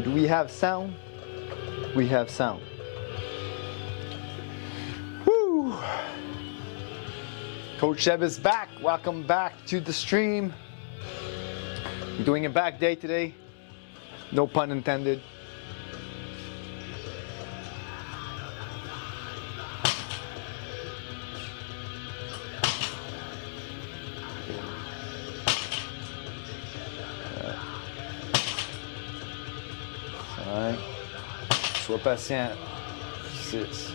Do we have sound? We have sound. Woo! Coach Seb is back. Welcome back to the stream. We're doing a back day today. No pun intended. Sois patient. 6.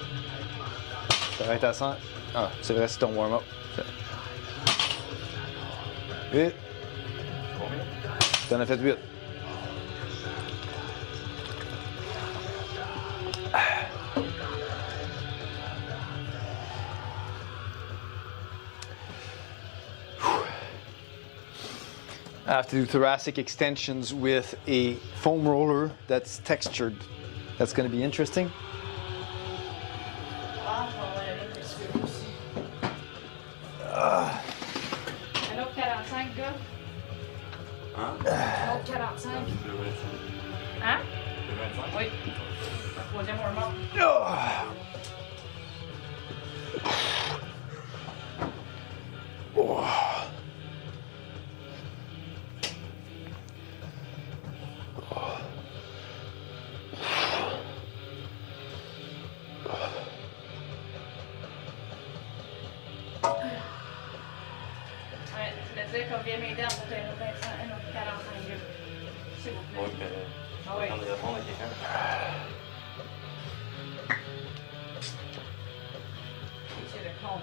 T'arrêtes à 100. Ah, c'est vrai, c'est ton warm-up. 8. T'en as fait 8. I have to do thoracic extensions with a foam roller that's textured. That's going to be interesting. Un autre 45, gars? Hein? Un autre 45. Hein? Oui. Troisième warm-up. Comme viens m'aider à monter un autre 45 gars. S'il vous plaît. Oui, mais on va répondre à quelqu'un. C'est le con.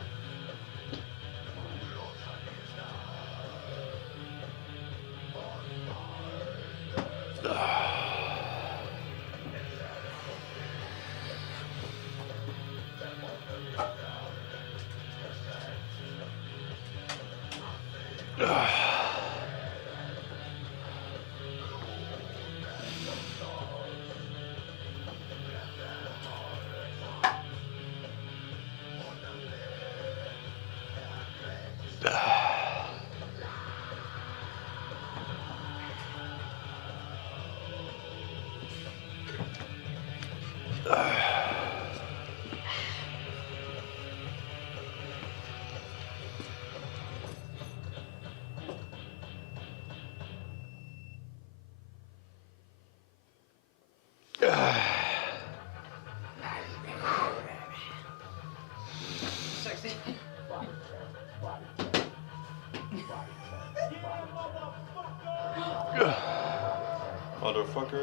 Motherfucker.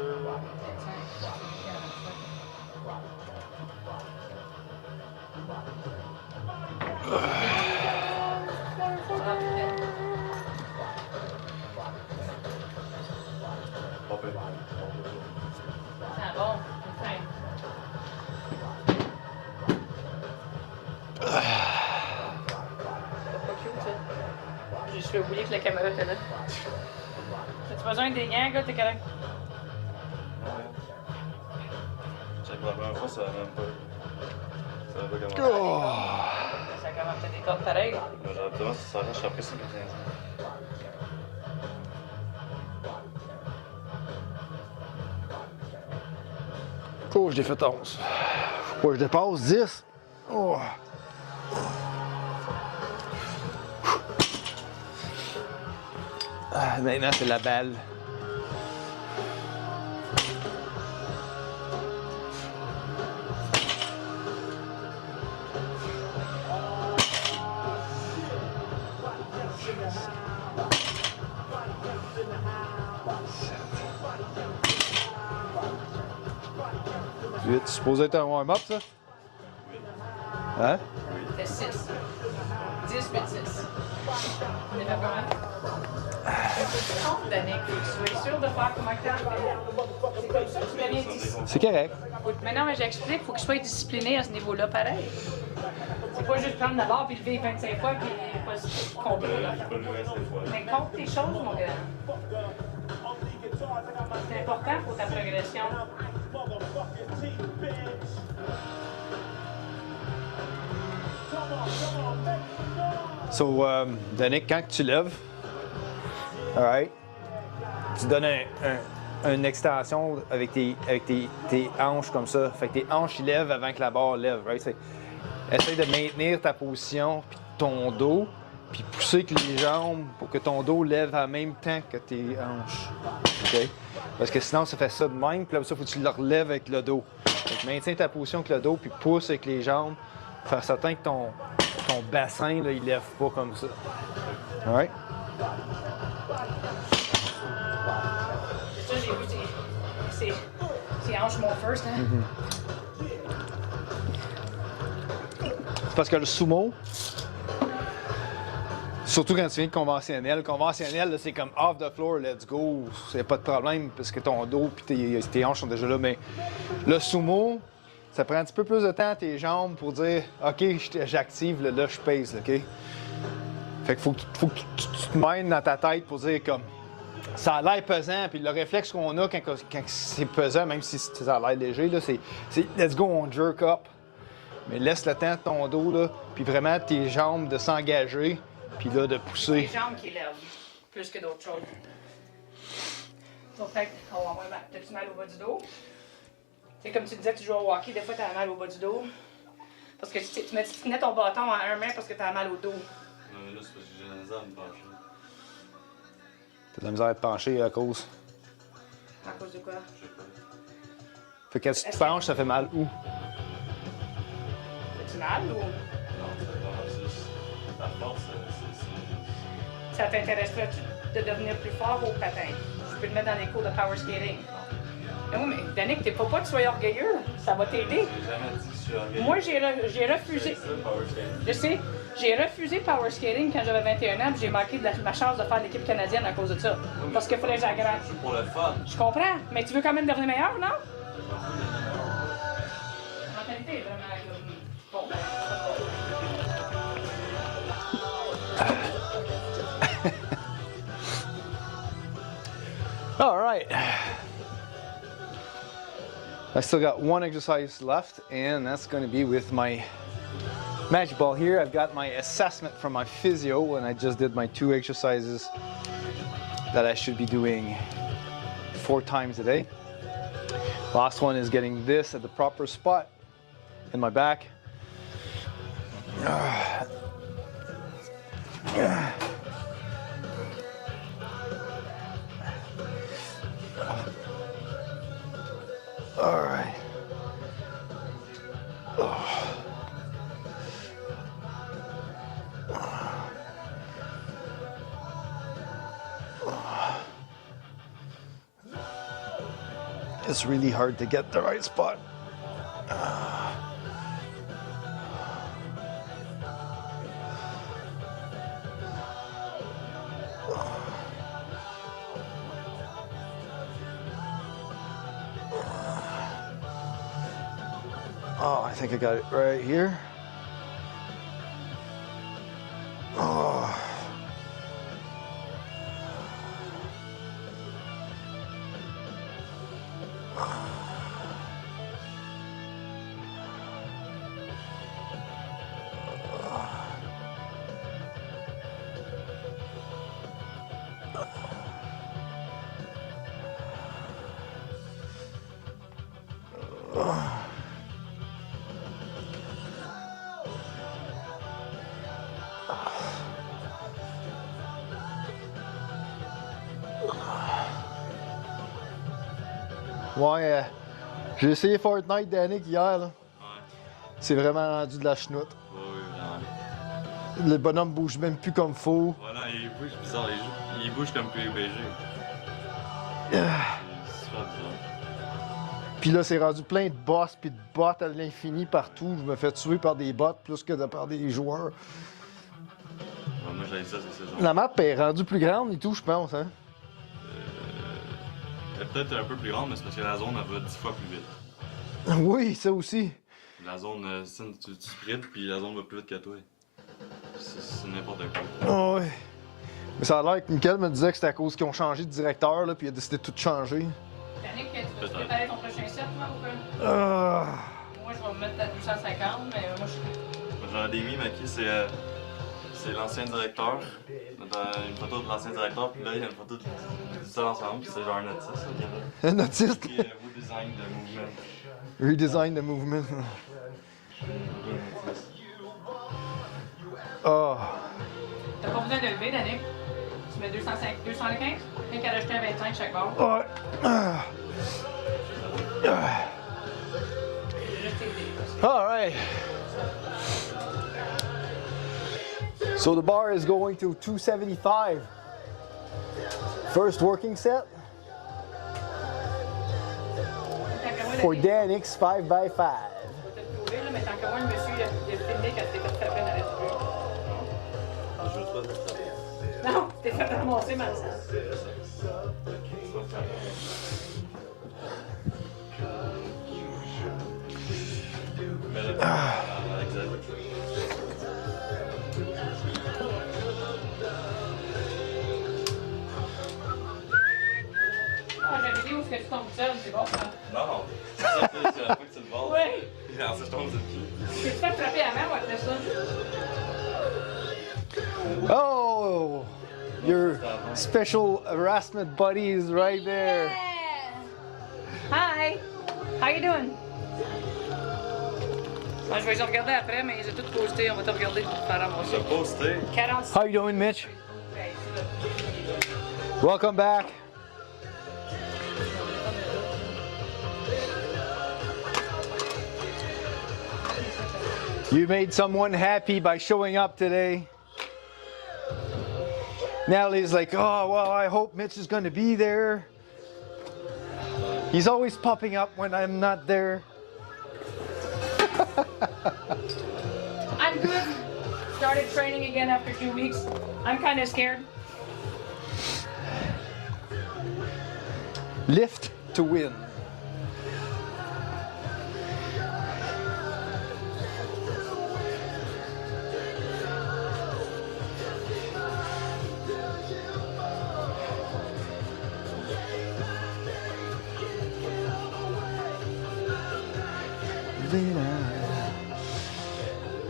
Je vais oublier que la caméra était là. As-tu besoin des gants, gars? T'es correct? J'ai la première fois, ça va même pas. Ça va pas comment. Ça commence peut-être des cordes pareilles. Exactement, ça s'arrache après, c'est bien. Oh, je l'ai fait 11. Faut que je dépasse 10. Oh. Ah, maintenant, c'est la balle. C'est supposé être un warm-up, ça? Hein? C'est 6. 10, 8, 6. On est fait comment? Danick, tu sois sûr de faire comment tu as. C'est comme ça que tu deviens discipliné. C'est correct. Mais non, mais j'explique, il faut que je sois discipliné à ce niveau-là, pareil. C'est pas juste prendre la barre puis lever 25 fois puis pas compter. Mais compte tes choses, mon gars. C'est important pour ta progression. So, Danick, quand tu lèves, alright, tu donnes une extension avec tes hanches comme ça. Fait que tes hanches ils lèvent avant que la barre lève, right? Essaye de maintenir ta position, puis ton dos, puis pousser avec les jambes pour que ton dos lève en même temps que tes hanches. OK? Parce que sinon, ça fait ça de même, puis là, ça, faut que tu le relèves avec le dos. Fait que maintiens ta position avec le dos, puis pousse avec les jambes. Faire certain que ton bassin, là, il lève pas comme ça. All right? Ça, j'ai vu c'est hanches mon first, hein? C'est parce que le sumo, surtout quand tu viens de conventionnel, là, c'est comme off the floor, let's go, c'est pas de problème parce que ton dos et tes hanches sont déjà là. Mais le sumo, ça prend un petit peu plus de temps à tes jambes pour dire OK, j'active, là, je pèse, OK? Fait qu'il faut que tu te mènes dans ta tête pour dire comme ça a l'air pesant, puis le réflexe qu'on a quand c'est pesant, même si ça a l'air léger, là, c'est let's go, on jerk up. Mais laisse le temps de ton dos, là, puis vraiment tes jambes de s'engager, puis là, de pousser. Les jambes qui lèvent, plus que d'autres choses. Donc, on va voir, t'as-tu mal au bas du dos? C'est comme tu disais, tu joues au hockey, des fois t'as mal au bas du dos. Parce que tu tenais ton bâton à un main parce que t'as mal au dos. Non, mais là, c'est parce que j'ai la misère à me pencher. T'as de la misère à te pencher à cause. À cause de quoi? Je sais pas. Fait que quand tu te penches, ça fait mal où? T'as-tu mal ou? Non, c'est vraiment juste. La force, Ça t'intéresserait de devenir plus fort au patin? Je peux te mettre dans les cours de power skating. Mais oui, mais Danick, t'es pas que tu sois orgueilleux. Ça va t'aider. J'ai jamais dit que je suis orgueilleux. Moi, j'ai refusé. C'est ça, power skating. Je sais, j'ai refusé power skating quand j'avais 21 ans, puis j'ai manqué de ma chance de faire l'équipe canadienne à cause de ça. Parce qu'il fallait que j'aggrave. Je joue pour le fun. Je comprends, mais tu veux quand même devenir meilleur, non? La mentalité est vraiment bon. All right. I still got one exercise left, and that's going to be with my magic ball here. I've got my assessment from my physio, and I just did my 2 exercises that I should be doing 4 times a day. Last one is getting this at the proper spot in my back. All right. It's really hard to get the right spot. Oh, I think I got it right here. Oh. Ouais, j'ai essayé Fortnite Danick hier, là. Ouais. C'est vraiment rendu de la chenoute. Oui, vraiment. Le bonhomme bouge même plus comme faut. Voilà, il bouge bizarre, il bouge comme PUBG. Ah. C'est super bizarre. Puis là, c'est rendu plein de boss puis de bots à l'infini partout. Je me fais tuer par des bots plus que par des joueurs. Ouais, moi, j'avais ça, c'est ça. La map est rendue plus grande et tout, je pense, hein? Elle est peut-être un peu plus grande, mais c'est parce que la zone, elle va 10 fois plus vite. Oui, ça aussi. La zone, tu sprints, puis la zone va plus vite que toi. C'est n'importe quoi. Oh, ouais. Mais ça a l'air que Michael me disait que c'était à cause qu'ils ont changé de directeur, là, puis il a décidé de tout changer. Danick, tu veux préparer ton prochain set, moi, ou quoi? Ah. Moi, je vais me mettre à 250, mais moi, je suis. J'en ai mis, mais qui c'est c'est l'ancien directeur. Une photo de l'ancien directeur, puis là, il y a une photo de ça ensemble, puis c'est genre un autiste. Un autiste? Qui redesign the movement. Redesign the movement. Oh. T'as pas besoin de lever, Danick. Tu mets 215? Quelqu'un qui a acheté un 25 chaque barre. Ouais. All right. So the bar is going to 275. First working set for Danix 5x5. Mais tant que moi, le monsieur, il a filmé quand t'es fait frapper dans la figure. Je veux pas de Non, t'es fait ramasser mal ça. Mais là, exact. Ah, j'avais dit où est-ce que tu tombes seul, c'est bon ça. Non, c'est la fois que tu le vois. Oui. Ensuite, je tombe sur le pied. T'es-tu fait frapper la main ou après ça? Oh, your special harassment buddy is right there. Hi! How you doing? Moi, je vais les regarder après, mais ils ont tous postés. On va te regarder pour te faire ramasser. J'ai posté. 46. How you doing, Mitch? Ouais, c'est là. Welcome back. You made someone happy by showing up today. Natalie's like, oh, well, I hope Mitch is going to be there. He's always popping up when I'm not there. I'm good. Started training again after 2 weeks. I'm kind of scared. Lift to win.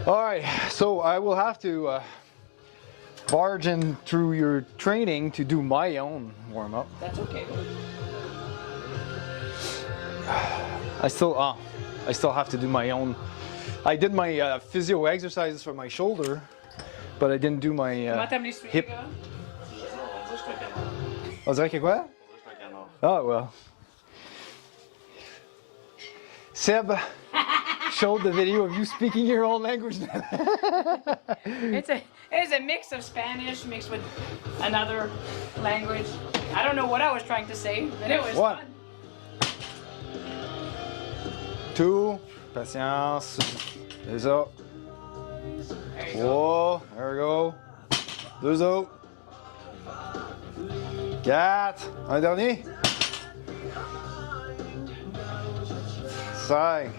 All right, so I will have to barge in through your training to do my own warm-up. That's okay. I still have to do my own. I did my physio exercises for my shoulder, but I didn't do my Comment t'aimes les suivis, hip. gars? On dirait que je suis un canard. On dirait que quoi? On dirait que je suis un canard. Oh well. Seb showed the video of you speaking your own language. It's a mix of Spanish mixed with another language. I don't know what I was trying to say, but it was What? fun. 2, patience, c'est ça. There you go. 3, there we go. 2 autres. 4, un dernier. 5.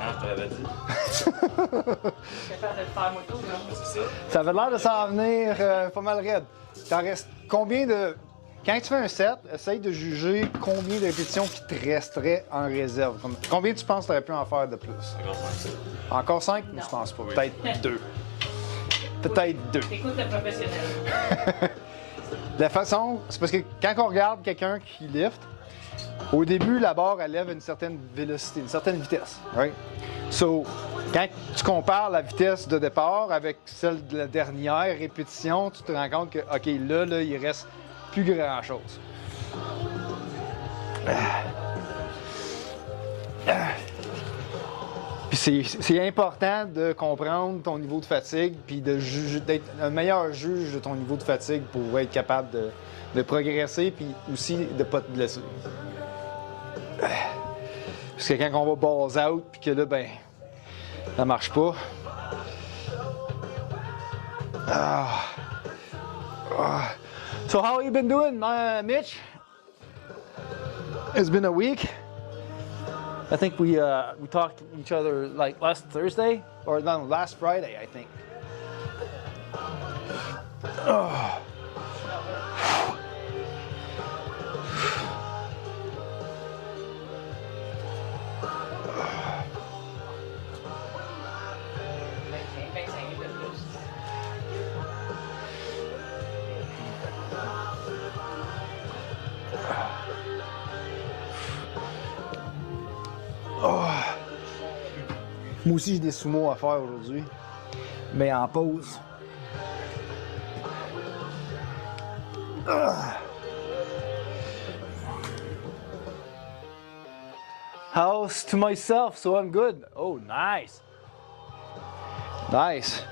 Ah, je te l'avais dit. Je suis capable de le faire moto, là. C'est ça. Ça avait l'air de s'en venir pas mal raide. T'en restes combien de... Quand tu fais un set, essaye de juger combien de répétitions qui te resteraient en réserve. Combien tu penses que tu aurais pu en faire de plus? Encore 5. Encore 5? Non. Je pense pas. Peut-être 2. Peut-être 2. Écoute le professionnel. La façon, c'est parce que quand on regarde quelqu'un qui lift, au début, la barre, elle lève une certaine vélocité, une certaine vitesse. Right? So, quand tu compares la vitesse de départ avec celle de la dernière répétition, tu te rends compte que, OK, là, il reste plus grand-chose. Puis c'est important de comprendre ton niveau de fatigue, puis d'être un meilleur juge de ton niveau de fatigue pour être capable de progresser, puis aussi de ne pas te blesser. Parce que quand on va balls out, puis que là, ben, ça marche pas. So how you been doing, Mitch? It's been a week. I think we talked to each other like last Thursday, or no, last Friday, I think. Oh. Moi aussi, j'ai des sumo à faire aujourd'hui. Mais en pause. House to myself, so I'm good. Oh, nice. Nice.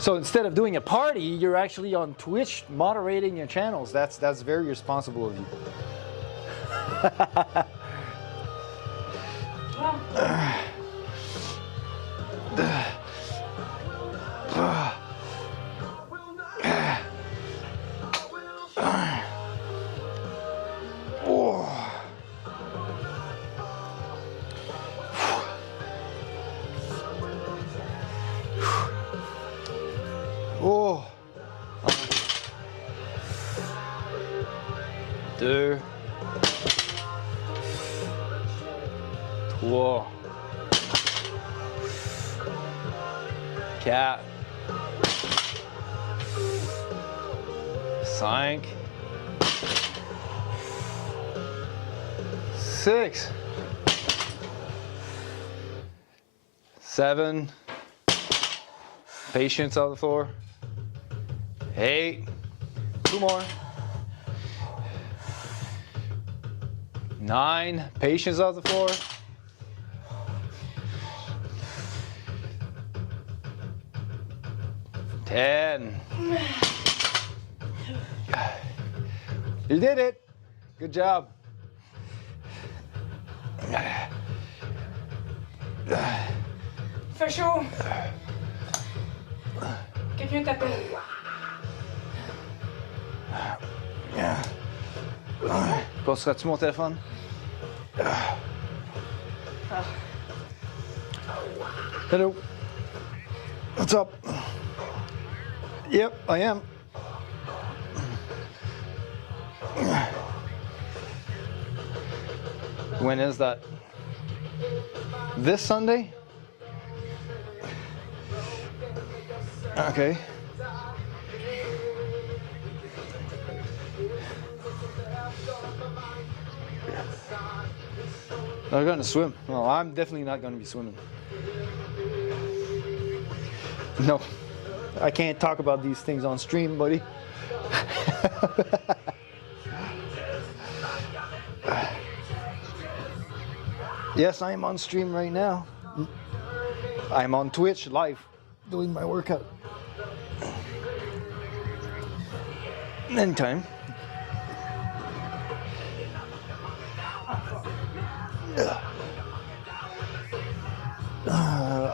So instead of doing a party, you're actually on Twitch moderating your channels. That's very responsible of you. Oh. 2, 3, 4, 5, 6, 7. Patience on the floor. 8. 2 more. 9. Patience on the floor. 10. You did it. Good job. Fais chaud. Quelqu'un t'appelle. Passeras-tu mon téléphone? Hello. What's up? Yep, I am. When is that? This Sunday? Okay. They're going to swim. Well, I'm definitely not going to be swimming. No, I can't talk about these things on stream, buddy. Yes, I am on stream right now. I'm on Twitch live doing my workout. Anytime.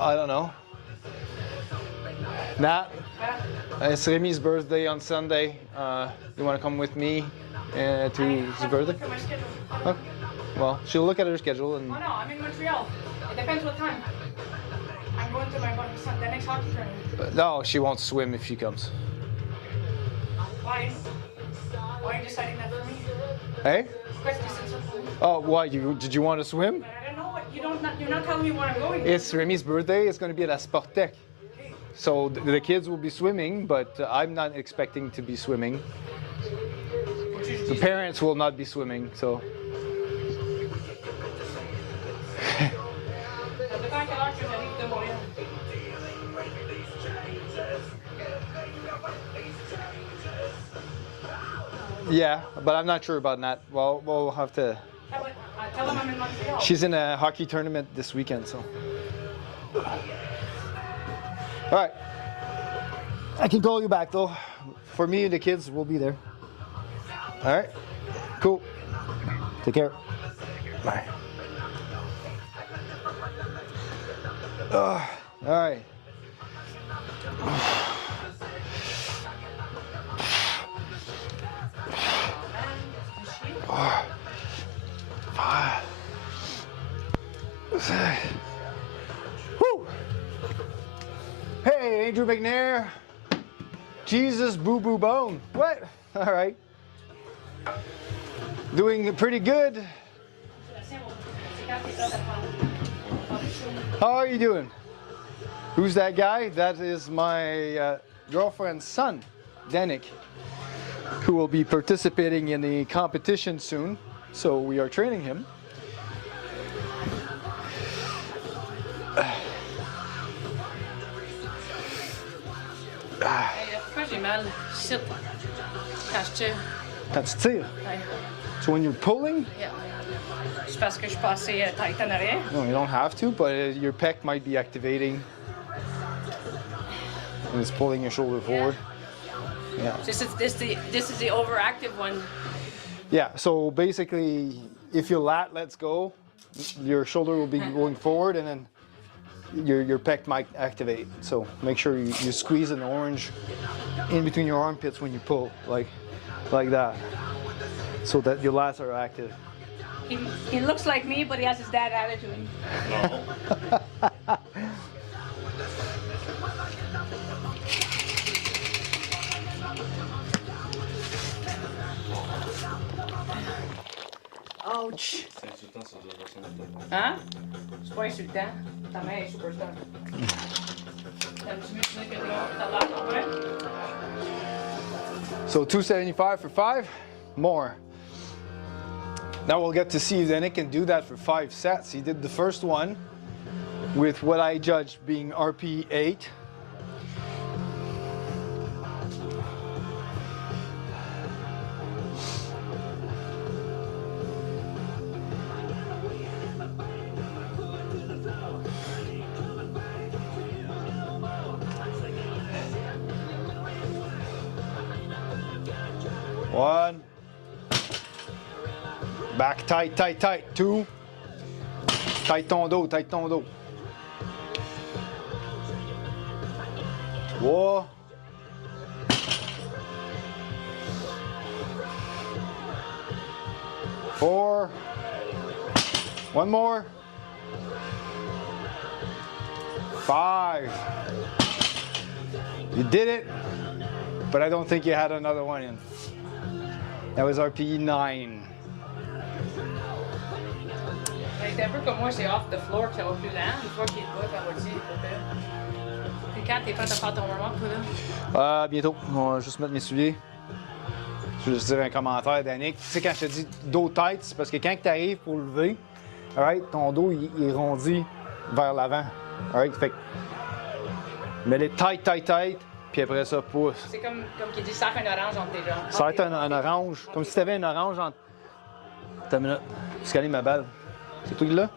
I don't know. Nat, it's Remy's birthday on Sunday. You want to come with me to his birthday? Look at my schedule. Huh? Well, she'll look at her schedule and. Oh no, I'm in Montreal. It depends what time. I'm going to the next hockey tournament. No, she won't swim if she comes. Why? Why are you deciding that for me? Hey? Question is so cool. Oh, why? Did you want to swim? But I don't know what you're not telling me where I'm going. It's Remy's birthday. It's going to be at La Sportec. So the kids will be swimming, but I'm not expecting to be swimming. The parents will not be swimming, so. Yeah, but I'm not sure about that. Well, we'll have to. Tell them I'm in Montreal. She's in a hockey tournament this weekend, so. All right. I can call you back though. For me and the kids, we'll be there. All right. Cool. Take care. Bye. All right. Four, 5, 6. Woo! Hey, Andrew McNair. Jesus Boo Boo Bone. What? All right. Doing pretty good. How are you doing? Who's that guy? That is my girlfriend's son, Danik, who will be participating in the competition soon. So we are training him. Hey, pourquoi j'ai mal ici quand je tire? Quand tu tires. Ouais. So when you're pulling, Yeah. C'est parce que je suis passé tight en arrière. no, you don't have to, but your pec might be activating. And it's pulling your shoulder forward. Yeah. This is the overactive one. Yeah, so basically, if your lat lets go, your shoulder will be going forward and then your pec might activate. So make sure you squeeze an orange in between your armpits when you pull, like that, so that your lats are active. He looks like me, but he has his dad attitude. Non. Ouch! C'est insultant, ça doit faire son Hein? C'est pas insultant. Ta main est super strong. T'aimes-tu mieux que t'as l'air en vrai? So 275 for 5, more. Now we'll get to see if Nick can do that for 5 sets. He did the first one with what I judged being RP 8. One. Back tight, tight, tight. 2. Tight ton dos, tight ton dos. 3. 4. One more. 5. You did it, but I don't think you had another one in. That was RPE 9. C'est un peu comme moi, c'est off the floor que ça va plus lent. Une fois qu'il est bas, ça va dire, Puis quand t'es prêt à faire ton warm-up, toi là? Bientôt. On va juste mettre mes souliers. Je veux juste dire un commentaire d'Annick. Tu sais, quand je te dis dos tight, c'est parce que quand tu arrives pour lever, right, ton dos il est rondi vers l'avant. Right? Fait que mets-les tight, tight, tight, puis après ça, pousse. C'est comme qu'il dit, serre un orange entre tes jambes. Ça va être un orange, comme si tu avais un orange entre. Attends une minute. Scanner ma balle. C'est tout là?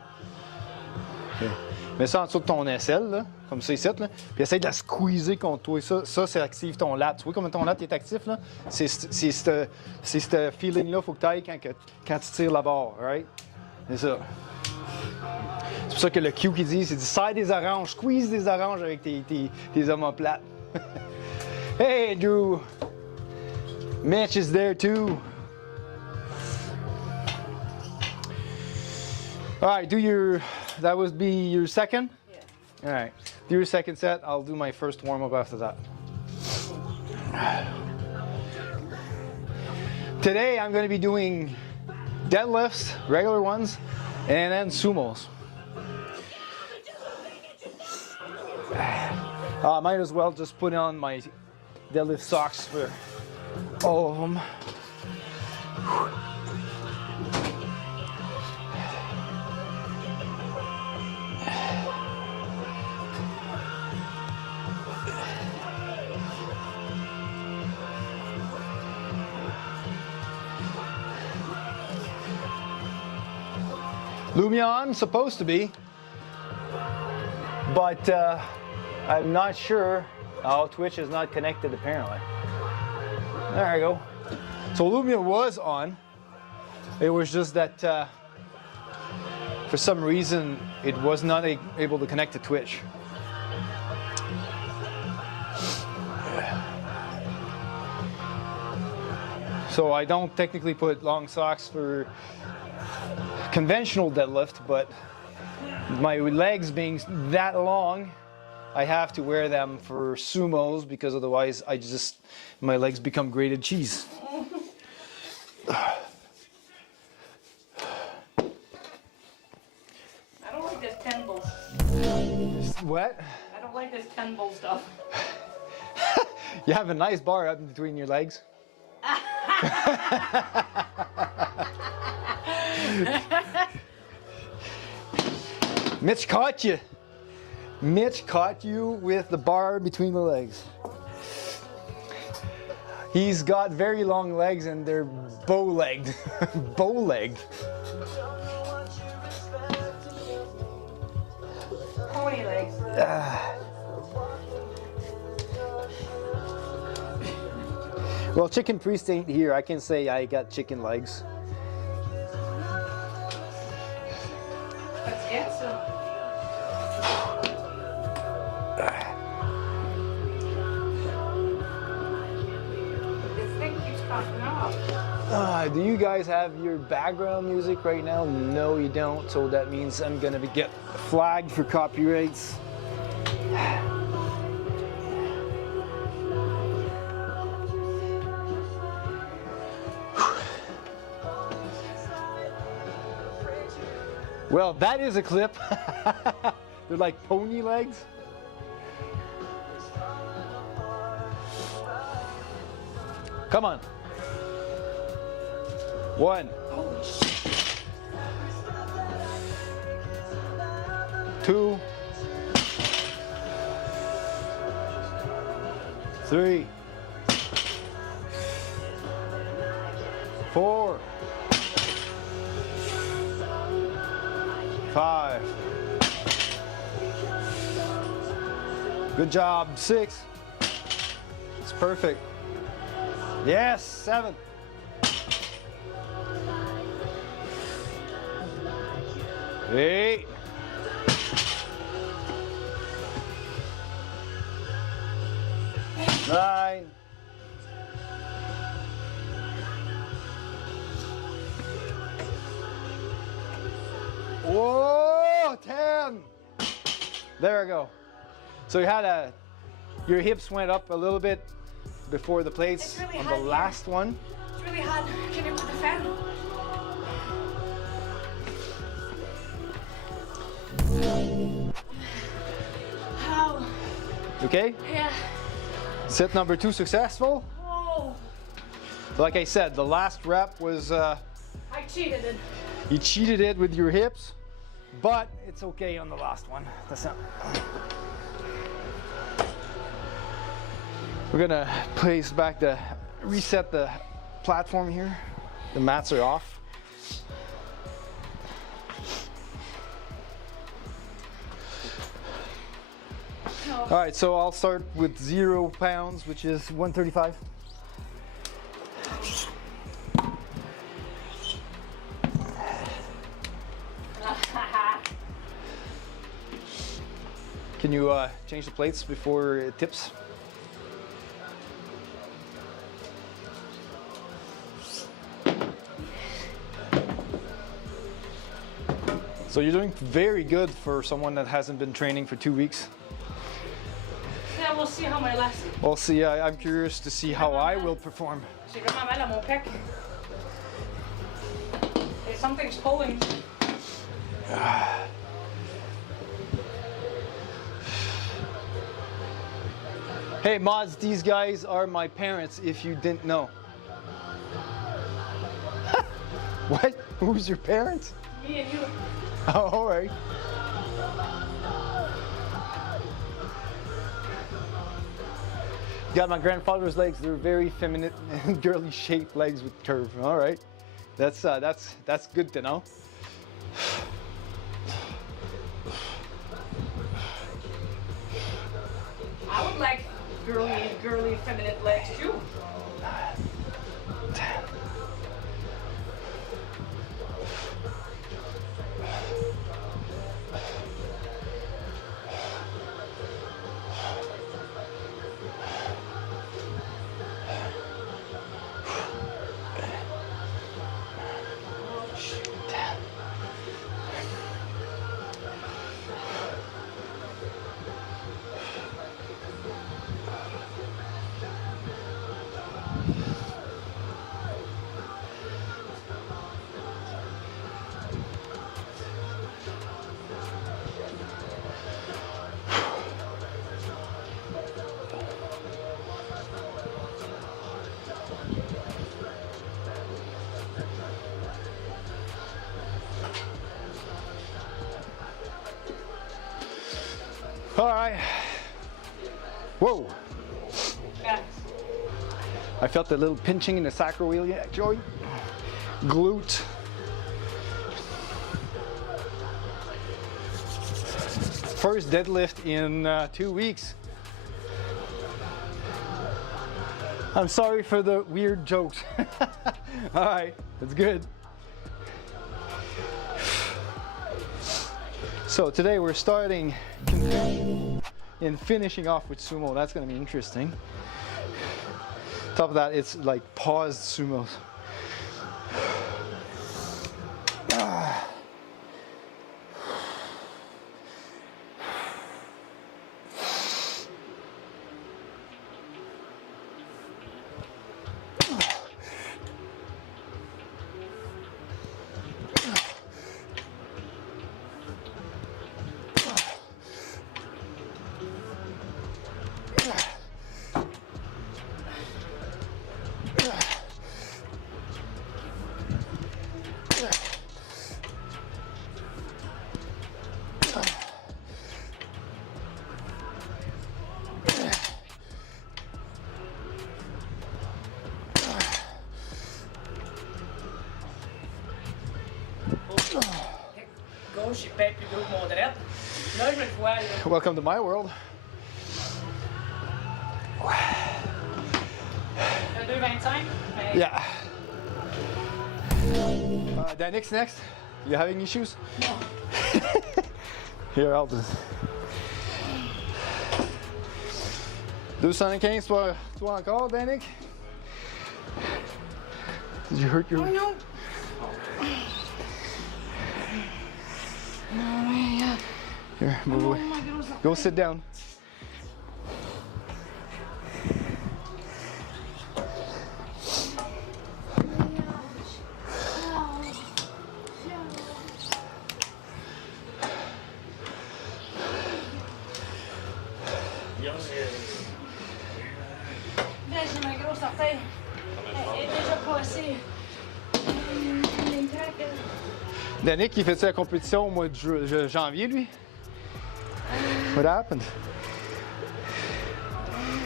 Okay. Mets ça en dessous de ton aisselle, là, comme ça ici, là. Puis essaye de la squeezer contre toi. Ça c'est active ton lat. Tu vois comment ton lat est actif, là? C'est ce feeling-là qu'il faut que tu ailles quand tu tires la barre, right? C'est ça. C'est pour ça que le Q qui dit, c'est du serre des oranges, squeeze des oranges avec tes omoplates. Hey, Drew! Mitch is there too. All right, that would be your second? Yeah. All right, do your second set. I'll do my first warm-up after that. Today, I'm going to be doing deadlifts, regular ones, and then sumos. I might as well just put on my deadlift socks for all of them. Lumion, supposed to be, but I'm not sure. Oh, Twitch is not connected apparently. There you go. So Lumia was on. It was just that for some reason it was not able to connect to Twitch. So I don't technically put long socks for conventional deadlift, but my legs being that long, I have to wear them for sumos because otherwise my legs become grated cheese. I don't like this 10 bull. What? I don't like this 10 bull stuff. You have a nice bar up in between your legs. Mitch caught you. Mitch caught you with the bar between the legs. He's got very long legs and they're bow-legged. Bow-legged. Pony legs. Well, Chicken Priest ain't here. I can say I got chicken legs. Let's get some. This thing keeps popping off. Do you guys have your background music right now? No, you don't. So that means I'm gonna get flagged for copyrights. Well, that is a clip. They're like pony legs. Come on. 1, 2, 3, 4, 5. Good job. 6. It's perfect. Yes. 7. 8. 9. 10. There we go. So you had your hips went up a little bit before the plates It's really on hot the here. last one. It's really hot. Can you put the fan? How? Okay? Yeah. Set number 2 successful. Oh, Like I said, the last rep was I cheated it. you cheated it with your hips, but it's okay on the last one. That's not. We're gonna reset the platform here. The mats are off. No. All right, so I'll start with 0 pounds, which is 135. Can you change the plates before it tips? So you're doing very good for someone that hasn't been training for 2 weeks. Yeah, we'll see how my last. We'll see. I'm curious to see how I will perform. J'ai vraiment mal à mon pec. Hey, something's pulling. Hey mods, these guys are my parents if you didn't know. What? Who's your parents? Me and you. Oh, all right. Got my grandfather's legs. They're very feminine, girly shaped legs with curve. All right, that's good to know. I would like girly, feminine legs too. All right. Whoa. Yeah. I felt a little pinching in the sacroiliac joint, glute. First deadlift in 2 weeks. I'm sorry for the weird jokes. All right, that's good. So today we're starting and finishing off with sumo. That's going to be interesting. Top of that, it's like paused sumos. Gauche est peut-être plus gros que mon droite. Là, je me le vois. Là. Welcome to my world. Le 2,25. Mais... Yeah. Danik's next. You having issues? Non. Here, I'll just. 215, toi encore, Danik? Did you hurt your... Oh non! Here, move away. Go sit down. Là, j'ai ma grosse orteil. Elle est déjà passée. Danik, il fait-tu la compétition au mois de janvier, lui? What happened?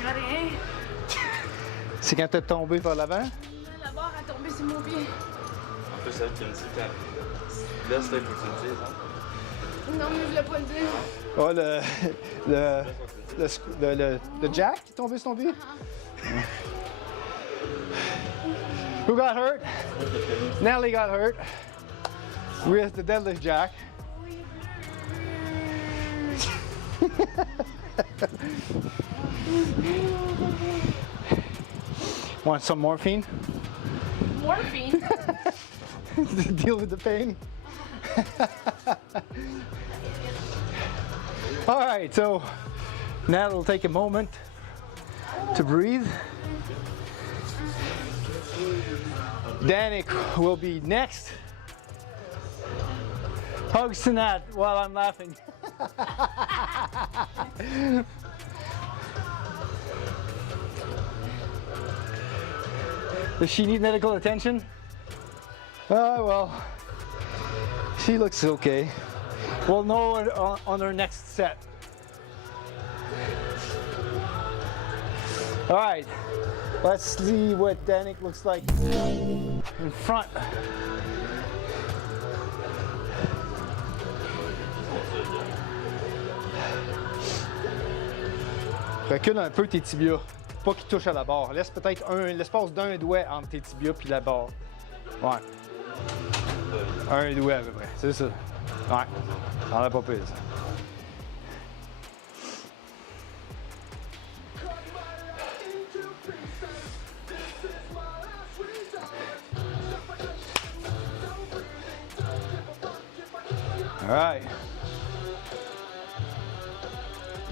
Rien. C'est quand t'es tombé par l'avant? La barre a tombé sur mon pied. En plus, elle qui me dit quand. Là, c'était pour que tu le dises, hein? Non, mais je voulais pas le dire. Oh, le jack qui est tombé sur ton pied? Who got hurt? Nelly got hurt with the deadlift jack. Want some morphine? Morphine? To deal with the pain? All right, so now it'll take a moment to breathe. Danik will be next. Hugs to Nat while I'm laughing. Does she need medical attention? Oh, well, she looks okay. We'll know on her next set. All right, let's see what Danik looks like in front. Recule un peu tes tibias, pas qu'ils touchent à la barre. Laisse peut-être l'espace d'un doigt entre tes tibias puis la barre. Ouais. Un doigt à peu près, c'est ça. Ouais, ça en a pas plus. All right.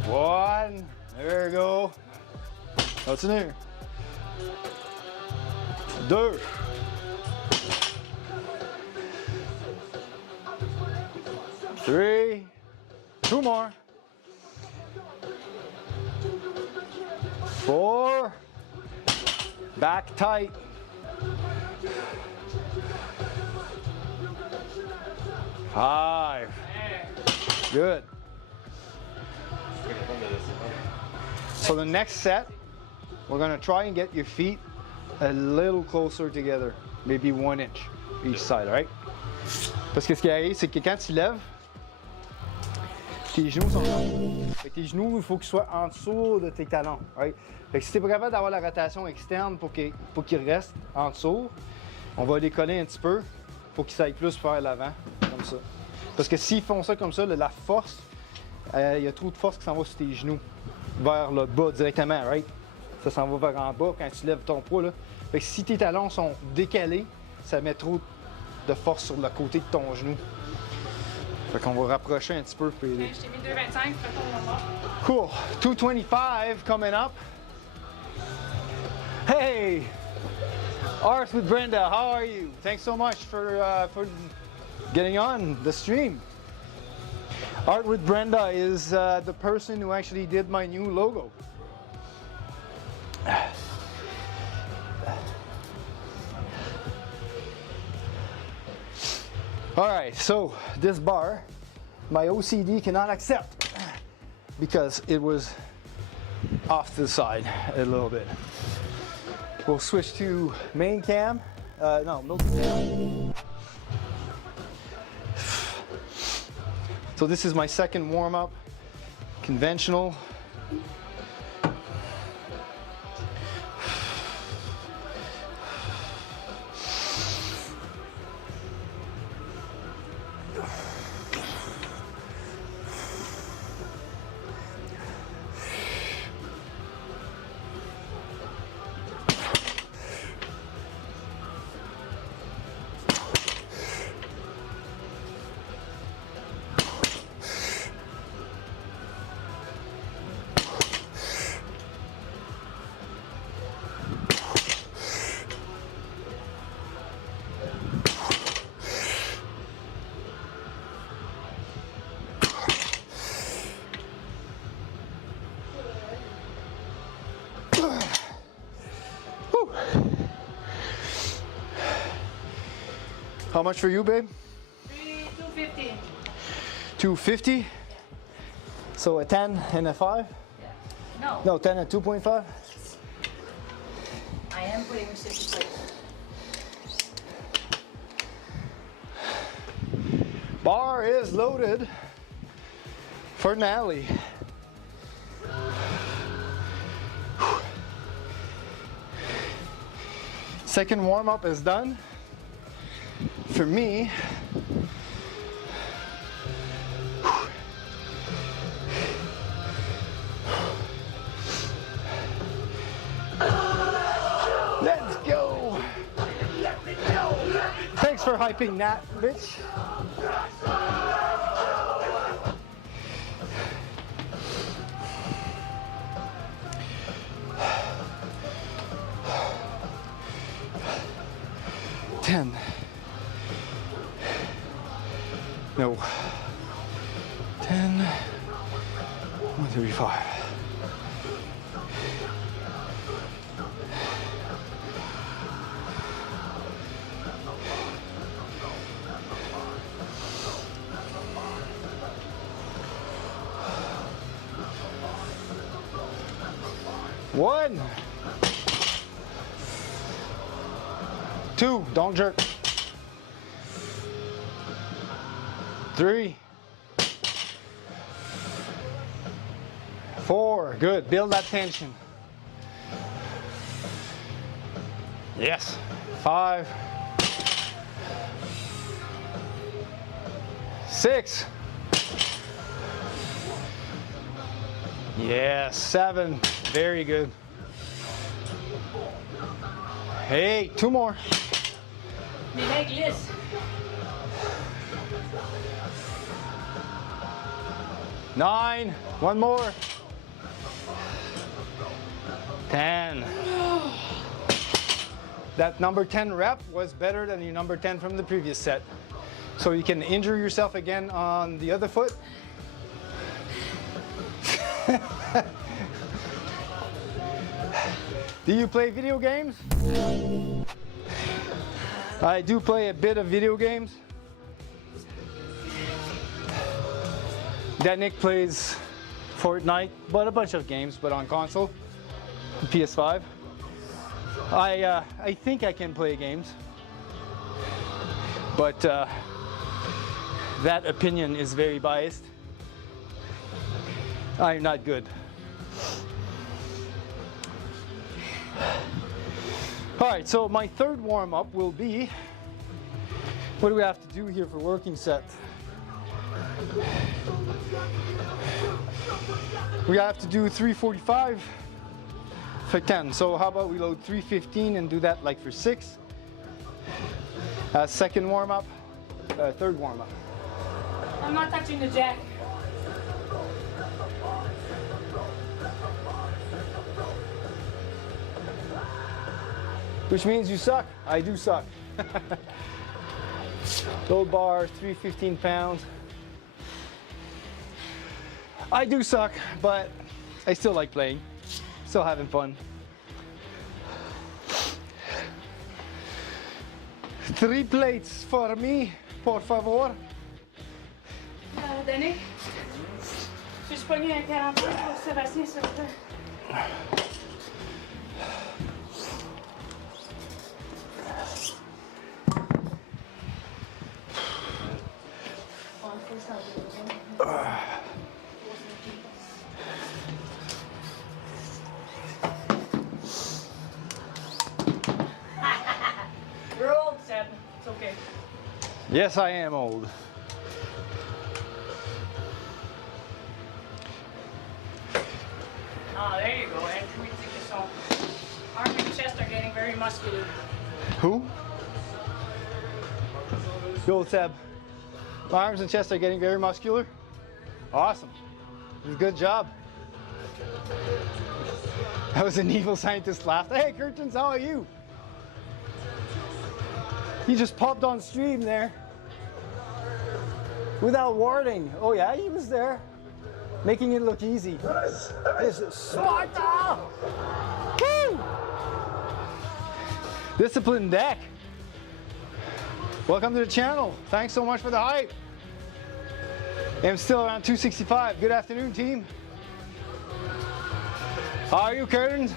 One. There we go. Continue. 2. 3. 2 more. 4. Back tight. 5. Good. So the next set, we're gonna try and get your feet a little closer together, maybe 1 inch each side, right? Parce que ce qui arrive, c'est que quand tu lèves, tes genoux sont là. Fait que tes genoux, il faut qu'ils soient en dessous de tes talons, right? Fait que si tu es pas capable d'avoir la rotation externe pour qu'ils restent en dessous, on va les coller un petit peu pour qu'ils aillent plus vers l'avant, comme ça. Parce que s'ils font ça comme ça, la force, il y a trop de force qui s'en va sur tes genoux, vers le bas directement, right? Ça s'en va vers en bas quand tu lèves ton poids, là. Fait que si tes talons sont décalés, ça met trop de force sur le côté de ton genou. Fait qu'on va rapprocher un petit peu pour aider. Je t'ai mis 2,25, fais ton moment. Cool. 225 coming up. Hey! Art with Brenda, how are you? Thanks so much for getting on the stream. Art with Brenda is the person who actually did my new logo. All right, so this bar, my OCD cannot accept because it was off to the side a little bit. We'll switch to main cam. No, cam. So this is my second warm-up, conventional. How much for you, babe? 250. 250? So a 10 and a 5? No. No, 10 and 2.5? I am putting a 60 plate. Bar is loaded for Nally. Second warm-up is done. For me, let's go. Thanks for hyping that, bitch. Ten. No. 10. 135. One. 2, don't jerk. 3. 4, good, build that tension. Yes, 5. 6. Yes, 7, very good. 8, 2 more. Mes mains glissent. 9, 1 more. 10. That number 10 rep was better than your number 10 from the previous set. So you can injure yourself again on the other foot. Do you play video games? I do play a bit of video games. Nick plays Fortnite, but a bunch of games, but on console, PS5. I think I can play games, but that opinion is very biased. I'm not good. All right, so my third warm-up will be, what do we have to do here for working set? We have to do 345 for 10. So how about we load 315 and do that like for 6? Second warm-up, third warm-up. I'm not touching the jack. Which means you suck. I do suck. Load bars, 315 pounds. I do suck, but I still like playing. Still having fun. 3 plates for me, por favor. Danny, je suis pogné un 45 pour Sébastien, s'il vous plaît. You're old, Seb. It's okay. Yes, I am old. Ah, there you go. And we take this home. Arms and chest are getting very muscular. Who? Yo, Seb. My arms and chest are getting very muscular. Awesome. Good job. That was an evil scientist laugh. Hey, Curtains, how are you? He just popped on stream there. Without warning. Oh yeah, he was there. Making it look easy. This is Sparta! Woo! Disciplined deck. Welcome to the channel. Thanks so much for the hype. I'm still around 265. Good afternoon, team. How are you, Curtains?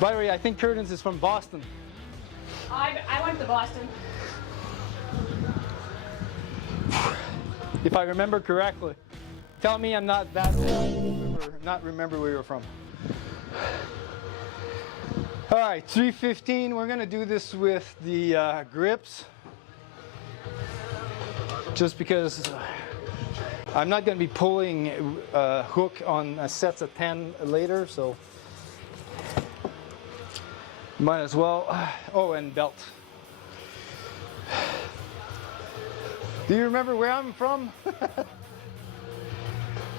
By the way, I think Curtains is from Boston. I went to Boston. If I remember correctly. Tell me I'm not that old or not remember where you're from. All right, 315. We're gonna do this with the grips. Just because I'm not gonna be pulling a hook on sets of 10 later, so might as well. Oh, and belt. Do you remember where I'm from?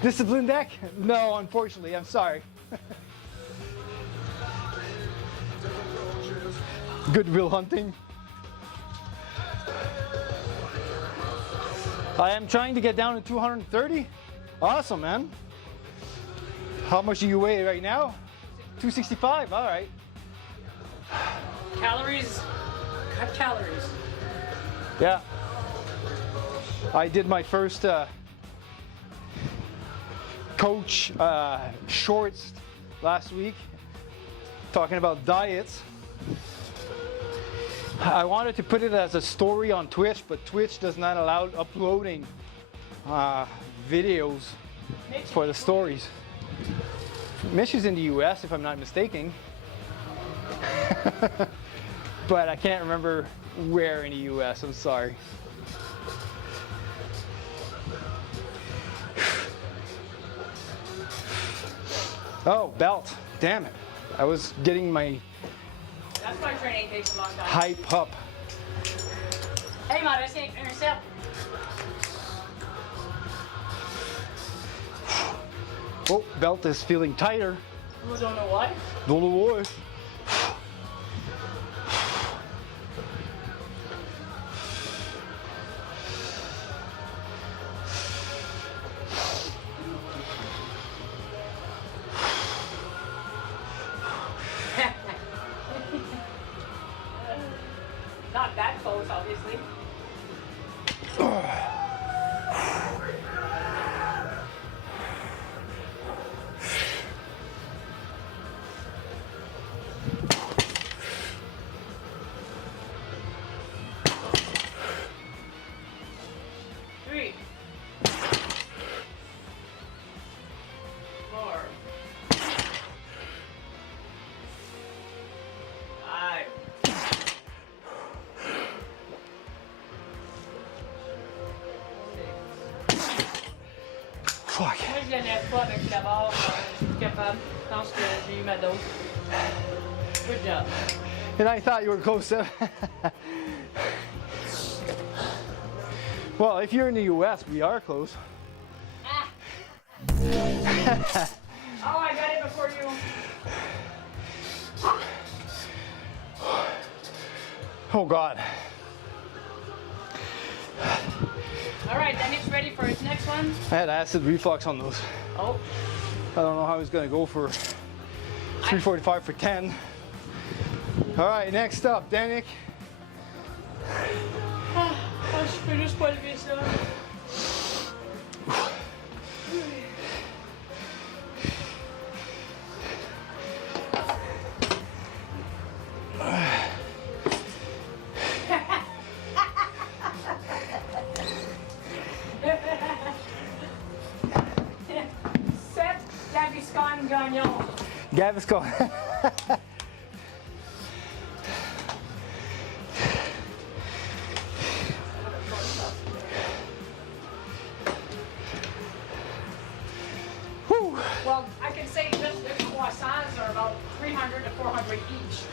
Discipline deck? No, unfortunately, I'm sorry. Goodwill hunting. I am trying to get down to 230. Awesome, man. How much do you weigh right now? 265, all right. Calories, cut calories. Yeah. I did my first coach shorts last week, talking about diets. I wanted to put it as a story on Twitch, but Twitch does not allow uploading videos for the stories. Mish is in the US, if I'm not mistaken. But I can't remember where in the US, I'm sorry. Oh, belt. Damn it. I was getting my That's why training takes a long time. hype up. Hey, man, I say intercept. Oh, belt is feeling tighter. You don't know why? Don't know why. Not that close, obviously. t'énerve pas avec la barre, je suis capable. Je pense que j'ai eu ma dose. Good job. And I thought you were close to. Well, if you're in the US, we are close. Ah. Oh, I got it before you. Oh God. All right, Dennis, ready for his next one? I had acid reflux on those. Oh. I don't know how he's gonna go for 345 for 10. All right, next up, Danik. Ah, je peux juste pas lever ça. Gaviscon. Well, I can say just the croissants are about 300 to 400 each.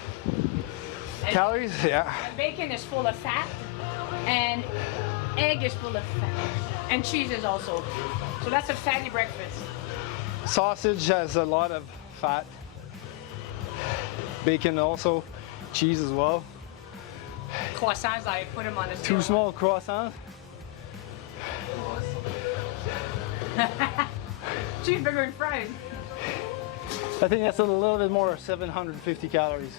And Calories? Yeah. bacon is full of fat, and egg is full of fat, and cheese is also. So that's a fatty breakfast. Sausage has a lot of fat. Bacon also. Cheese as well. Croissants, I put them on a Two small croissants. Cheeseburger and fries. I think that's a little bit more, 750 calories.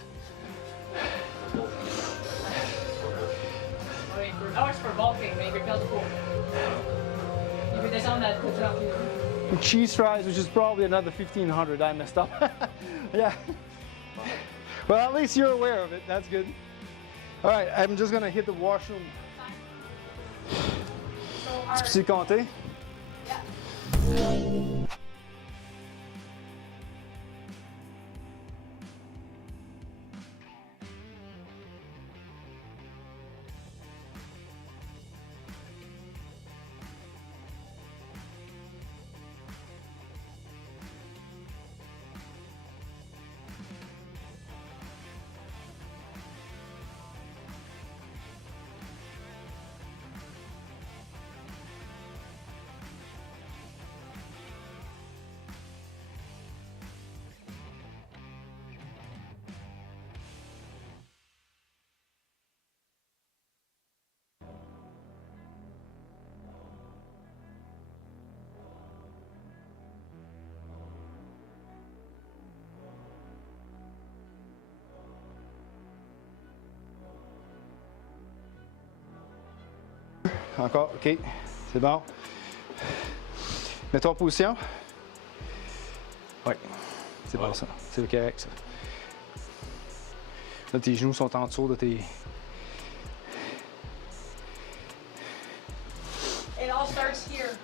Oh, it's for bulking, mais il veut perdre du poids. Il veut descendre la côte rapide. Cheese fries, which is probably another 1,500. I messed up. Yeah. Well, at least you're aware of it. That's good. All right, I'm just gonna hit the washroom. So our, Petit compter. yeah. Encore, ok, c'est bon. Mets-toi en position. Oui, c'est bon ça, c'est correct ça. Là, tes genoux sont en dessous de tes... It all starts here.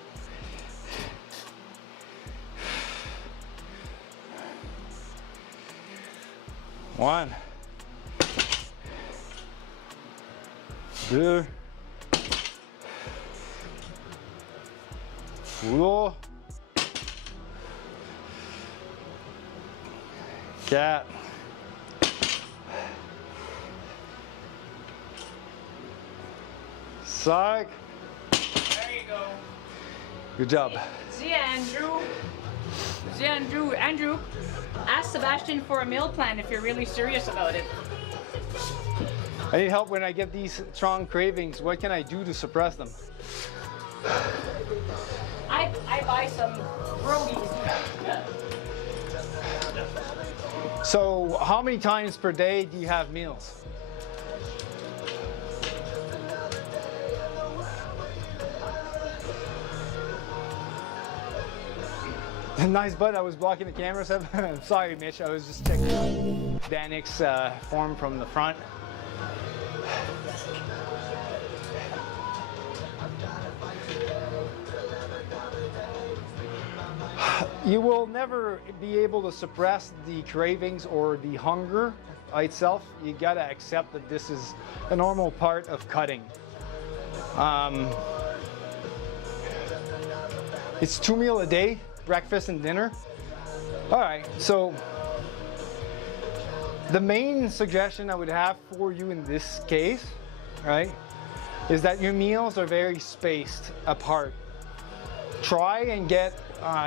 One. Deux. Trois. Quatre. Cinq. There you go. Good job. See Andrew, ask Sebastian for a meal plan if you're really serious about it. I need help when I get these strong cravings. What can I do to suppress them? I buy some pierogies. So, how many times per day do you have meals? Nice, bud. I was blocking the camera. So I'm sorry, Mitch. I was just checking Danik's form from the front. You will never be able to suppress the cravings or the hunger itself. You gotta accept that this is a normal part of cutting. It's 2 meals a day, breakfast and dinner. All right, so the main suggestion I would have for you in this case, right, is that your meals are very spaced apart. Try and get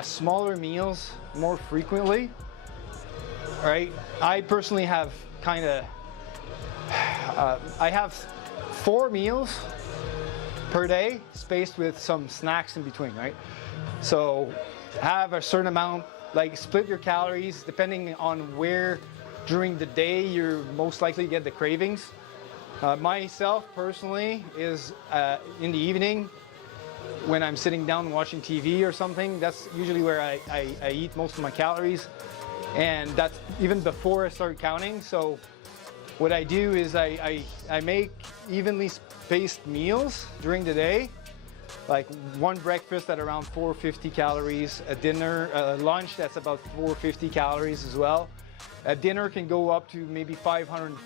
smaller meals more frequently, right? I personally have kind of, I have 4 meals per day spaced with some snacks in between, right? So have a certain amount, like split your calories depending on where during the day you're most likely to get the cravings. Myself personally is in the evening when I'm sitting down watching TV or something. That's usually where I eat most of my calories, and that's even before I start counting. So what I do is I make evenly spaced meals during the day, like one breakfast at around 450 calories, a dinner, lunch that's about 450 calories as well. A dinner can go up to maybe 500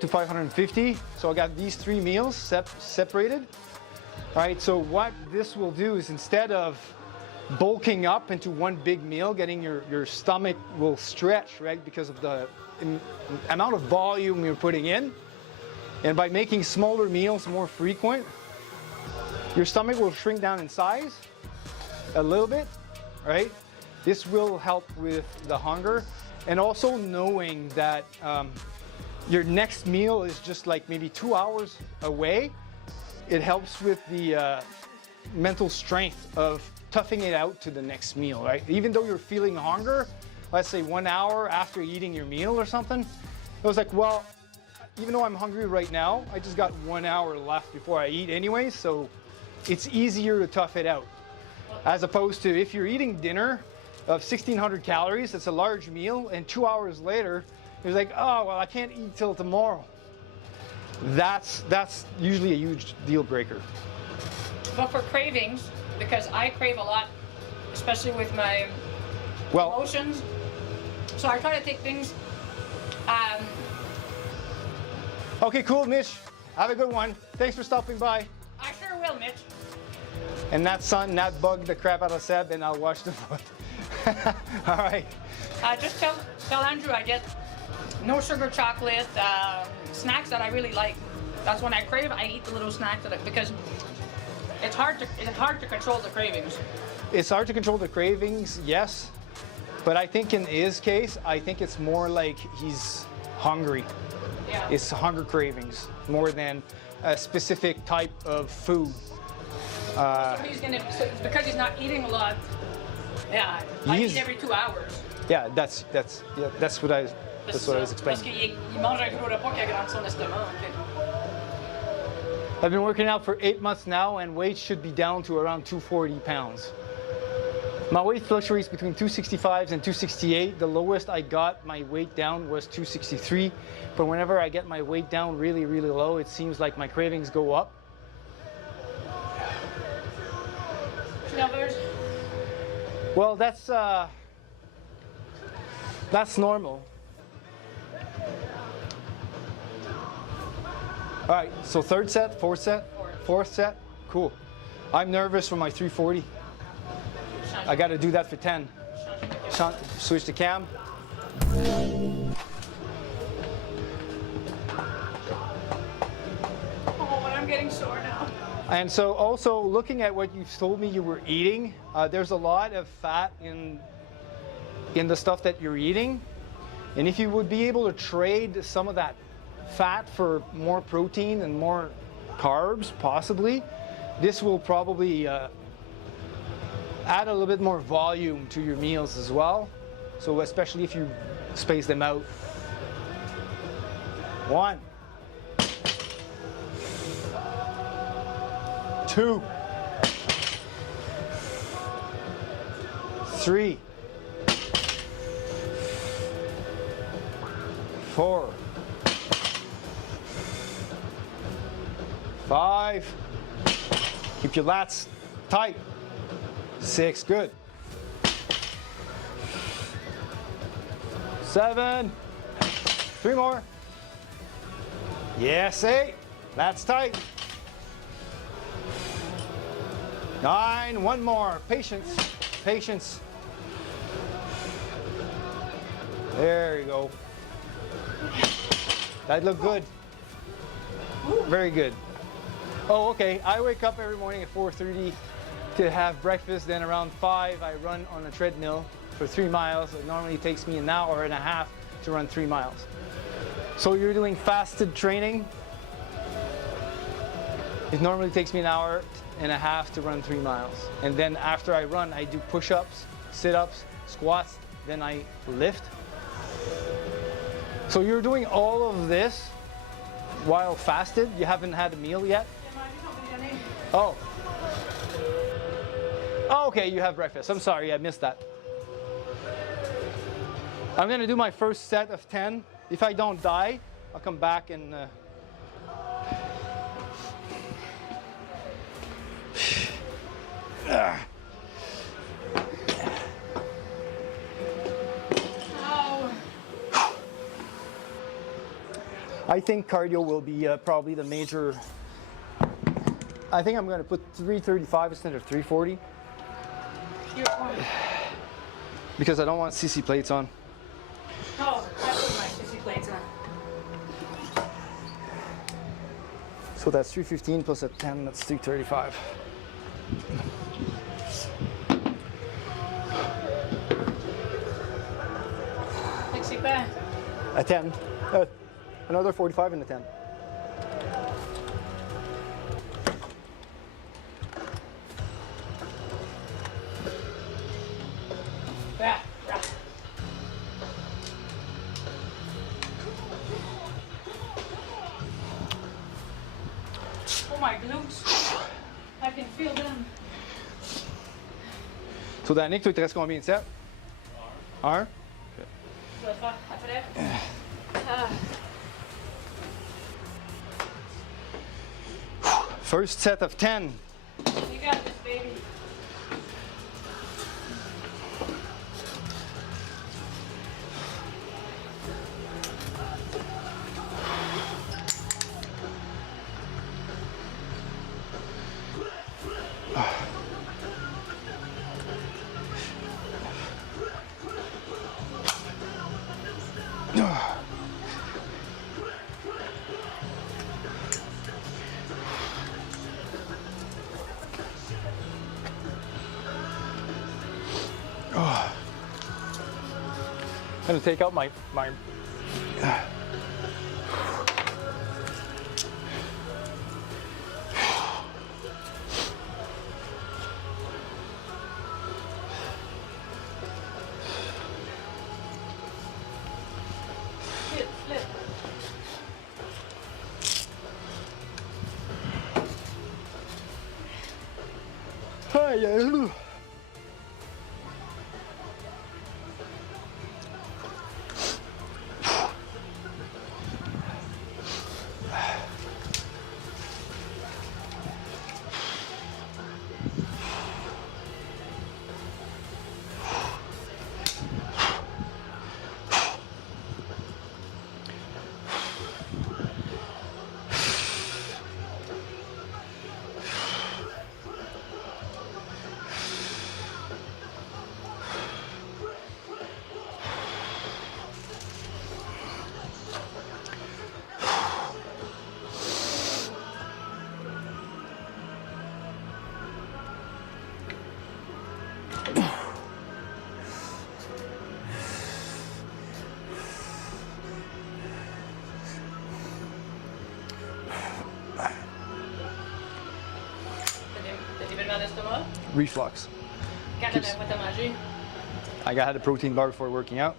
to 550. So I got these 3 meals separated. All right, so what this will do is instead of bulking up into one big meal, getting your stomach will stretch, right, because of the amount of volume you're putting in. And by making smaller meals more frequent, your stomach will shrink down in size a little bit, right? This will help with the hunger, and also knowing that your next meal is just like maybe 2 hours away. It helps with the mental strength of toughing it out to the next meal, right? Even though you're feeling hunger, let's say 1 hour after eating your meal or something, it was like, well, even though I'm hungry right now, I just got 1 hour left before I eat anyway, so it's easier to tough it out. As opposed to if you're eating dinner of 1,600 calories, that's a large meal, and 2 hours later, you're like, oh, well, I can't eat till tomorrow. That's usually a huge deal breaker. But for cravings, because I crave a lot, especially with my emotions, so I try to take things. Okay, cool, Mitch. Have a good one. Thanks for stopping by. I sure will, Mitch. And that son, not bug the crap out of Seb, and I'll watch the foot. All right. Just tell Andrew I get no sugar chocolate, snacks that I really like. That's when I crave, I eat the little snacks because it's hard to control the cravings. It's hard to control the cravings, yes. But I think in his case, I think it's more like he's hungry. Yeah. It's hunger cravings more than a specific type of food. So it's because he's not eating a lot. Yeah, I eat every 2 hours. Yeah, that's what I was explaining. I've been working out for 8 months now, and weight should be down to around 240 pounds. My weight fluctuates between 265 and 268. The lowest I got my weight down was 263. But whenever I get my weight down really, really low, it seems like my cravings go up. Well, that's normal. All right, so third set, fourth set, fourth set, cool. I'm nervous for my 340. I got to do that for 10. Switch to cam. Oh, I'm getting sore now. And so also looking at what you've told me you were eating, there's a lot of fat in the stuff that you're eating. And if you would be able to trade some of that fat for more protein and more carbs, possibly, this will probably add a little bit more volume to your meals as well. So especially if you space them out. 1, 2, 3, 4, 5. Keep your lats tight. 6, good. 7, 3 more. Yes, 8. Lats tight. 9, one more. Patience, patience. There you go. That looked good. Very good. Oh, okay. I wake up every morning at 4:30 to have breakfast. Then around 5, I run on a treadmill for 3 miles. It normally takes me an hour and a half to run 3 miles. So you're doing fasted training. It normally takes me an hour and a half to run 3 miles. And then after I run, I do push-ups, sit-ups, squats, then I lift. So you're doing all of this while fasted? You haven't had a meal yet? Oh. Oh, okay, you have breakfast. I'm sorry, I missed that. I'm gonna do my first set of 10. If I don't die, I'll come back and I think cardio will be probably the major. I think I'm going to put 335 instead of 340 because I don't want CC plates on. Oh, I put my CC plates on. So that's 315 plus a 10, that's 335. A 10. Another 45 and a 10. Yeah, yeah. Oh, my glutes. I can feel them. So Danick, toi, il te reste combien de sets? Un. Je vais le faire après. Ah. First set of 10. You got this, baby. I'm gonna take out my Flip, flip. Hi, reflux. Quand t'as pas mangé? I had a protein bar before working out.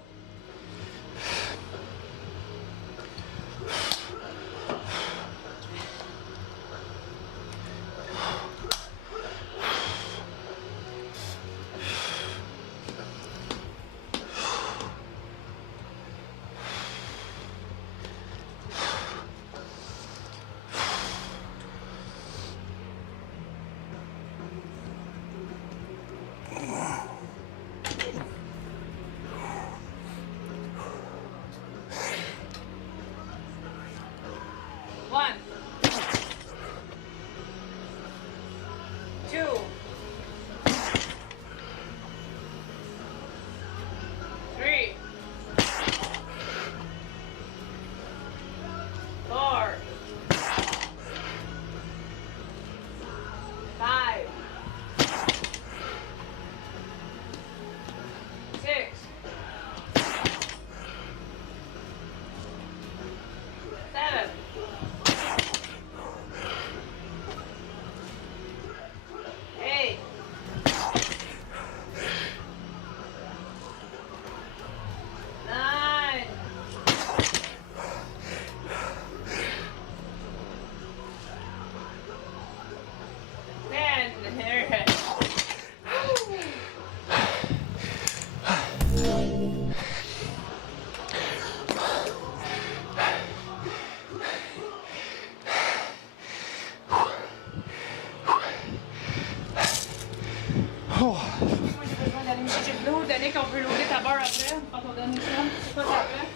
ton dernier semaine? C'est quoi t'appelles?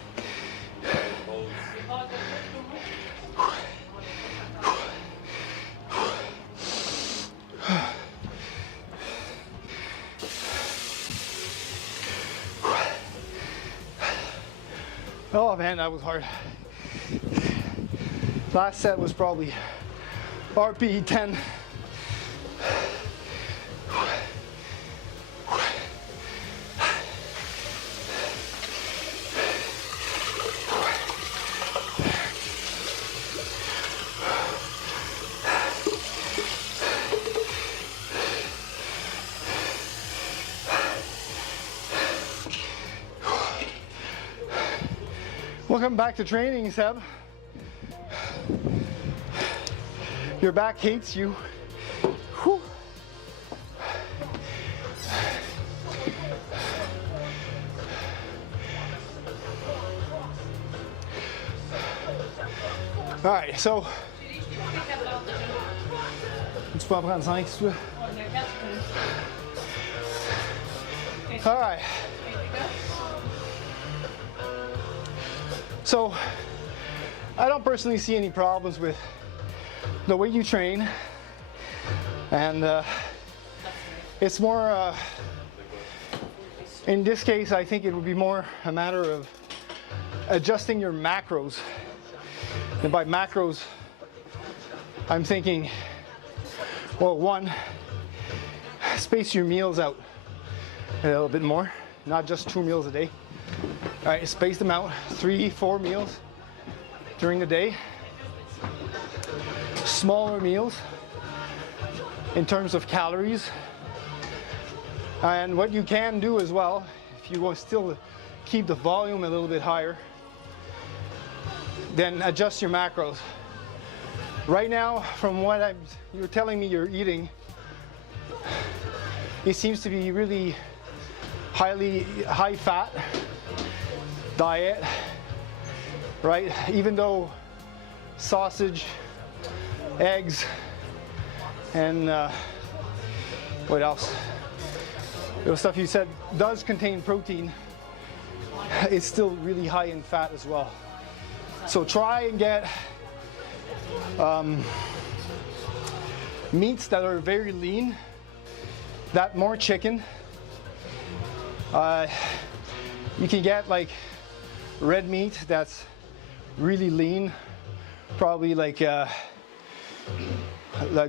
C'est pas de Oh man, that was hard. Last set was probably RPE 10. Welcome back to training, Seb. Your back hates you. Whew. All right, so tu peux en prendre 5 si tu veux. All right. So, I don't personally see any problems with the way you train, and it's more, in this case, I think it would be more a matter of adjusting your macros. And by macros, I'm thinking, well, one, space your meals out a little bit more, not just 2 meals a day. All right, space them out, 3-4 meals during the day. Smaller meals in terms of calories. And what you can do as well, if you want to still keep the volume a little bit higher, then adjust your macros. Right now, from what you're telling me you're eating, it seems to be really high fat diet, right? Even though sausage, eggs, and what else? The stuff you said does contain protein. It's still really high in fat as well. So try and get meats that are very lean, that more chicken. You can get like red meat that's really lean, probably like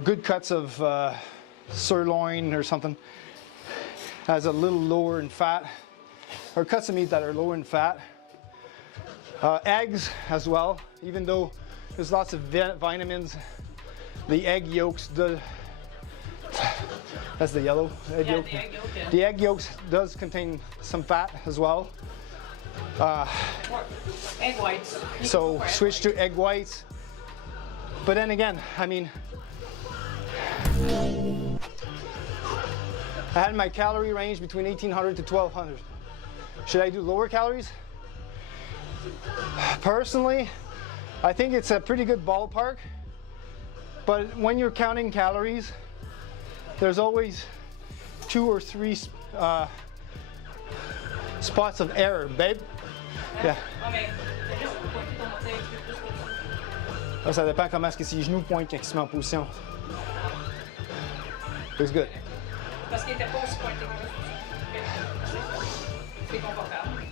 good cuts of sirloin or something, has a little lower in fat, or cuts of meat that are lower in fat. Eggs as well, even though there's lots of vitamins, the egg yolks, that's the yellow egg yolk. The egg yolk, yeah. The egg yolks does contain some fat as well. Egg whites. So switch to egg whites. But then again, I mean, I had my calorie range between 1800 to 1200. Should I do lower calories? Personally, I think it's a pretty good ballpark. But when you're counting calories, there's always 2 or 3 spots of error, babe. Yeah. Là, ça dépend comment est-ce que ses genoux pointent quand il se met en position. Looks good. Parce qu'il était pas aussi pointé que ça. C'est confortable.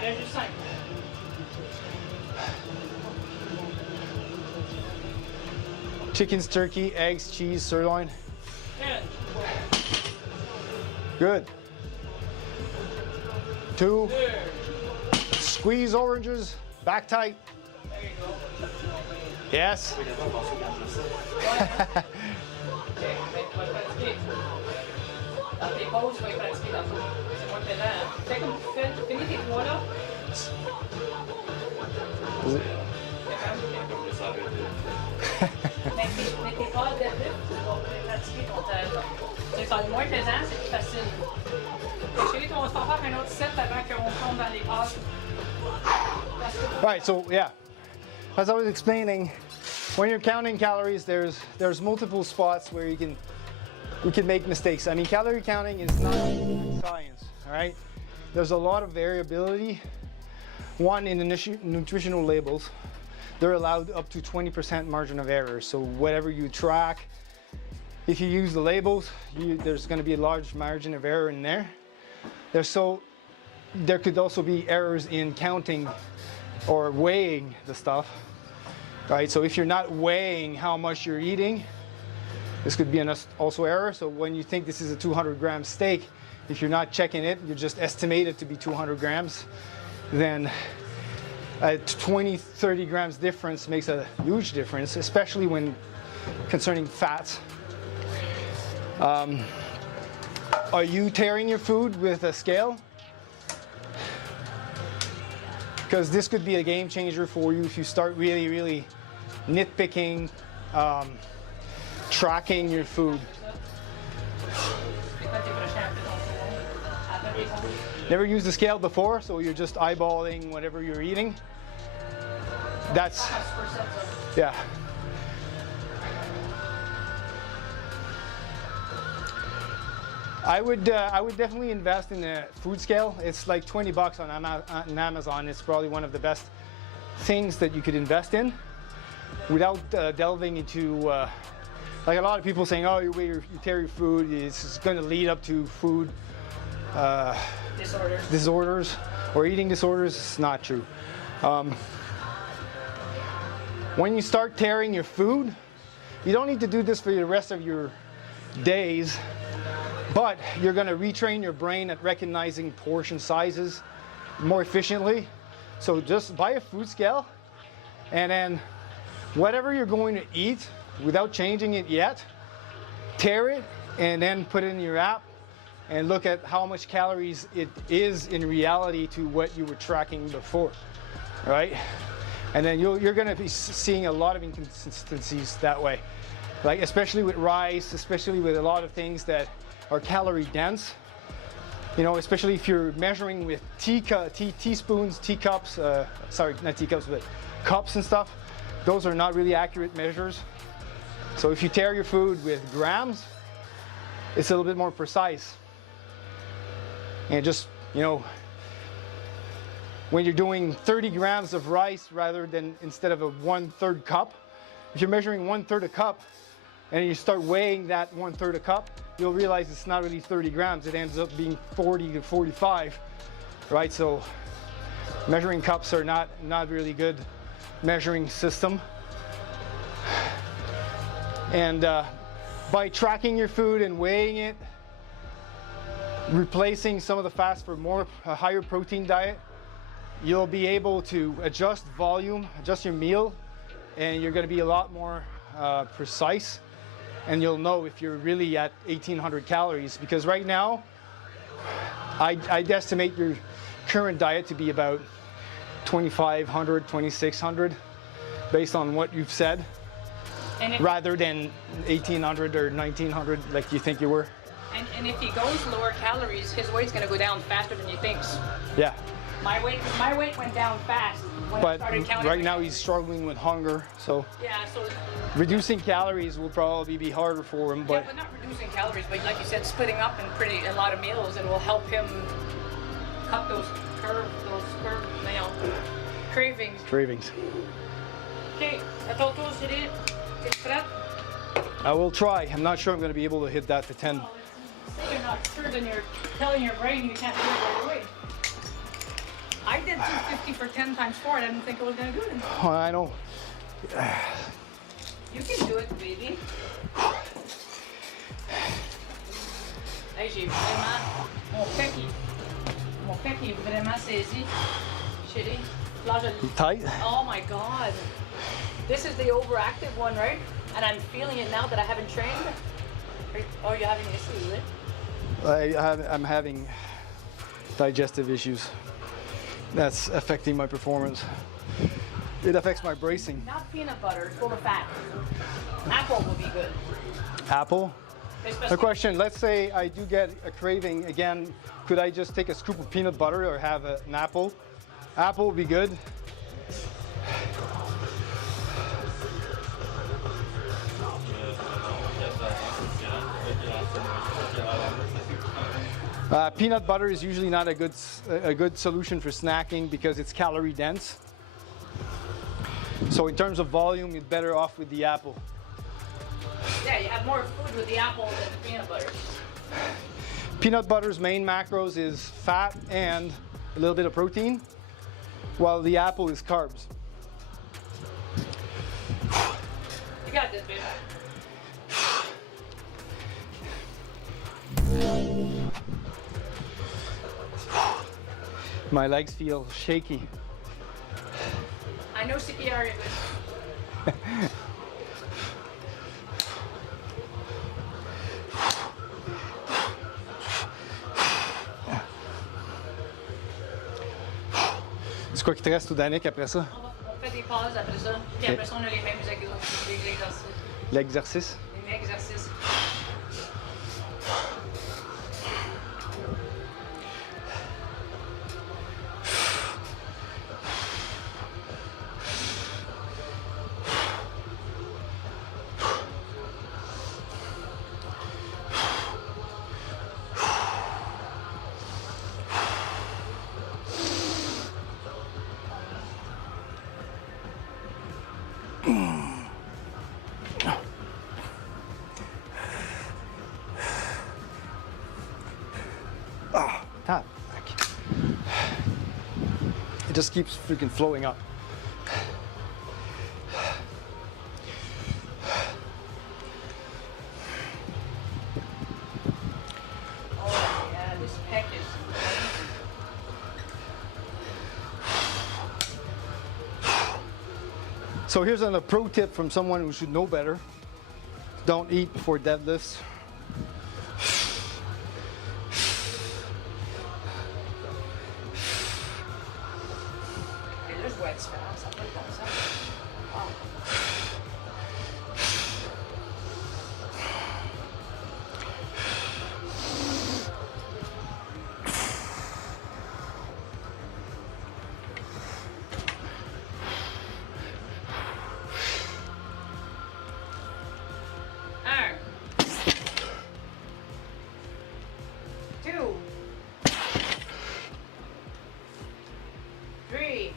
Elle a juste 5. Chickens, turkey, eggs, cheese, sirloin. Good. 2. Squeeze oranges, back tight. There you go. Yes. Dans tes pauses, tu vas y pratiquer dans tout. C'est moins plaisant. Fais comme tu fais. Finis tes 3 là. Mais tes pas de début, tu vas pratiquer ton talent. C'est moins plaisant, c'est plus facile. Chérie, on va se faire un autre set avant qu'on tombe dans les passes. Right, so yeah, as I was explaining, when you're counting calories, there's multiple spots where you can we can make mistakes. I mean, calorie counting is not science, all right? There's a lot of variability. One, in the nutritional labels, they're allowed up to 20% margin of error. So whatever you track, if you use the labels, there's going to be a large margin of error in there. There could also be errors in counting or weighing the stuff, right? So if you're not weighing how much you're eating, this could be also error. So when you think this is a 200-gram steak, if you're not checking it, you just estimate it to be 200 grams, then a 20-30 grams difference makes a huge difference, especially when concerning fats. Are you tearing your food with a scale? Because this could be a game changer for you if you start really nitpicking, tracking your food. Never used the scale before, so you're just eyeballing whatever you're eating. That's, yeah. I would definitely invest in a food scale. It's like 20 bucks on Amazon. It's probably one of the best things that you could invest in without delving into, like a lot of people saying, oh, you tear your food, it's going to lead up to food disorders or eating disorders. It's not true. When you start tearing your food, you don't need to do this for the rest of your days, but you're going to retrain your brain at recognizing portion sizes more efficiently. So just buy a food scale, and then whatever you're going to eat, without changing it yet, tear it and then put it in your app and look at how much calories it is in reality to what you were tracking before, right? And then you're going to be seeing a lot of inconsistencies that way, like especially with rice, especially with a lot of things that are calorie dense. You know, especially if you're measuring with teaspoons, teacups, sorry, not teacups, but cups and stuff. Those are not really accurate measures. So if you tear your food with grams, it's a little bit more precise. And just, you know, when you're doing 30 grams of rice rather than instead of a 1/3 cup, if you're measuring 1/3 a cup and you start weighing that 1/3 a cup, you'll realize it's not really 30 grams. It ends up being 40 to 45, right? So measuring cups are not really good measuring system. And by tracking your food and weighing it, replacing some of the fats for a higher protein diet, you'll be able to adjust volume, adjust your meal, and you're going to be a lot more precise, and you'll know if you're really at 1,800 calories. Because right now, I'd estimate your current diet to be about 2,500, 2,600, based on what you've said, rather than 1,800 or 1,900 like you think you were. And if he goes lower calories, his weight's going to go down faster than he thinks. Yeah. My weight went down fast when I started counting. Right now he's struggling with hunger, so yeah, so reducing calories will probably be harder for him. But yeah, but not reducing calories, but like you said, splitting up in a lot of meals, it will help him cut those cravings. Cravings. Okay, à ton tour, Cyril. T'es prêt? I will try. I'm not sure I'm going to be able to hit that to 10. Say you're not sure, then you're telling your brain you can't do it right away. I did 250 for 10 times 4. I didn't think I was going to do it. Oh, I know. You can do it, baby. Hey, j'ai vraiment... Mon pec est vraiment saisi. Chérie. Là, je... Tight? Oh my God. This is the overactive one, right? And I'm feeling it now that I haven't trained. Oh, you're having issues with it? I'm having digestive issues. That's affecting my performance. It affects my bracing. Not peanut butter, it's full of fat. Apple will be good. Apple? Especially A question, let's say I do get a craving again, could I just take a scoop of peanut butter or have an apple? Apple would be good. Peanut butter is usually not a good solution for snacking because it's calorie dense. So in terms of volume, you're better off with the apple. Yeah, you have more food with the apple than the peanut butter. Peanut butter's main macros is fat and a little bit of protein, while the apple is carbs. You got this, baby. My legs feel shaky. I know CPR is good. C'est quoi qui te reste, Danick, après ça? On fait des pauses après ça, puis après ça, on a les mêmes exercices. L'exercice? Les mêmes exercices. Tap. It just keeps freaking flowing up. Oh yeah, this pec is So here's a pro tip from someone who should know better. Don't eat before deadlifts. Et là, je vois la différence, ça fait comme ça. Wow. Two, 3,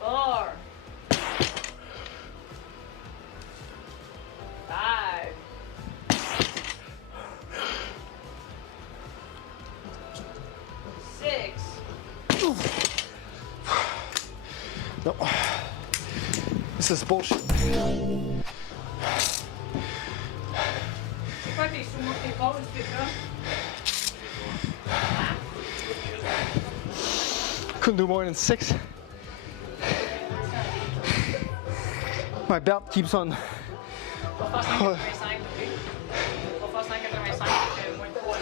4, 5, 6. No. This is bullshit. C'est quoi tes sous tes pauses, tes gars? Couldn't do more than 6. My belt keeps on. On va faire 185, ok? On va faire 185, c'est moins de 3. Hein?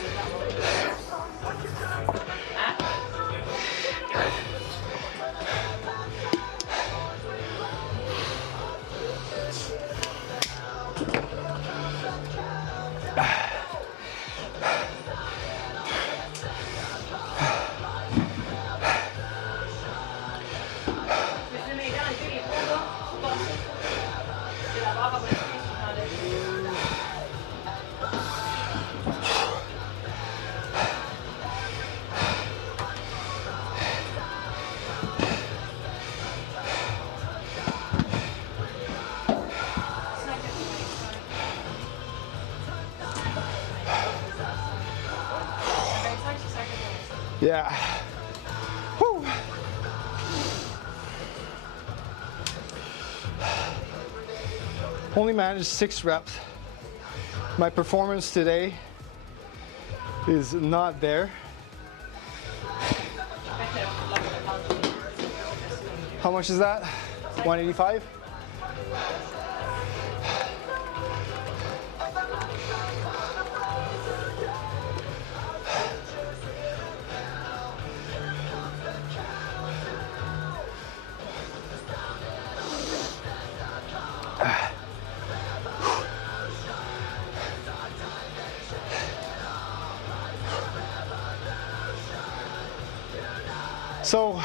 Je mets les dents, les poids, là, c'est pas ça. C'est la barre à votre pied, je t'enlève. Yeah. Woo. Only managed 6 reps. My performance today is not there. How much is that? 185? So,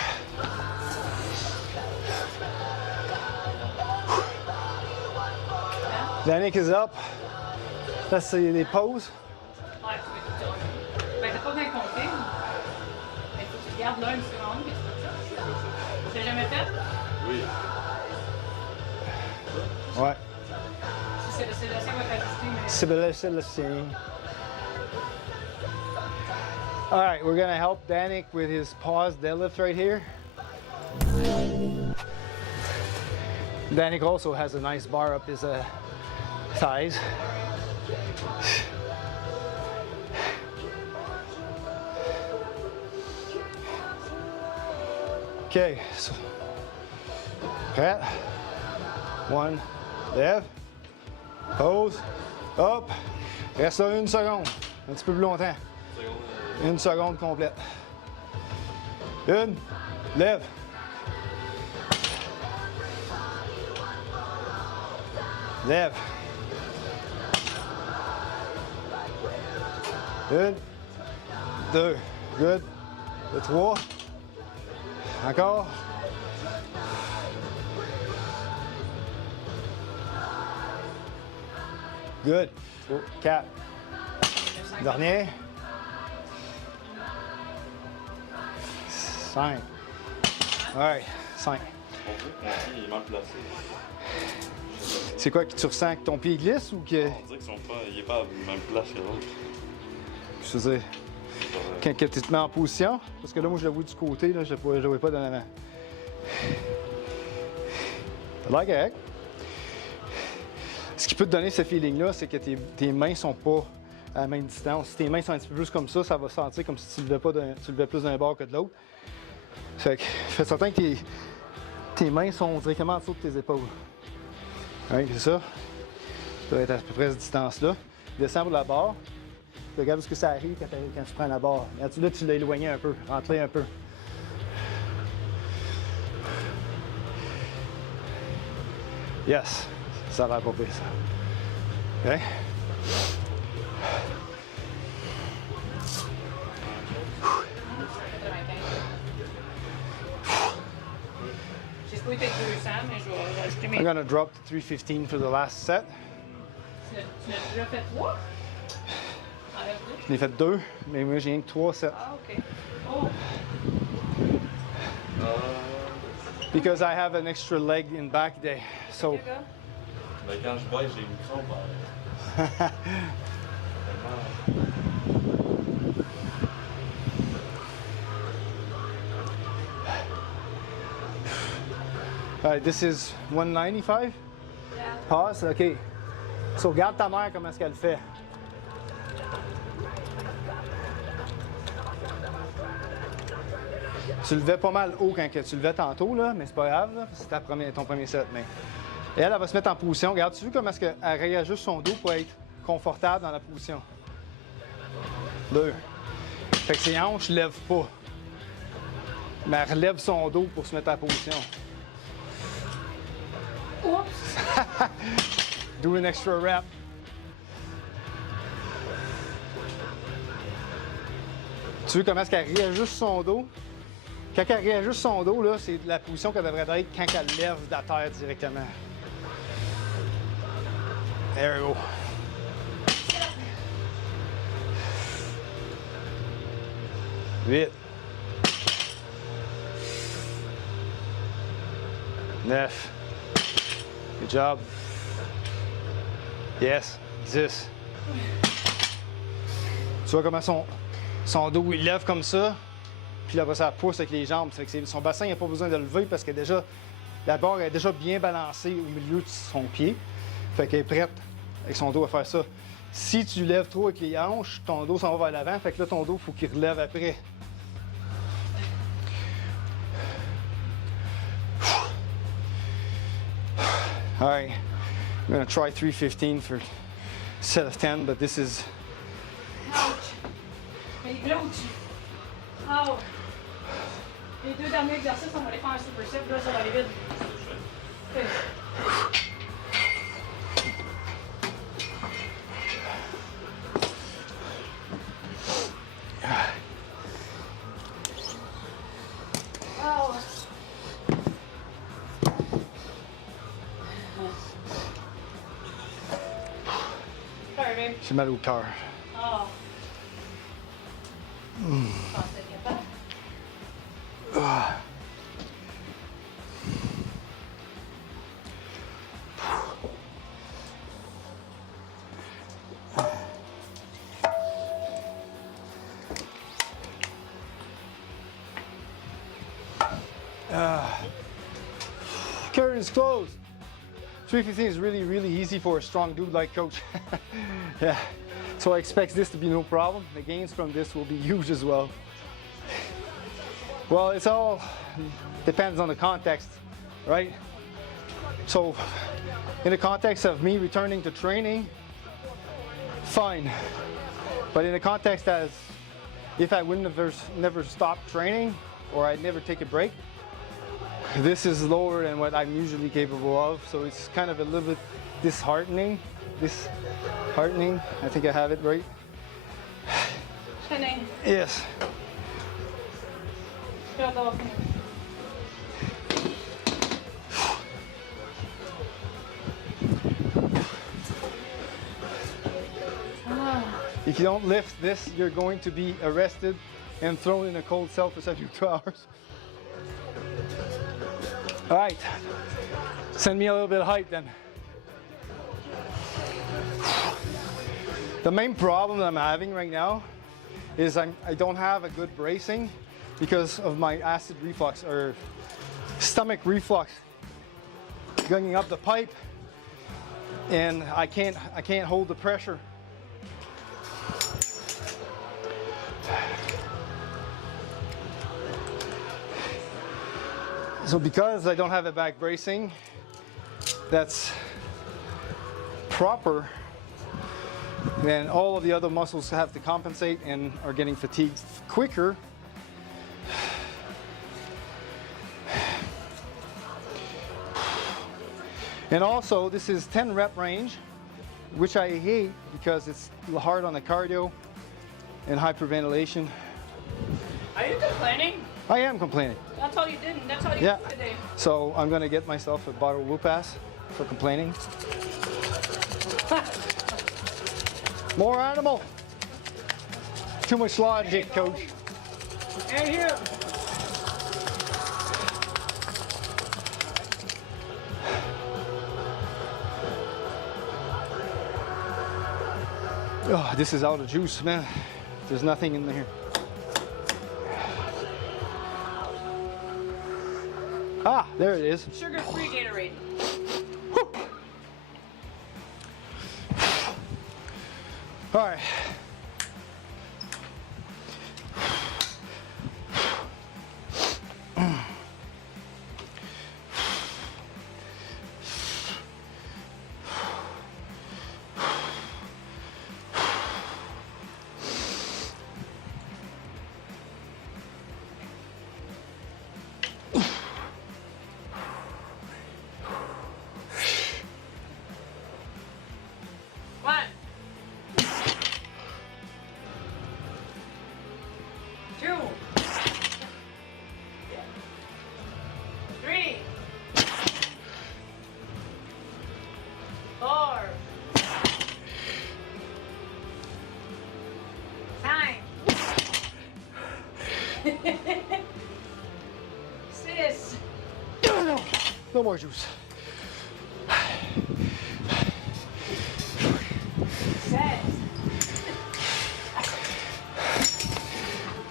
Danick is up Là, c'est des pauses. Ouais, tu veux tout. Ben, t'as pas besoin de compter. Mais faut que tu gardes là une seconde, mais c'est pas ça. Tu l'as jamais fait? Oui. Ouais. C'est le ça va t'ajuster, mais. C'est le signe. All right, we're gonna help Danik with his pause deadlift right here. Danik also has a nice bar up his thighs. Okay, so prêt? One, lève, pause, up. Reste là une seconde, un petit peu plus longtemps. Une seconde complète. Une, lève. Lève. Une, deux, good. Le trois. Encore. Good. Oh, quatre. Dernier. 5. Ouais, 5. On dirait que mon pied il est mal placé. C'est quoi que tu ressens que ton pied glisse ou que. On dirait qu'il est pas à la même place que l'autre. Je veux dire, quand tu te mets en position, parce que là, moi, je le vois du côté, là, je ne le vois pas dans l'avant. Like correct. Ce qui peut te donner ce feeling-là, c'est que tes mains sont pas à la même distance. Si tes mains sont un petit peu plus comme ça va sentir comme si tu levais plus d'un bord que de l'autre. Fait que fais certain que tes mains sont directement en dessous de tes épaules. Oui, c'est ça. Tu dois être à peu près à cette distance-là. Descends pour la barre. Regarde où ça arrive quand tu prends la barre. Là, tu l'as éloigné un peu. Rentre-les un peu. Yes. Ça va pas pire, ça. OK? J'ai supposé être 200, mais je vais rajouter mes. I'm gonna drop to 315 for the last set. Tu l'as déjà fait 3? Enlève 2. J'en ai fait 2, mais moi j'ai rien que 3 sets. Ah, OK. Oh. Because I have an extra leg in back day. So. Ben, quand je baisse, j'ai le micro, ben. All right, this is 195. Yeah. Pause, OK. So, regarde ta mère comment est-ce qu'elle fait. Tu levais pas mal haut quand tu levais tantôt, là, mais c'est pas grave, là, c'est ton premier set. Mais elle va se mettre en position. Regarde, tu vois comment est-ce qu'elle réajuste son dos pour être confortable dans la position. 2. Fait que ses hanches ne lèvent pas. Mais elle relève son dos pour se mettre en position. Oups! Do an extra rep. Tu vois comment est-ce qu'elle réajuste son dos? Quand elle réajuste son dos, là, c'est la position qu'elle devrait être quand elle lève de la terre directement. There we go. Vite. 9. Good job. Yes. 10. Tu vois comment son dos il lève comme ça, puis là ça pousse avec les jambes. Fait que son bassin il n'a pas besoin de le lever parce que déjà la barre est déjà bien balancée au milieu de son pied. Fait qu'elle est prête avec son dos à faire ça. Si tu lèves trop avec les hanches, ton dos s'en va vers l'avant. Fait que là ton dos, il faut qu'il relève après. All right, I'm gonna try 315 for set of 10, but this is. Ouch! Mais l'autre! Oh! Les 2 derniers exercices, on va les faire un superset, là, ça va aller vite. Okay. Oh! Sorry, babe. J'ai mal au cœur. Oh. Pensais capable. Ah. Curtain is closed. 315 is really, really easy for a strong dude like Coach. Yeah, so I expect this to be no problem. The gains from this will be huge as well. Well, it's all depends on the context, right? So, in the context of me returning to training, fine. But in the context as if I would never stop training or I'd never take a break, this is lower than what I'm usually capable of, so it's kind of a little bit disheartening. I think I have it right. Chinning. Yes. If you don't lift this, you're going to be arrested and thrown in a cold cell for 72 hours. All right, send me a little bit of height then. The main problem that I'm having right now is I don't have a good bracing because of my acid reflux or stomach reflux going up the pipe, and I can't hold the pressure. So because I don't have a back bracing that's proper, then all of the other muscles have to compensate and are getting fatigued quicker. And also, this is 10 rep range, which I hate because it's hard on the cardio and hyperventilation. Are you complaining? I am complaining. That's all you did. That's all you did today. So I'm gonna get myself a bottle of Whoop-Ass for complaining. More animal. Too much logic, Coach. And here. Oh, this is out of juice, man. There's nothing in there. Ah, there it is. Sugar-free Gatorade. All right. Sis. No more juice.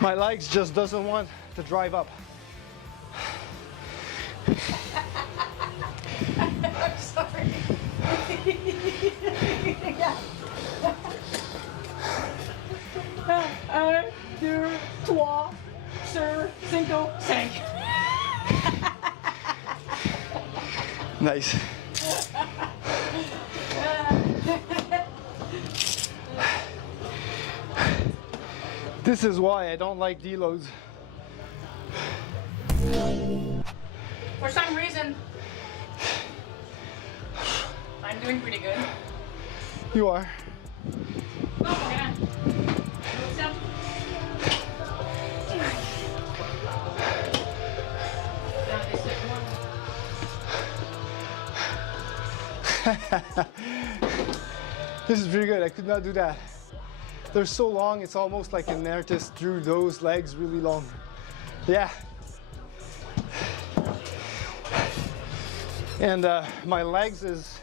My legs just doesn't want to drive up. I'm sorry. 1, 2, 3, 4, 5, 6. Nice. This is why I don't like deloads. For some reason, I'm doing pretty good. You are. Oh, yeah. This is pretty good. I could not do that. They're so long, it's almost like an artist drew those legs really long. Yeah. And my legs is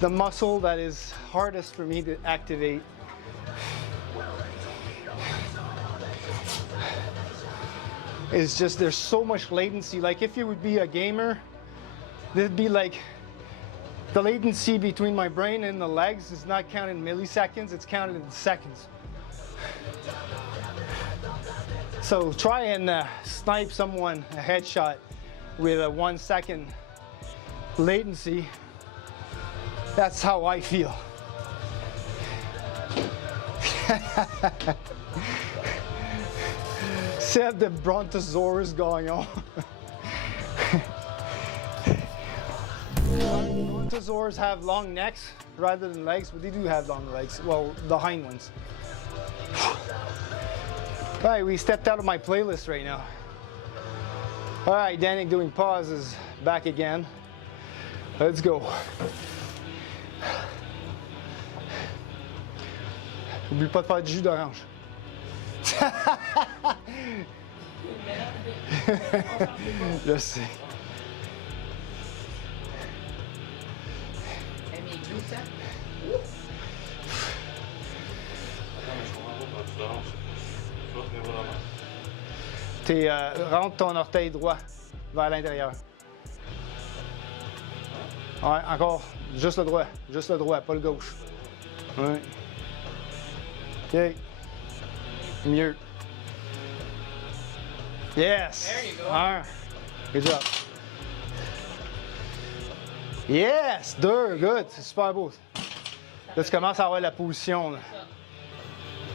the muscle that is hardest for me to activate. It's just there's so much latency. Like if you would be a gamer, there'd be like the latency between my brain and the legs is not counted in milliseconds, it's counted in seconds. So try and snipe someone a headshot with a 1 second latency. That's how I feel. Said the brontosaurus going on. Brontosaurs have long necks rather than legs, but they do have long legs. Well, the hind ones. All right, we stepped out of my playlist right now. All right, Danik doing pauses back again. Let's go. N'oublie pas de faire du jus d'orange. Je sais. Rentre ton orteil droit vers l'intérieur. Ouais, encore. Juste le droit, pas le gauche. Ouais. OK. Mieux. Yes. There you go. Un. Good job. Yes. Deux. Good. C'est super beau. Là, tu commences à avoir la position. Là.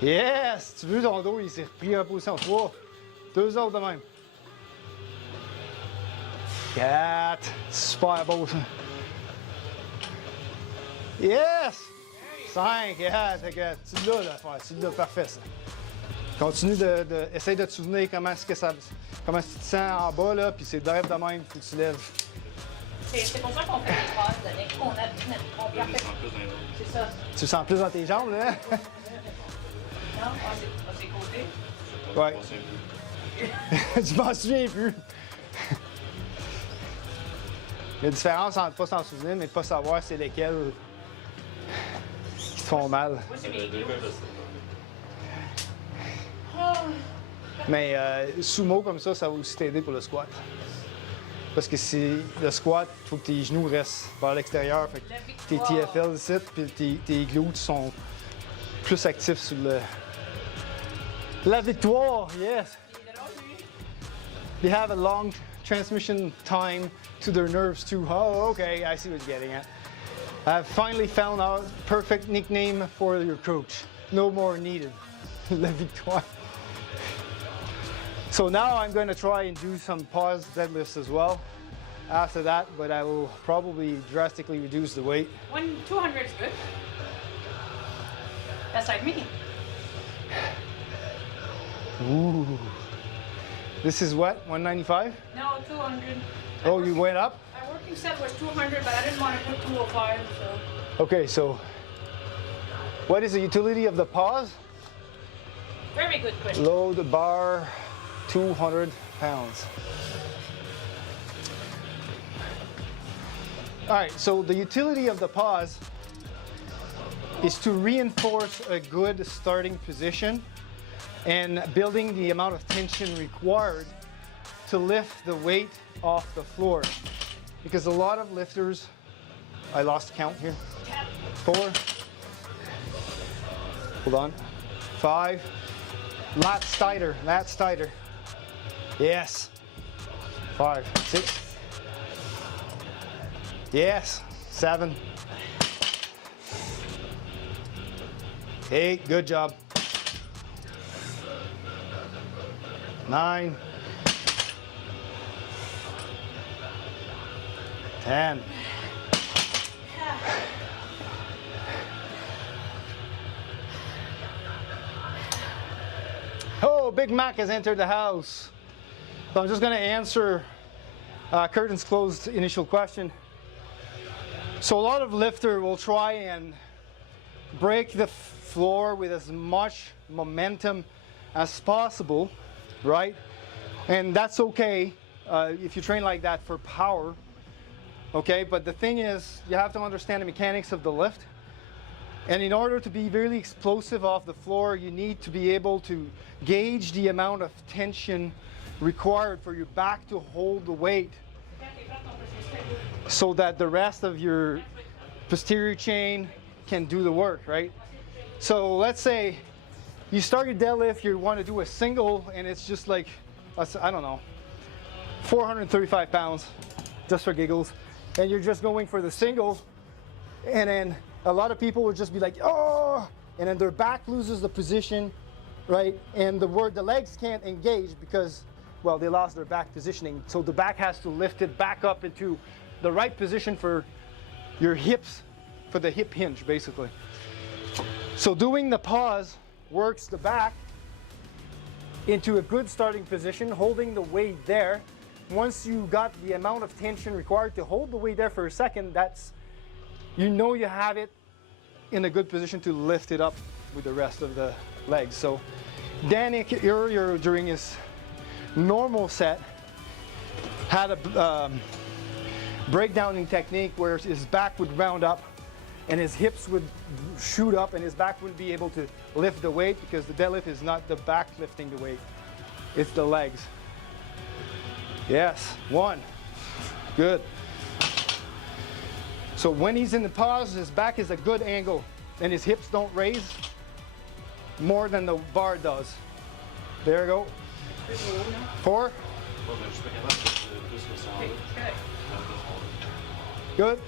Yes. Tu veux ton dos, il s'est repris en position. 3. 2 autres de même. 4. Super beau, ça. Yes. 5. Yes. Tu l'as, l'affaire. Tu l'as, parfait, ça. Continue essaye de te souvenir comment tu te sens en bas, là, puis c'est direct de même, faut que tu lèves. C'est pour ça qu'on fait des passes de nez, qu'on appuie notre Là, je sens plus dans les autres. C'est ça. Tu le sens plus dans tes jambes, là? Non, à ses côtés. Ouais. Je Tu m'en souviens plus. Il y a une différence entre pas s'en souvenir, mais pas savoir c'est lesquels qui te font mal. Moi, c'est mes glutes. Mais sumo comme ça va aussi t'aider pour le squat. Parce que c'est le squat, il faut que tes genoux restent vers l'extérieur. Fait que tes TFL ici, puis tes glutes sont plus actifs sur le. La victoire, yes! They have a long transmission time to their nerves too. Oh, okay, I see what you're getting at. I've finally found out perfect nickname for your coach. No more needed. La victoire. So now I'm going to try and do some pause deadlifts as well after that, but I will probably drastically reduce the weight. 200 is good. That's like me. Ooh. This is what, 195? No, 200. Oh, you went up? My working set was 200, but I didn't want to put 205, so. Okay, so what is the utility of the pause? Very good question. Load the bar 200 pounds. All right, so the utility of the pause is to reinforce a good starting position and building the amount of tension required to lift the weight off the floor. Because a lot of lifters, I lost count here. 4. Hold on. 5. Lats tighter, lats tighter. Yes. 5, 6. Yes. 7. 8. Good job. 9. 10. Oh, Big Mac has entered the house. So I'm just going to answer curtains closed initial question. So a lot of lifter will try and break the floor with as much momentum as possible, right? And that's okay if you train like that for power, okay? But the thing is, you have to understand the mechanics of the lift. And in order to be really explosive off the floor, you need to be able to gauge the amount of tension required for your back to hold the weight so that the rest of your posterior chain can do the work, right? So let's say you start your deadlift, you want to do a single, and it's just like, I don't know, 435 pounds, just for giggles, and you're just going for the single, and then a lot of people would just be like, oh, and then their back loses the position, right? And the legs can't engage because, well, they lost their back positioning. So the back has to lift it back up into the right position for your hips, for the hip hinge, basically. So doing the pause works the back into a good starting position, holding the weight there. Once you got the amount of tension required to hold the weight there for a second, you know you have it in a good position to lift it up with the rest of the legs. So Danik earlier during his normal set had a breakdowning technique where his back would round up and his hips would shoot up and his back wouldn't be able to lift the weight, because the deadlift is not the back lifting the weight, it's the legs. Yes, 1, good. So when he's in the pause, his back is a good angle and his hips don't raise more than the bar does. There you go. 4. Good.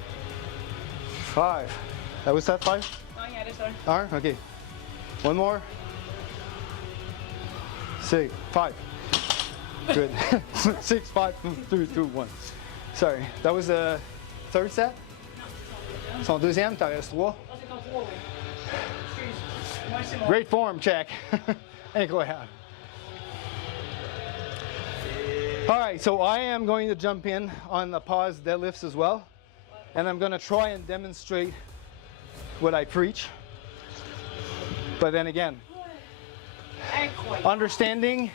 5. That was that 5? Oh yeah, this one. R? Okay. 1 more. 6. 5. Good. 6, 5, 3, 2, 1. Sorry. That was the third set? Son deuxième, t'en restes 3. Great form, check. Incroyable. All right, so I am going to jump in on the pause deadlifts as well. And I'm going to try and demonstrate what I preach. But then again, understanding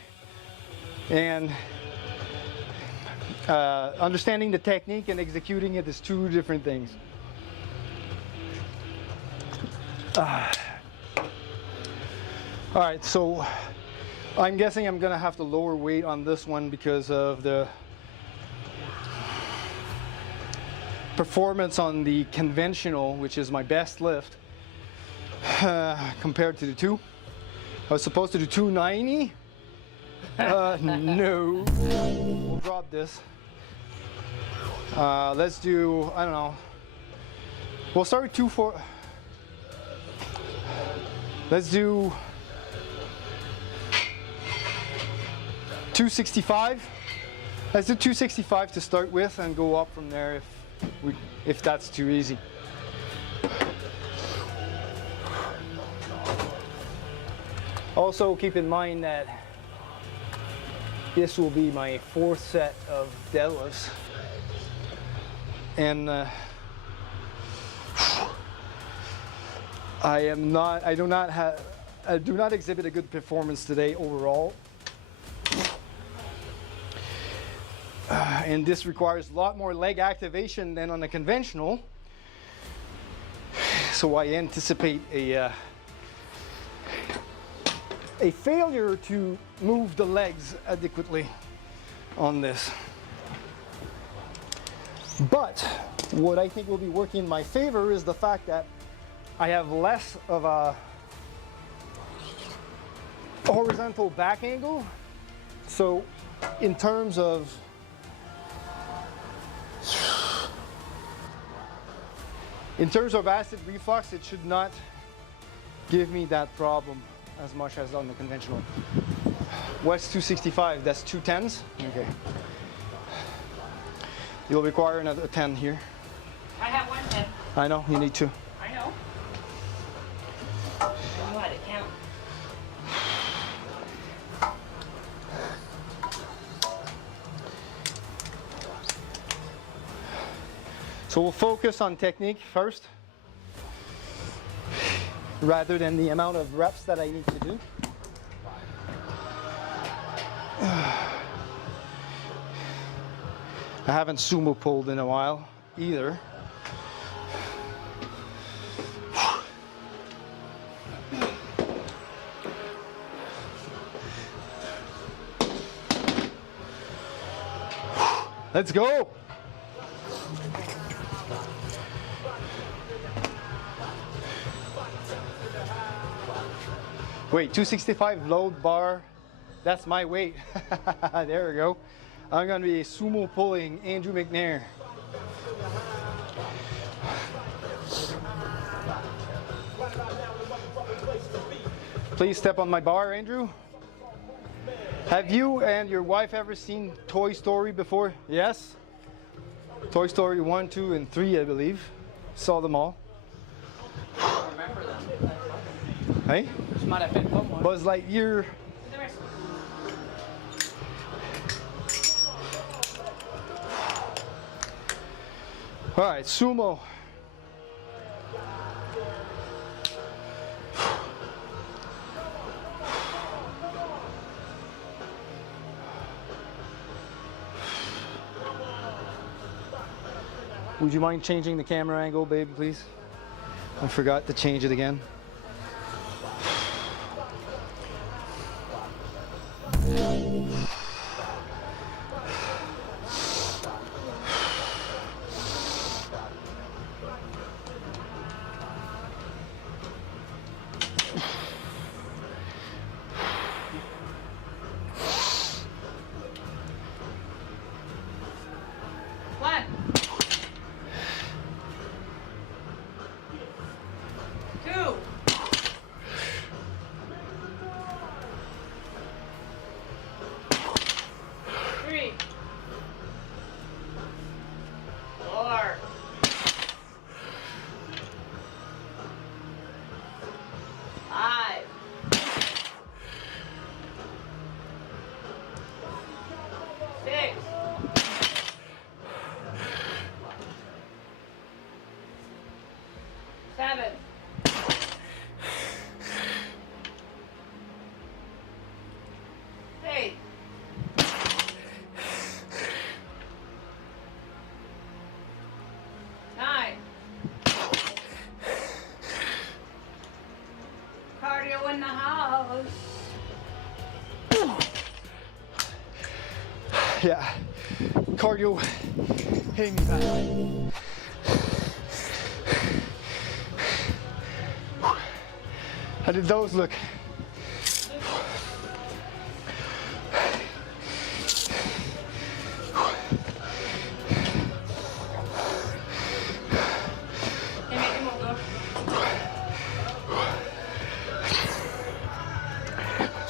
and understanding the technique and executing it is 2 different things. All right, so I'm guessing I'm gonna have to lower weight on this one because of the performance on the conventional, which is my best lift, compared to the 2. I was supposed to do 290. No, we'll drop this. Let's do, I don't know, we'll start with 240. Let's do 265. Let's do 265 to start with and go up from there if that's too easy. Also keep in mind that this will be my 4th set of deadlifts, and I do not exhibit a good performance today overall. And this requires a lot more leg activation than on a conventional. So I anticipate a failure to move the legs adequately on this. But what I think will be working in my favor is the fact that I have less of a horizontal back angle. So in terms of acid reflux, it should not give me that problem as much as on the conventional. What's 265? That's 2 10s? Okay. You'll require another 10 here. I have 1 10. I know, you need 2. I know. I know how to count. So we'll focus on technique first. rather than the amount of reps that I need to do. I haven't sumo pulled in a while either. Let's go. Wait, 265 load bar. That's my weight. There we go. I'm going to be sumo pulling Andrew McNair. Please step on my bar, Andrew. Have you and your wife ever seen Toy Story before? Yes? Toy Story 1, 2, and 3, I believe. Saw them all. I don't remember them. Hey? Je m'en rappelle pas, moi. Buzz Lightyear. All right, sumo. Would you mind changing the camera angle, baby, please? I forgot to change it again. In the house. Yeah, cardio hitting me back. How did those look?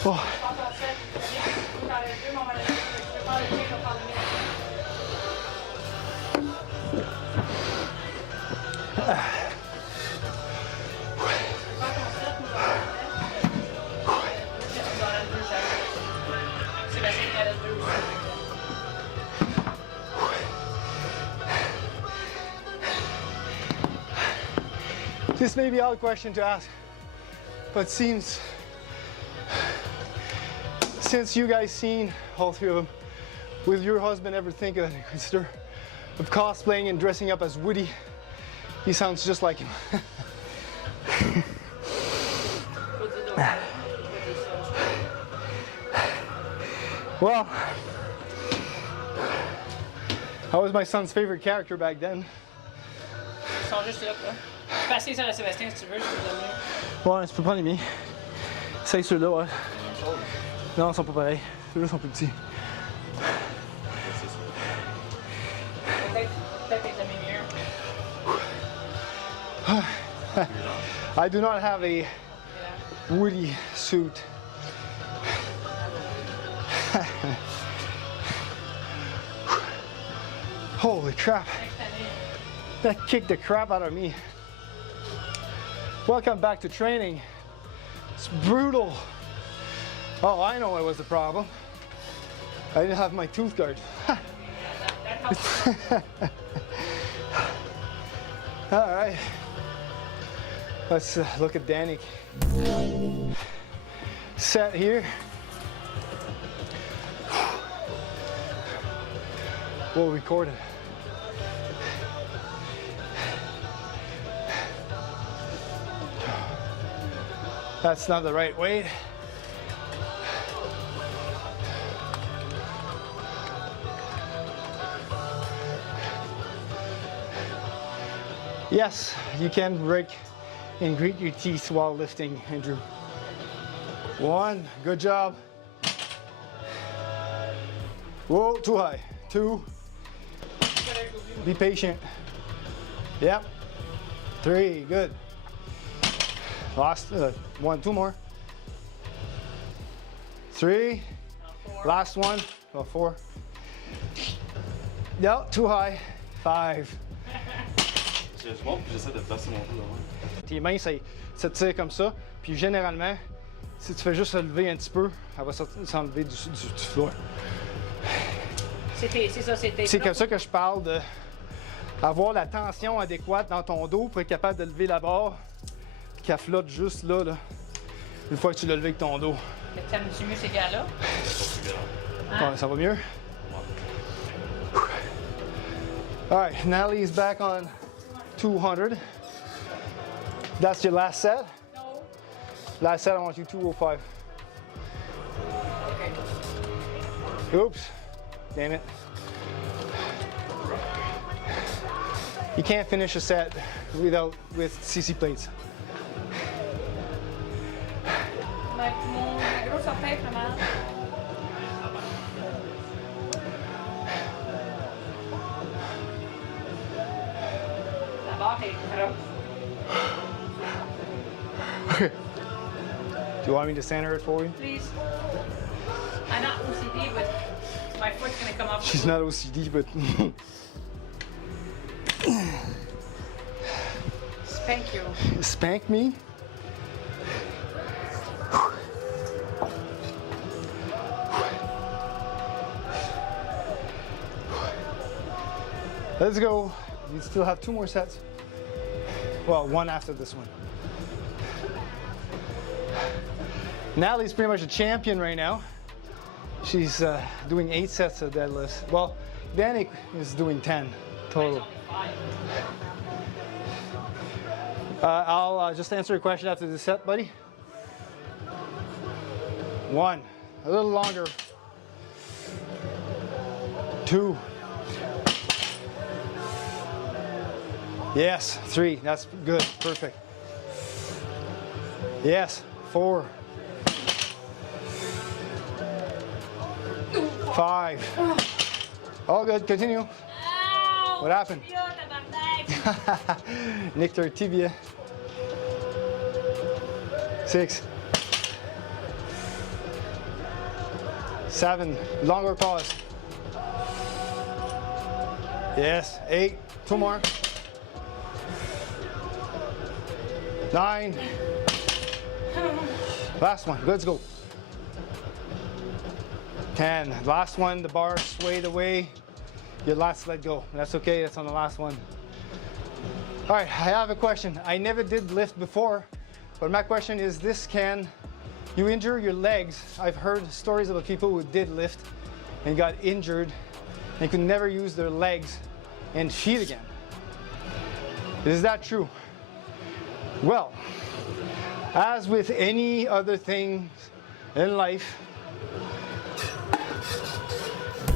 Oh. This may be an odd question to ask, but since you guys seen all three of them, will your husband ever think of consider of cosplaying and dressing up as Woody? He sounds just like him. Well, I was my son's favorite character back then. Ils sont juste là, quoi. Tu peux essayer ça à Sébastien si tu veux, je peux te donner. Ouais, tu peux prendre les miens. C'est ceux-là, ouais. Non, ils sont pas pareils. Ceux-là sont plus petits. Peut-être que t'as mieux. I do not have a Woody suit. Holy crap. That kicked the crap out of me. Welcome back to training. It's brutal. Oh, I know what was the problem. I didn't have my tooth guard. All right. Let's look at Danik. Set here. We'll record it. That's not the right weight. Yes, you can break and grit your teeth while lifting, Andrew. 1, good job. Whoa, too high. 2, be patient. Yep. 3, good. Last 1, 2 more. 3, last one. Oh, 4. Yep, too high. 5. Je monte puis j'essaie de placer mon dos. Tes mains, ça tire comme ça. Puis généralement, si tu fais juste se lever un petit peu, elle va s'enlever du floor. C'est comme ça que je parle de avoir la tension adéquate dans ton dos pour être capable de lever la barre, puis qu'elle flotte juste là, une fois que tu l'as levé avec ton dos. T'aimes-tu mieux ces gars-là? Hein? Ouais, ça va mieux? All right, Natalie's back on 200. That's your last set? No. Last set, I want you 205. Oops. Damn it. You can't finish a set with CC plates. Mon gros orteil fait mal. La barre est trop. Do you want me to center it for you? Please. I'm not OCD, but my foot's gonna come off. She's not OCD, but Spank you. spank me? Let's go. You still have 2 more sets. Well, 1 after this one. Natalie's pretty much a champion right now. She's doing 8 sets of deadlifts. Well, Danik is doing 10 total. I'll just answer a question after the set, buddy. 1, a little longer. 2. Yes, 3, that's good, perfect. Yes, 4. 5. All good, continue. Ow! What happened? Nicked her tibia. 6. 7. Longer pause. Yes. 8. 2 more. 9. Last one. Let's go. 10. Last one. The bar swayed away. Your last let go. That's okay. That's on the last one. All right. I have a question. I never did lift before, but my question is this: can you injure your legs? I've heard stories about people who did lift and got injured and could never use their legs and feet again. Is that true? Well, as with any other thing in life,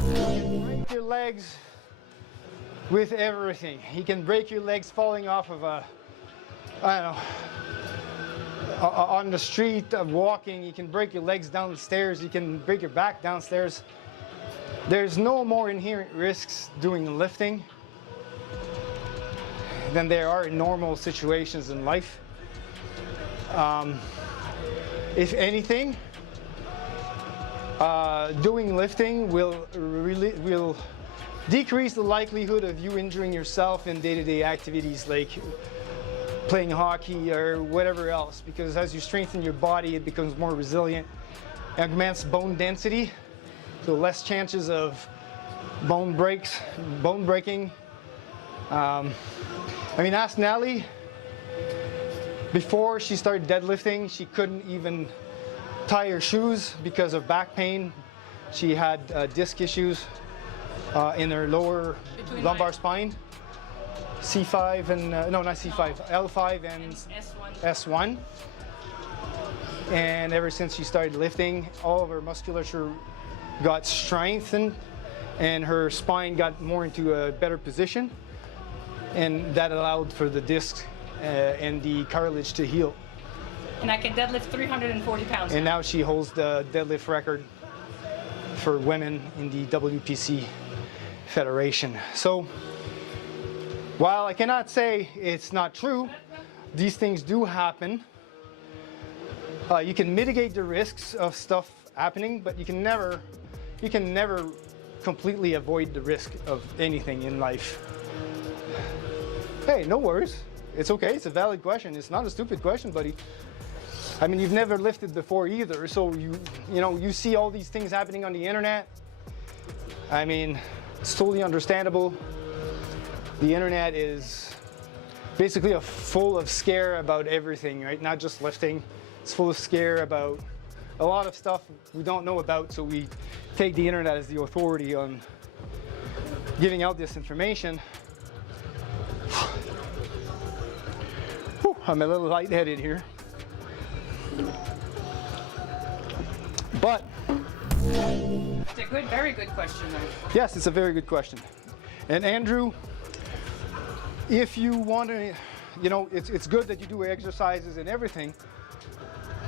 break your legs with everything. You can break your legs falling off of a, I don't know, on the street, walking. You can break your legs down the stairs. You can break your back downstairs. There's no more inherent risks doing lifting than there are in normal situations in life. If anything, doing lifting will decrease the likelihood of you injuring yourself in day-to-day activities like playing hockey or whatever else, because as you strengthen your body, it becomes more resilient, augments bone density, so less chances of bone breaking. I mean, ask Natalie. Before she started deadlifting, she couldn't even tie her shoes because of back pain. She had disc issues in her lower lumbar spine. C5 and, no, not C5, L5 and S1. And ever since she started lifting, all of her musculature got strengthened and her spine got more into a better position. And that allowed for the disc and the cartilage to heal. And I can deadlift 340 pounds. And now she holds the deadlift record for women in the WPC Federation. So while I cannot say it's not true, these things do happen. You can mitigate the risks of stuff happening, but you can never completely avoid the risk of anything in life. Hey, no worries. It's okay. It's a valid question. It's not a stupid question, buddy. I mean, you've never lifted before either, so you see all these things happening on the internet. I mean, it's totally understandable. The internet is basically full of scare about everything, right? Not just lifting. It's full of scare about a lot of stuff we don't know about, so we take the internet as the authority on giving out this information. Whew, I'm a little lightheaded here. But it's a good, very good question, though. Yes, it's a very good question. And Andrew, if you want to, it's good that you do exercises and everything,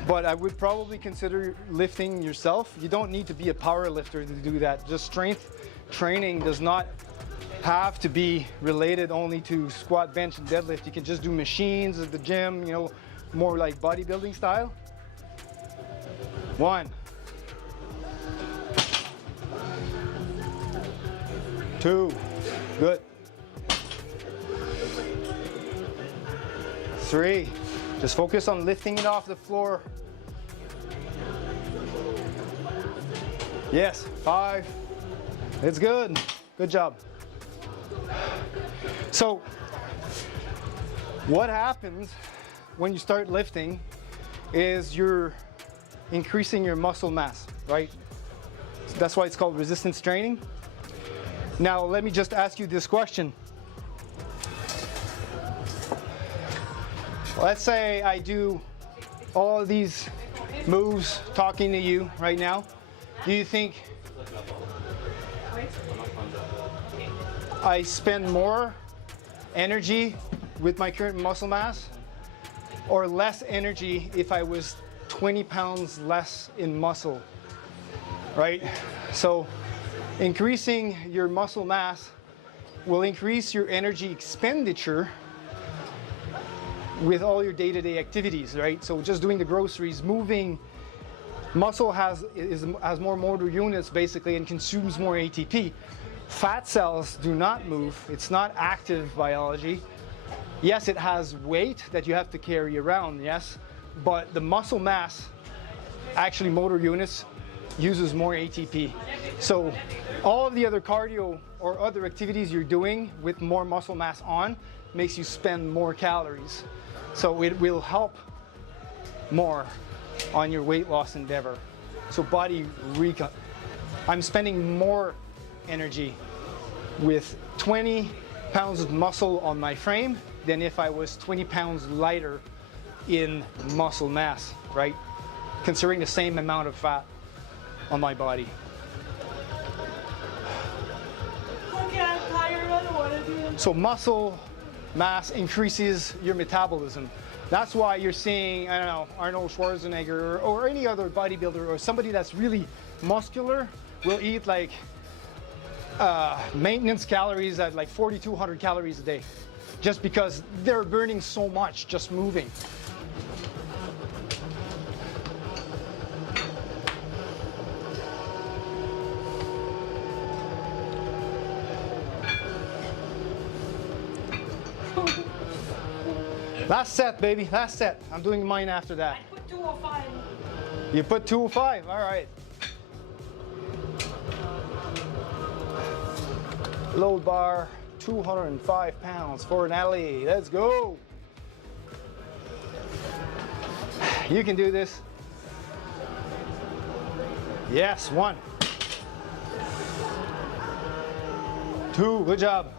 but I would probably consider lifting yourself. You don't need to be a power lifter to do that. Just strength training does not have to be related only to squat, bench, and deadlift. You can just do machines at the gym, more like bodybuilding style. 1, 2, good. 3, just focus on lifting it off the floor. Yes, 5, it's good. Good job. So, what happens when you start lifting is you're increasing your muscle mass, right? So that's why it's called resistance training. Now, let me just ask you this question. Let's say I do all of these moves talking to you right now. Do you think I spend more energy with my current muscle mass or less energy if I was 20 pounds less in muscle, right? So increasing your muscle mass will increase your energy expenditure with all your day-to-day activities, right? So just doing the groceries, moving, muscle has more motor units basically and consumes more ATP. Fat cells do not move. It's not active biology. Yes, it has weight that you have to carry around, yes, but the muscle mass, actually motor units, uses more ATP. So all of the other cardio or other activities you're doing with more muscle mass on makes you spend more calories. So it will help more on your weight loss endeavor. So body recon. I'm spending more energy with 20 pounds of muscle on my frame than if I was 20 pounds lighter in muscle mass, right? Considering the same amount of fat on my body. Okay, I'm tired, I don't want to do it. So muscle mass increases your metabolism. That's why you're seeing, I don't know, Arnold Schwarzenegger or any other bodybuilder or somebody that's really muscular will eat like maintenance calories at like 4,200 calories a day, just because they're burning so much just moving. Last set, baby, last set. I'm doing mine after that. I put 205. You put 205, all right. Load bar, 205 pounds for Natalie. Let's go. You can do this. Yes, 1. 2, good job.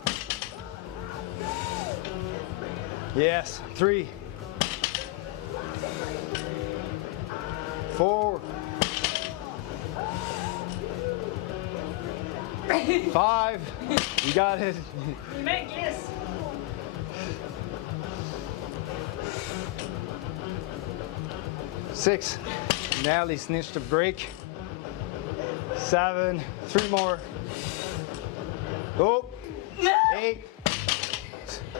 Yes, 3. 4. 5. You got it. You make this. 6. Natalie snitched a break. 7. 3 more. Oh. 8.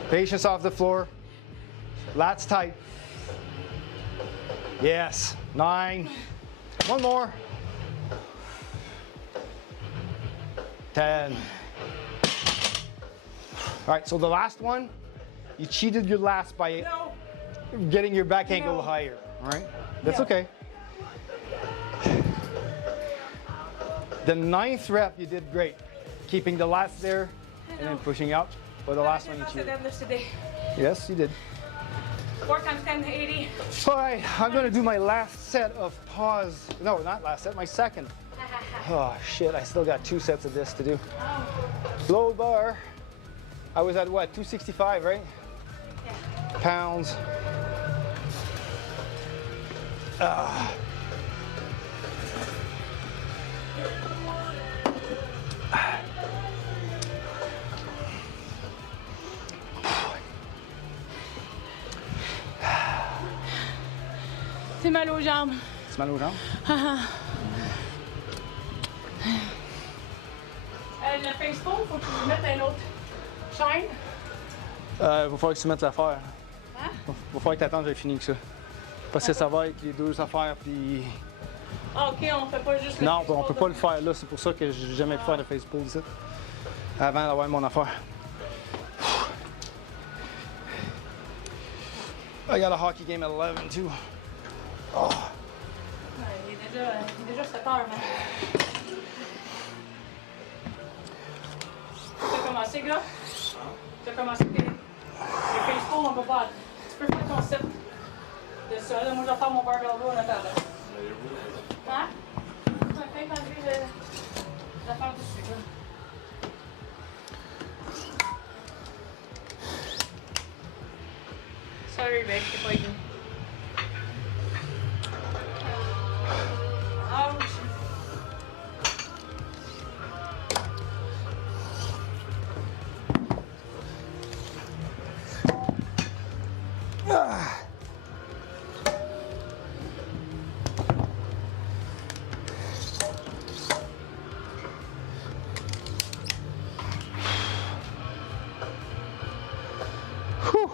Patience off the floor. Lats tight. Yes. 9. 1 more. 10. All right, so the last one, you cheated your last by No. getting your back ankle No. higher. All right, that's Yeah. okay. The 9th rep, you did great. Keeping the lats there and then pushing up. But the last one, you I cheated. deadlifts today. Yes, you did. 4 times 10, 80. All right, I'm gonna do my last set of pause. No, not last set, my second. Oh shit, I still got 2 sets of this to do. Low bar. I was at what, 265, right? Yeah. Pounds. C'est mal aux jambes. C'est mal aux jambes? Le Facebook, faut que tu mettes un autre chaîne. Va falloir que tu mettes l'affaire. Hein? Va falloir que tu attendes que j'ai fini que ça. Parce que ça va avec les 2 affaires, puis... Ah, ok, on fait pas juste le Non, Facebook on peut pas le faire là, c'est pour ça que j'ai jamais pu faire de Facebook ici. Avant d'avoir mon affaire. I got a hockey game at 11 too. Oh. Ouais, il est déjà 7 heures, man. Tu as commencé, gars? Tu as commencé le Facebook, on peut pas. Tu peux faire ton set de ça. Là, moi, je vais faire mon barbell row en attendant. Hein? Ouais, fais enlever l'affaire dessus, là. Sorry, babe, c'est pas aidé. Ouch. Whew.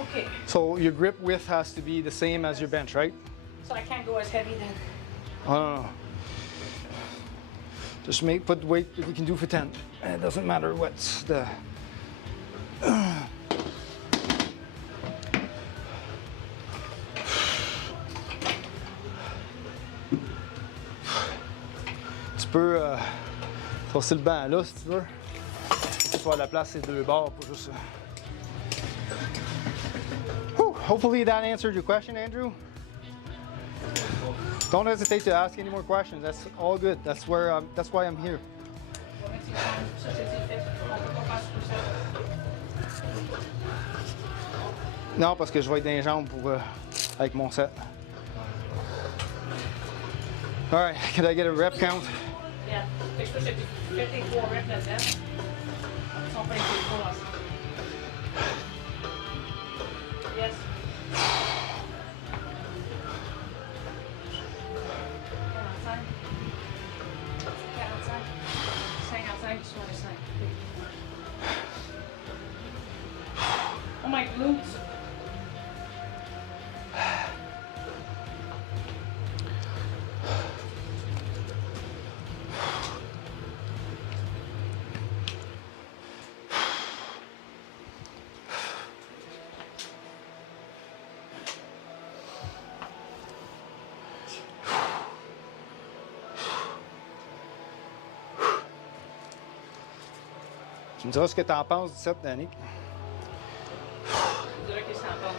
Okay, So your grip width has to be the same as your bench, right? so I can't go as heavy then. I don't know. Just put the weight that you can do for 10. It doesn't matter what's the... Tu peux tosser le banc là si tu veux. Tu peux faire la place ces 2 barres pour juste... Whew. Hopefully that answered your question, Andrew. Don't hesitate to ask any more questions. That's all good. That's why I'm here. Ça, c'est fait. On peut pas faire ça. Non, parce que je vais être dans les jambes pour, avec mon set. All right, can I get a rep count? Yeah. Fait que ça, j'ai fait tes 3 reps là-dedans. Ils sont pas les 3 ensemble. Yes. 45, 55, 65. Oh my glutes. Tu me diras ce que t'en penses, 17, Danick. Je dirais que ça en pense.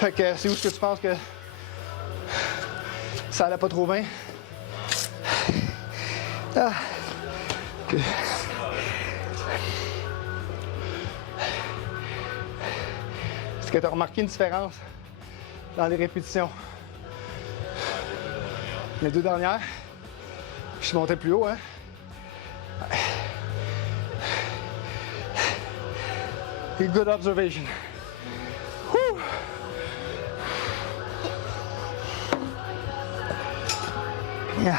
Fait que c'est où est-ce que tu penses que ça allait pas trop bien? Ah. Okay. Est-ce que tu as remarqué une différence dans les répétitions? Les deux dernières, je suis monté plus haut, hein? Good observation. Whew. Yeah.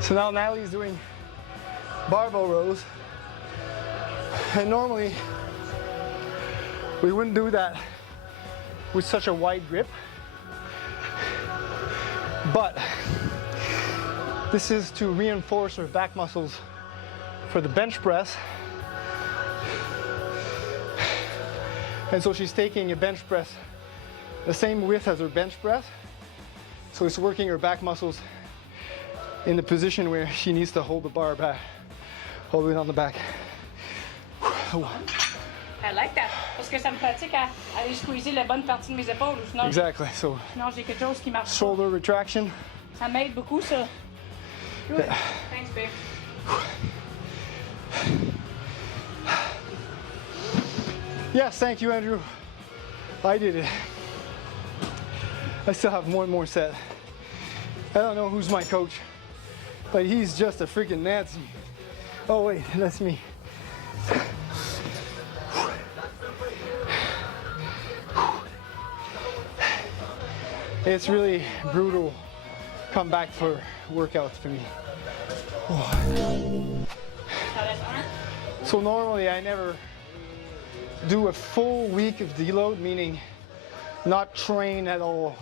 So now Natalie's doing barbell rows, and normally we wouldn't do that with such a wide grip, but this is to reinforce her back muscles for the bench press. And so she's taking a bench press the same width as her bench press, so it's working her back muscles in the position where she needs to hold the bar back, all the way on the back. I like that, parce que ça me pratique à aller squeezer la bonne partie de mes épaules, ou sinon, Exactly. So sinon j'ai quelque chose qui marche pas. shoulder retraction. Ça m'aide beaucoup, ça. Good. Yeah. Thanks, babe. Yes, thank you, Andrew. I did it. I still have one more set. I don't know who's my coach, but he's just a freaking Nazi. Oh wait, that's me. It's really brutal come back for workouts for me. So normally I never do a full week of deload, meaning not train at all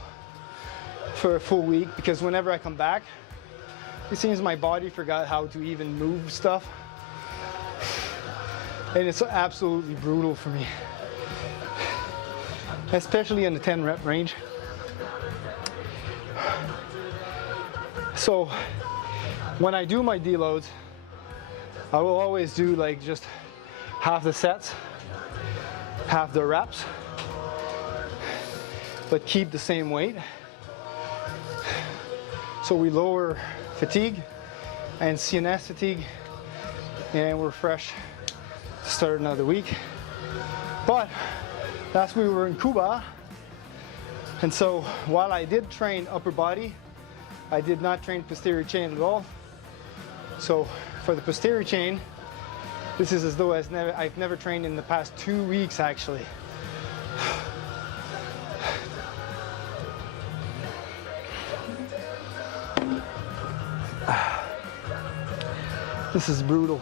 for a full week, because whenever I come back, it seems my body forgot how to even move stuff. And it's absolutely brutal for me, especially in the 10 rep range. So when I do my deloads, I will always do like just half the sets, half the reps, but keep the same weight. So we lower fatigue and CNS fatigue, and we're fresh to start another week. But last we were in Cuba, and so while I did train upper body, I did not train posterior chain at all. So for the posterior chain, this is as though I've never trained in the past 2 weeks actually. This is brutal.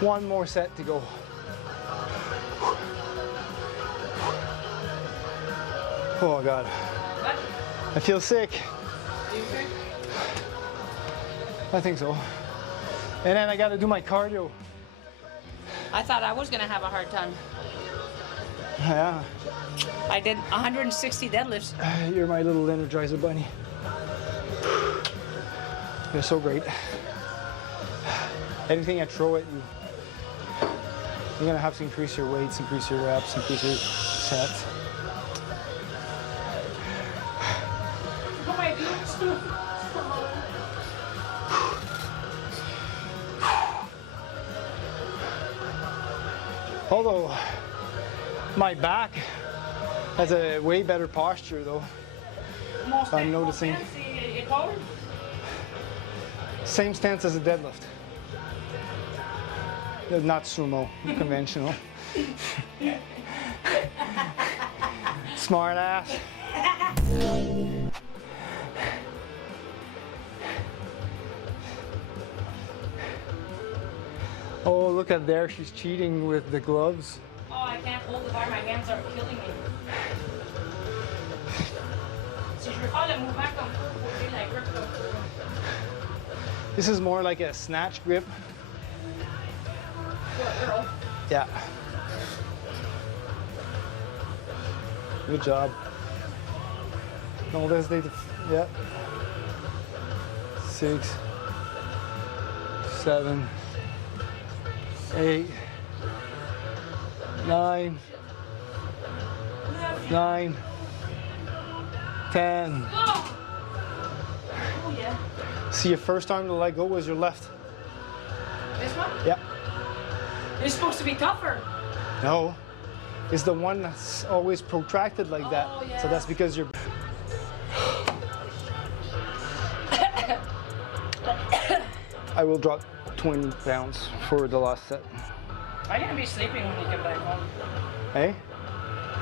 One more set to go. Oh God. What? I feel sick. Do you think? I think so. And then I gotta do my cardio. I thought I was gonna have a hard time. Yeah. I did 160 deadlifts. You're my little energizer bunny. You're so great. Anything I throw at you, you're gonna have to increase your weights, increase your reps, increase your sets. Oh my goodness. Although my back has a way better posture though. I'm noticing. Same stance as a deadlift. Not sumo, conventional. Smart ass. Oh, look at there, she's cheating with the gloves. Oh, I can't hold the bar, my hands are killing me. Si je veux faire le mouvement comme ça, faut poser la grip comme ça. This is more like a snatch grip. For a girl. Yeah. Good job. No, there's the, yeah. 6, 7, 8, 9, 9, 10. Oh! Oh yeah. See, your first arm to let go was your left. This one? Yeah. It's supposed to be tougher. No. It's the one that's always protracted like that. Oh, yeah. So that's because you're... I will drop 20 pounds for the last set. I'm gonna be sleeping when you get back home. Hey?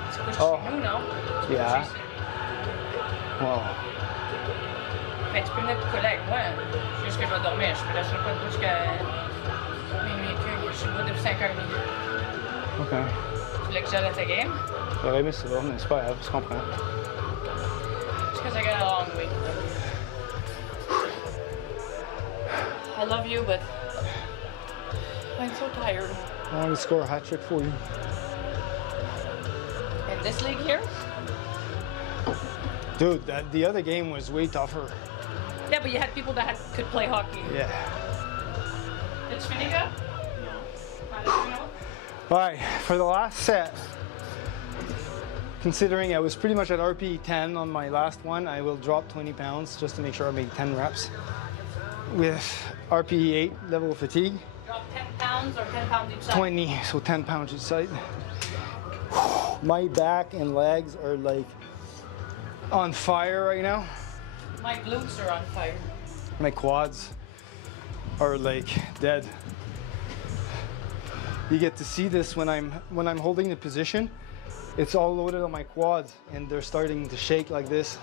It's supposed Oh. to be new now. Yeah. Wow. Mais tu peux venir te coller avec moi. Juste que je vais dormir. Je peux rester pas debout jusqu'à minuit. Je suis debout depuis 5h30. OK. Tu voulais que j'aille à ta game? J'aurais aimé ça, mais c'est pas grave, je comprends. Just because I got a long week. I love you, but I'm so tired. I want to score a hat trick for you. In this league here? Dude, the other game was way tougher. Yeah, but you had people that could play hockey. Yeah. It's Finica? All right, for the last set, considering I was pretty much at RP 10 on my last one, I will drop 20 pounds just to make sure I make 10 reps. With RP 8 level of fatigue. Drop 10 pounds or 10 pounds each side? 20, so 10 pounds each side. My back and legs are like on fire right now. My glutes are on fire. My quads are like dead. You get to see this when I'm holding the position. It's all loaded on my quads and they're starting to shake like this.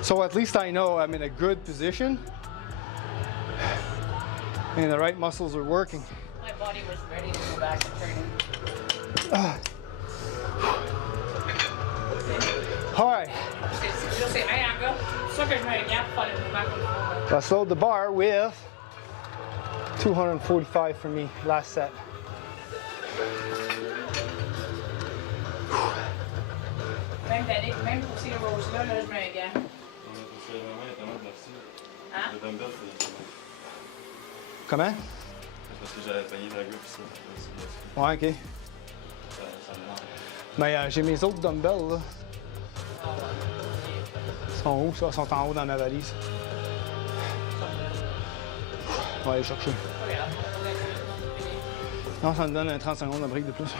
So at least I know I'm in a good position and the right muscles are working. My body was ready to go back to training. All right. Je sais, hey, un gars, c'est sûr que je mets un gap pour faire le mouvement comme il faut. Let's load the bar with 245 for me, last set. Même pour ces roses-là, là, je mets un gap. Hein? Le dumbbell, c'est... Comment? C'est parce que j'avais payé la gueule pis ça. Ouais, ok. Ça me manque. Mais j'ai mes autres dumbbells là. Ils sont où ça? Ils sont en haut dans ma valise. On va aller chercher. Non, ça me donne 30 secondes de break de plus.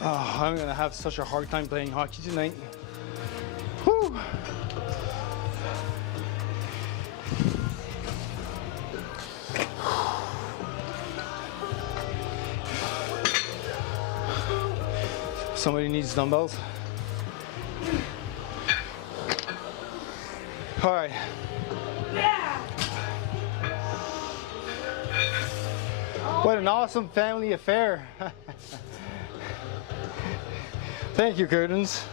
Oh, I'm gonna have such a hard time playing hockey tonight. Whew. Somebody needs dumbbells. All right. What an awesome family affair. Thank you, curtains.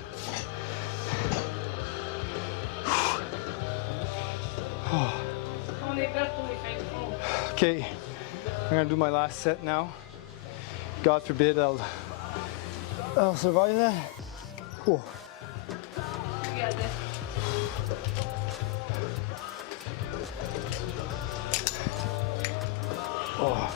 Okay, I'm gonna do my last set now. God forbid I'll survive that. Cool. Oh.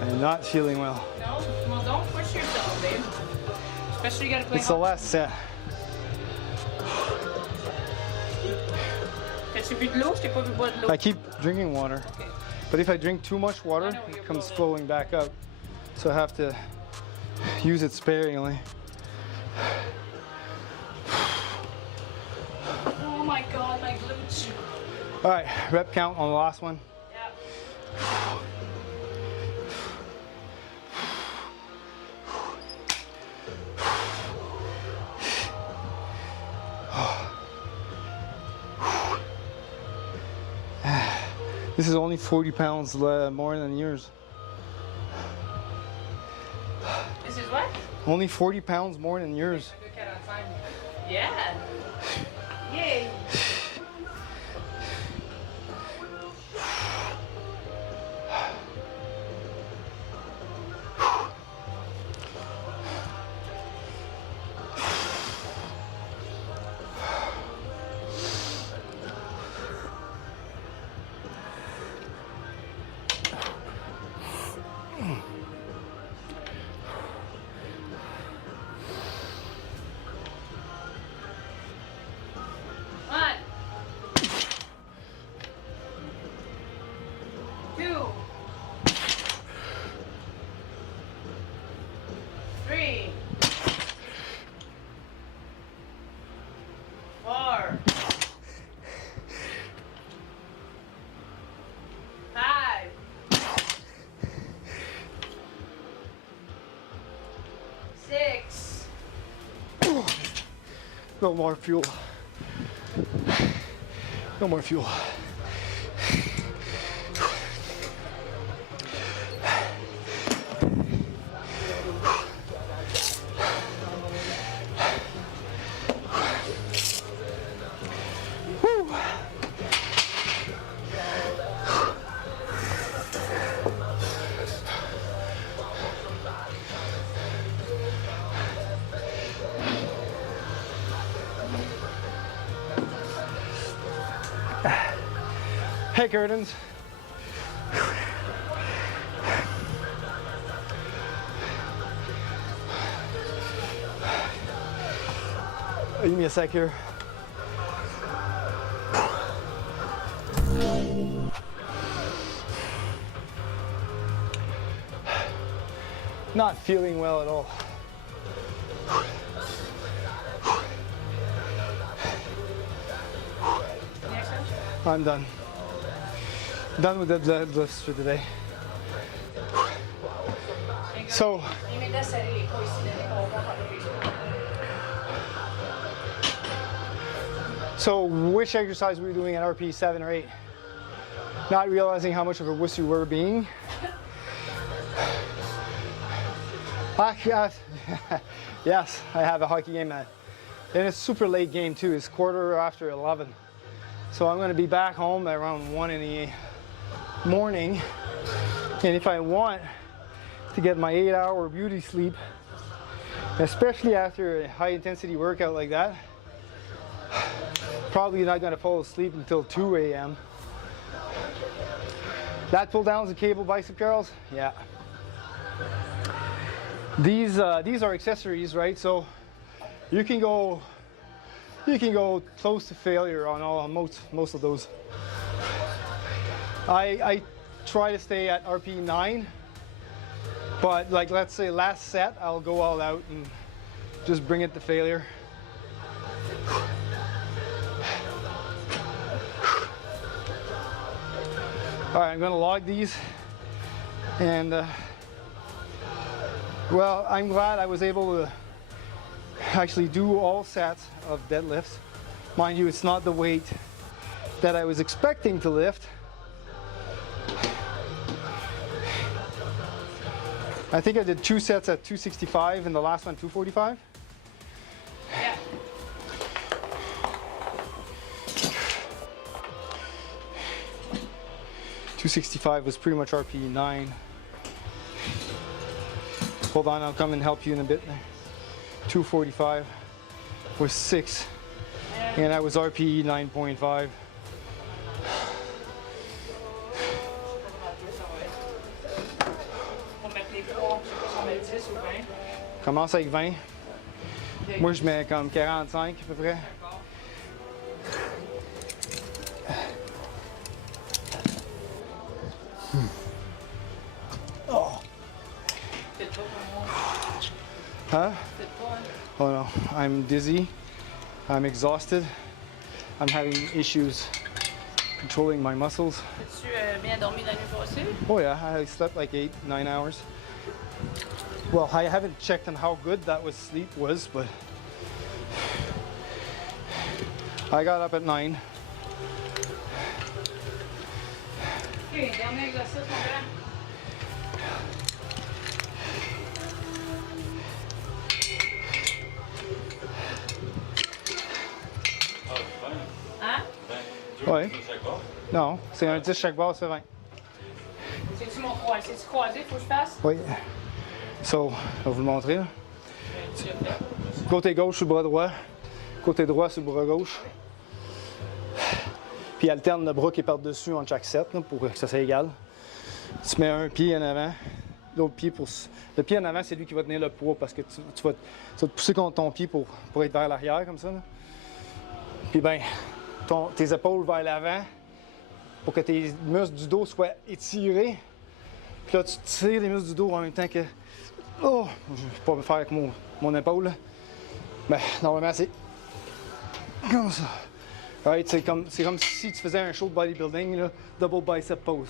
I'm not feeling well. No, well, don't push yourself, babe. Especially you gotta play. It's the last set. I keep drinking water, Okay. but if I drink too much water, it comes flowing back up. So I have to use it sparingly. Oh my God, my glutes. All right, rep count on the last one. Yeah. This is only 40 pounds more than yours. This is what? Only 40 pounds more than yours. Yeah. Yay. No more fuel. No more fuel. Hey, curtains. Give me a sec here. Not feeling well at all. I'm done. Done with the deadlifts for today. So which exercise were you doing at RP 7 or 8? Not realizing how much of a wuss you were being. Yes, I have a hockey game at, and it's super late game too. It's 11:15. So I'm gonna be back home at around 1 in the morning. And if I want to get my 8-hour beauty sleep, especially after a high intensity workout like that, probably not gonna fall asleep until 2 a.m. That pull down's a cable bicep curls? Yeah. These are accessories, right? So you can go you can go close to failure on most of those. I try to stay at RPE 9, but like let's say last set, I'll go all out and just bring it to failure. All right, I'm gonna log these, and well, I'm glad I was able to actually do all sets of deadlifts. Mind you, it's not the weight that I was expecting to lift. I think I did 2 sets at 265 and the last one 245. Yeah. $265 was pretty much RPE 9. Hold on, I'll come and help you in a bit. 245 was 6, and I was RPE 9.5. Commence avec 20. Moi, je mets comme 45 à peu près. Oh. Huh? Oh no, I'm dizzy. I'm exhausted. I'm having issues controlling my muscles. As-tu bien dormi la nuit passée? Oh yeah, I slept like 8-9 hours. Well, I haven't checked on how good that sleep was, but I got up at 9. Okay, dernier exercice, mon gars. Hein? Ouais. Non, c'est un 10 chaque barre, c'est 20. C'est-tu mon croisé? C'est-tu croisé, faut que je fasse? Oui. So, je vais vous le montrer. Là. Tu l'as fait. Côté gauche sur le bras droit, côté droit sur le bras gauche. Puis alterne le bras qui est par-dessus en chaque set là, pour que ça soit égal. Tu mets un pied en avant, l'autre pied pour... Le pied en avant, c'est lui qui va tenir le poids parce que tu vas te pousser contre ton pied pour être vers l'arrière comme ça. Là. Puis ben, tes épaules vers l'avant pour que tes muscles du dos soient étirés. Puis là, tu tires les muscles du dos en même temps que... Oh! Je ne vais pas me faire avec mon épaule. Là. Ben, normalement, c'est comme ça. Right, c'est comme si tu faisais un show de bodybuilding, là, double bicep pose.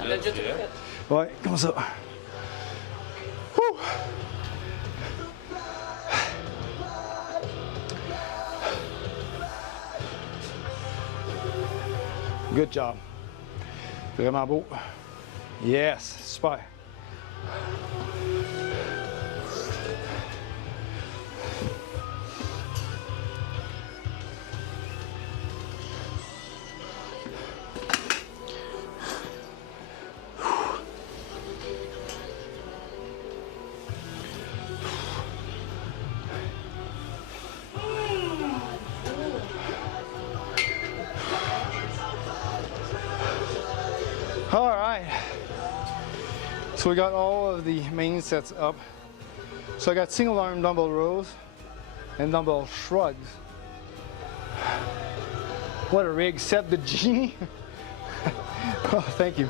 On l'a déjà tout fait. Ouais, comme ça. Woo! Good job. Vraiment beau. Yes, super. All right, so we got all of the main sets up. So I got single arm dumbbell rows and dumbbell shrugs. What a rig, set the genie. Oh, thank you.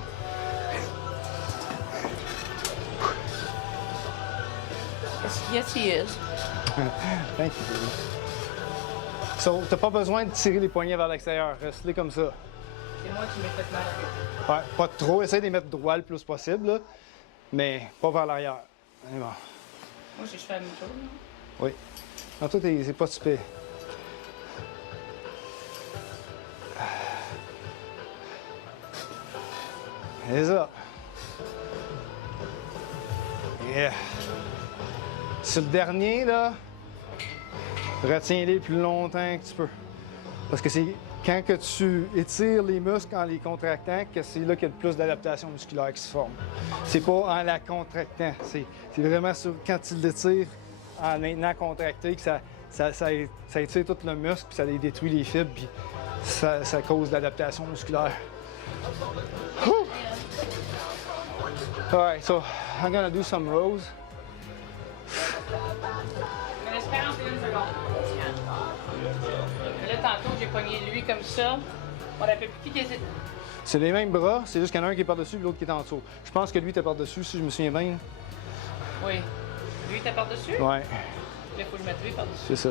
Yes, he is. Thank you, baby. So, t'as pas besoin de tirer les poignets vers l'extérieur, reste-les comme ça. C'est moi qui m'ai fait mal avec. Ouais, pas trop, essaye de les mettre droit le plus possible, là, mais pas vers l'arrière. Allez, bon. Moi, je fais la même chose. Oui. Non, toi, c'est pas super. C'est ça. Yeah. Sur le dernier, là, retiens-les le plus longtemps que tu peux. Parce que c'est quand que tu étires les muscles en les contractant que c'est là qu'il y a le plus d'adaptation musculaire qui se forme. C'est pas en la contractant. C'est vraiment sur, quand tu l'étires en maintenant contracté que ça étire tout le muscle puis ça détruit les fibres puis ça cause de l'adaptation musculaire. Whew. All right, so I'm gonna do some rows. Mais laisse 41 secondes. tantôt, j'ai pogné lui comme ça. On a plus qui était. C'est les mêmes bras, c'est juste qu'il y en a un qui est par-dessus et l'autre qui est en dessous. Je pense que lui était par-dessus, si je me souviens bien. Oui. Lui était par-dessus? Ouais, Il faut que je mette lui par-dessus. c'est ça,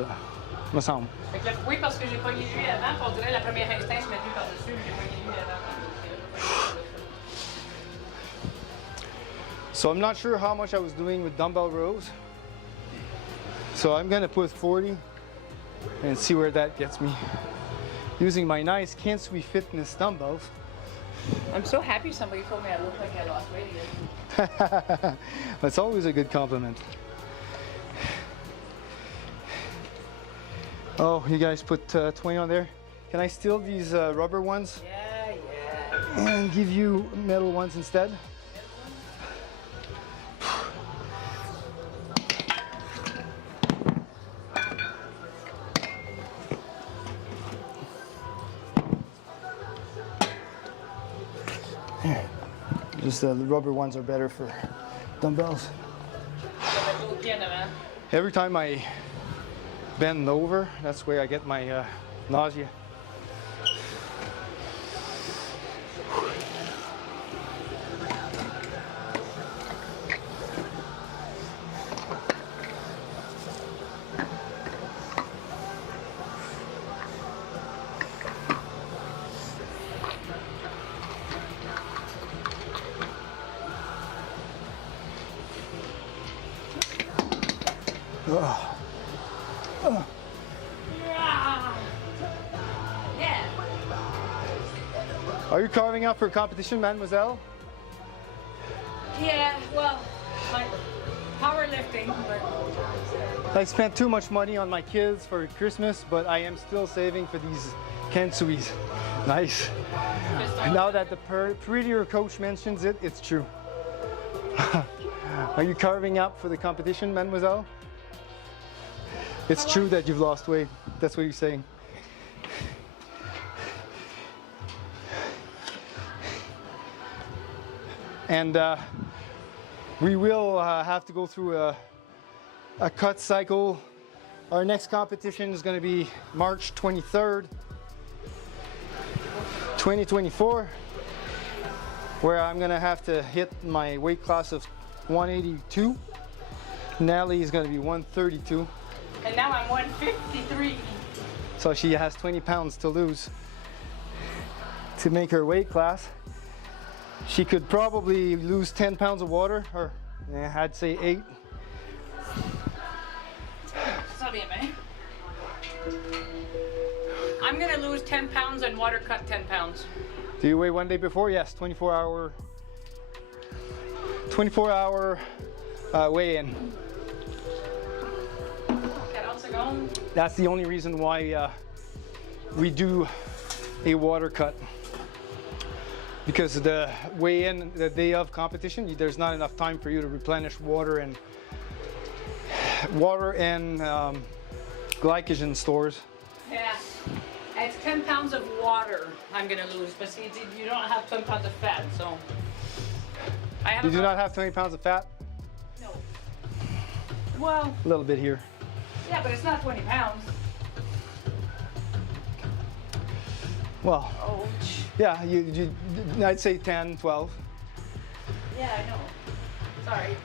me semble. Fait que là, oui, parce que j'ai pogné lui avant, puis on dirait la première instinct, je mets lui par-dessus, mais j'ai pogné lui avant. So I'm not sure how much I was doing with dumbbell rows. So I'm gonna put 40 and see where that gets me. Using my nice Kensui Fitness dumbbells. I'm so happy somebody told me I look like I lost weight again. That's always a good compliment. Oh, you guys put 20 on there? Can I steal these rubber ones Yeah, yeah. and give you metal ones instead? Just the rubber ones are better for dumbbells. Every time I bend over, that's where I get my nausea. Yeah. Are you carving up for competition, mademoiselle? Yeah, well, like powerlifting, but I spent too much money on my kids for Christmas, but I am still saving for these Kensuis. Nice. Now that the prettier coach mentions it, it's true. Are you carving up for the competition, mademoiselle? It's true that you've lost weight. That's what you're saying. And we will have to go through a cut cycle. Our next competition is going to be March 23rd, 2024, where I'm going to have to hit my weight class of 182. Nelly is going to be 132. and now I'm 153. So she has 20 pounds to lose to make her weight class. She could probably lose 10 pounds of water, or I'd say 8. Ça bien, man. I'm gonna lose 10 pounds and water cut 10 pounds. Do you weigh one day before? Yes, 24 hour weigh-in. 40 secondes. That's the only reason why we do a water cut. Because the weigh-in, the day of competition, there's not enough time for you to replenish water and glycogen stores. Yeah. It's 10 pounds of water I'm gonna lose, but see, you don't have 10 pounds of fat, so. I have You do not have 20 pounds of fat? No. Well, A little bit here. yeah, but it's not 20 pounds. Well, Ouch. yeah, I'd say 10, 12. Yeah, I know. Sorry.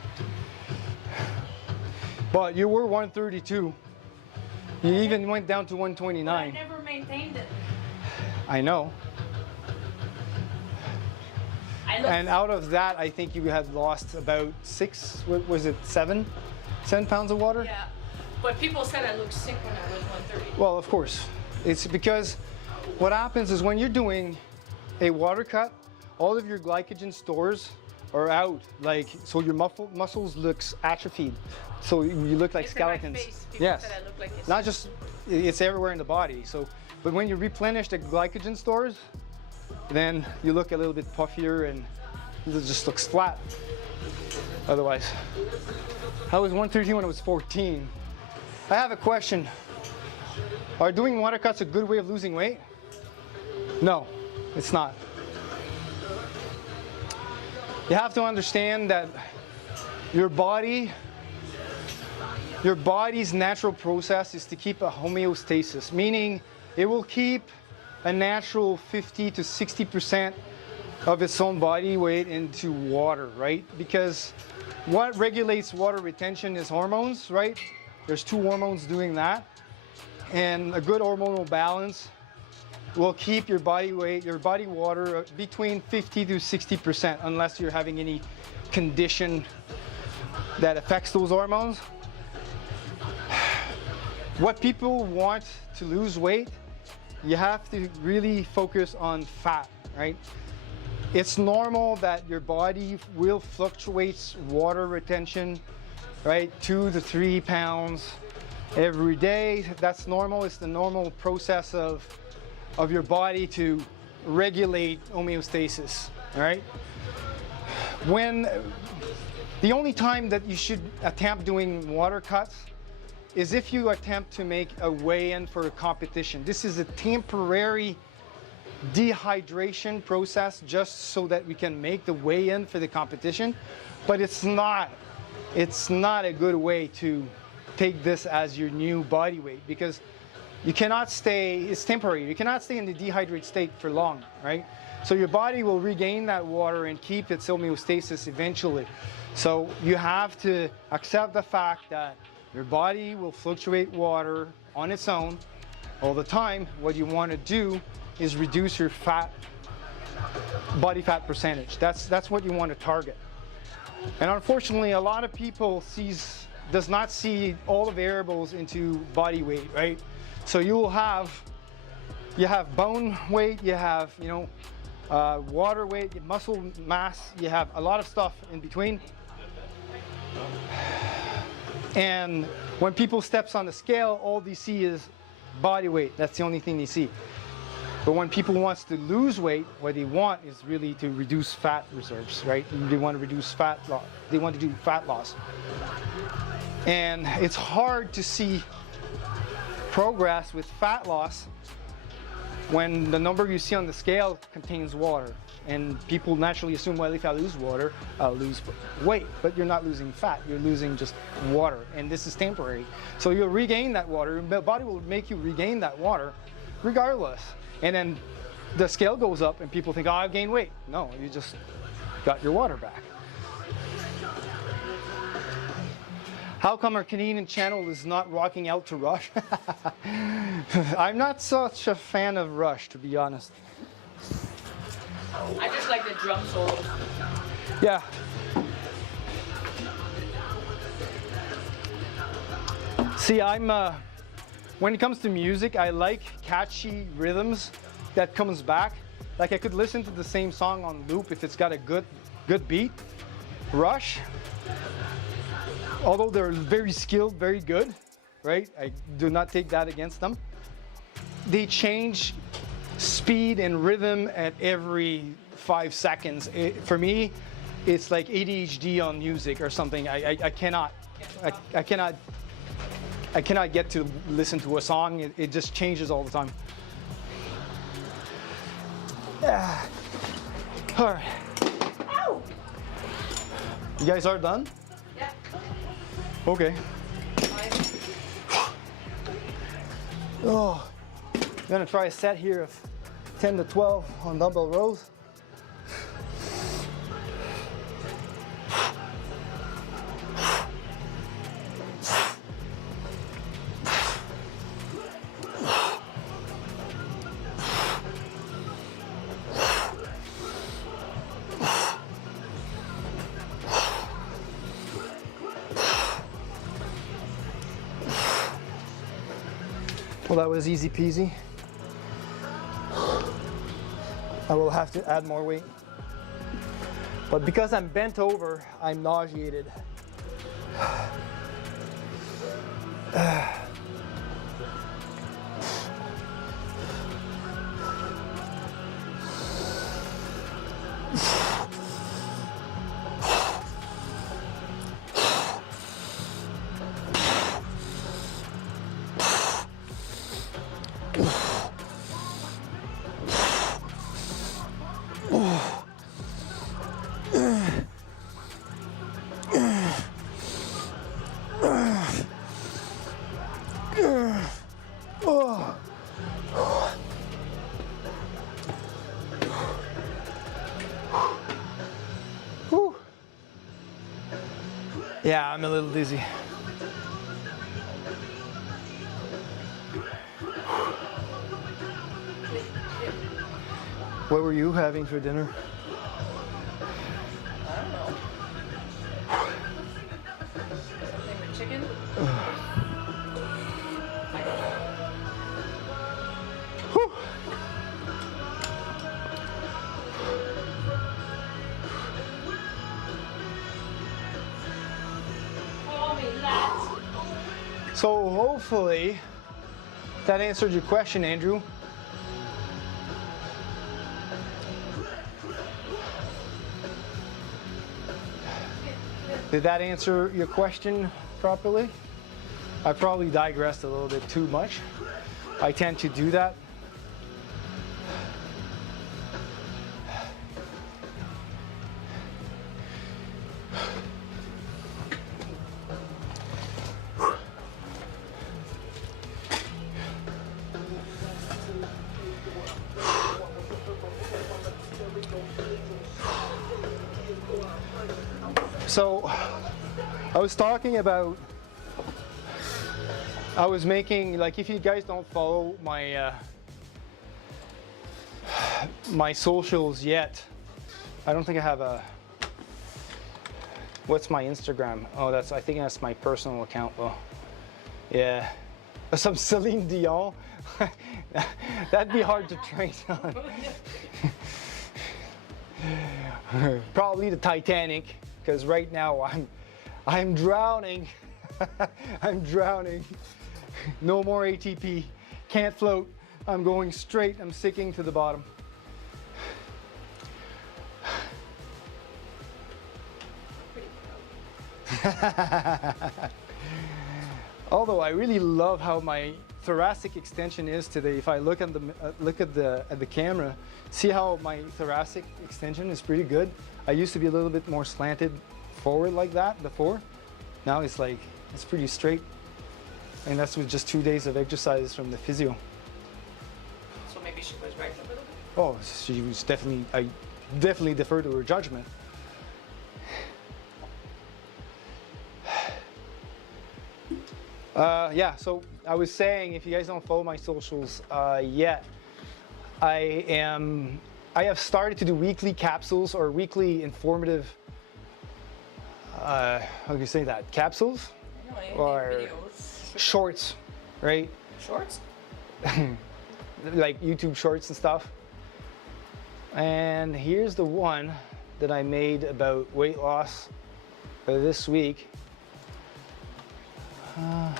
But you were 132. You even went down to I 129. never maintained it. I know. I look, And out of that, I think you had lost about 7 pounds of water? yeah. But people said I looked sick when I was 130. Well, of course. It's because what happens is when you're doing a water cut, all of your glycogen stores are out. Like, so your muscles looks atrophied. So you look like It's skeletons. in my face. People Yes. said I look like this. Not just, it's everywhere in the body. So, but when you replenish the glycogen stores, then you look a little bit puffier and it just looks flat. Otherwise, I was 130 when I was 14. I have a question. Are doing water cuts a good way of losing weight? No, it's not. You have to understand that your body's natural process is to keep a homeostasis, meaning it will keep a natural 50 to 60% of its own body weight into water, right? Because what regulates water retention is hormones, right? There's 2 hormones doing that. And a good hormonal balance will keep your body weight, your body water between 50 to 60% unless you're having any condition that affects those hormones. What people want to lose weight, you have to really focus on fat, right? It's normal that your body will fluctuate water retention, right? 2 to 3 pounds every day. That's normal. It's the normal process of your body to regulate homeostasis, all right? When the only time that you should attempt doing water cuts is if you attempt to make a weigh-in for a competition. This is a temporary dehydration process just so that we can make the weigh-in for the competition, but it's not a good way to take this as your new body weight, because you cannot stay, it's temporary, you cannot stay in the dehydrated state for long, right? So your body will regain that water and keep its homeostasis eventually. So you have to accept the fact that your body will fluctuate water on its own all the time. What you want to do is reduce your body fat percentage. That's what you want to target. And unfortunately, a lot of people does not see all the variables into body weight, right? So you have bone weight, you have water weight, muscle mass, you have a lot of stuff in between. And when people steps on the scale, all they see is body weight. That's the only thing they see. But when people wants to lose weight, what they want is really to reduce fat reserves, right? They want to reduce fat loss. They want to do fat loss. And it's hard to see progress with fat loss when the number you see on the scale contains water. And people naturally assume, well, if I lose water, I'll lose weight. But you're not losing fat, you're losing just water. And this is temporary. So you'll regain that water, your body will make you regain that water regardless. And then the scale goes up and people think, oh, I've gained weight. No, you just got your water back. How come our Canadian channel is not rocking out to Rush? I'm not such a fan of Rush, to be honest. I just like the drum solo. Yeah. See, when it comes to music, I like catchy rhythms that comes back. Like I could listen to the same song on loop if it's got a good beat. Rush, although they're very skilled, very good, right? I do not take that against them. They change speed and rhythm at every 5 seconds. For me, it's like ADHD on music or something. I cannot get to listen to a song. It just changes all the time. All right. Ow! You guys are done? Yeah. Okay. Fine. Oh, I'm gonna try a set here of 10 to 12 on dumbbell rows. Well, that was easy peasy. I will have to add more weight. But because I'm bent over, I'm nauseated. Yeah, I'm a little dizzy. What were you having for dinner? I don't know. Something with chicken? I don't know. Whew. Follow me, lads. So hopefully that answered your question, Andrew. Did that answer your question properly? I probably digressed a little bit too much. I tend to do that. So I was talking about, I was making, like, if you guys don't follow my my socials yet, I don't think I have a, what's my Instagram? Oh, that's, I think that's my personal account though. Yeah, some Celine Dion. That'd be hard to trace on. Probably the Titanic, because right now I'm drowning. I'm drowning. No more ATP. Can't float. I'm going straight. I'm sinking to the bottom. Although I really love how my thoracic extension is today. If I look at the camera, see how my thoracic extension is pretty good. I used to be a little bit more slanted forward like that before. Now it's like, it's pretty straight. And that's with just 2 days of exercises from the physio. So maybe she was right a little bit. Oh, she was definitely, I definitely defer to her judgment. Yeah, so I was saying, if you guys don't follow my socials yet, I have started to do weekly capsules or weekly informative, how do you say that, capsules? No, Or videos. shorts, right? Shorts? Like YouTube shorts and stuff. And here's the one that I made about weight loss this week. I'm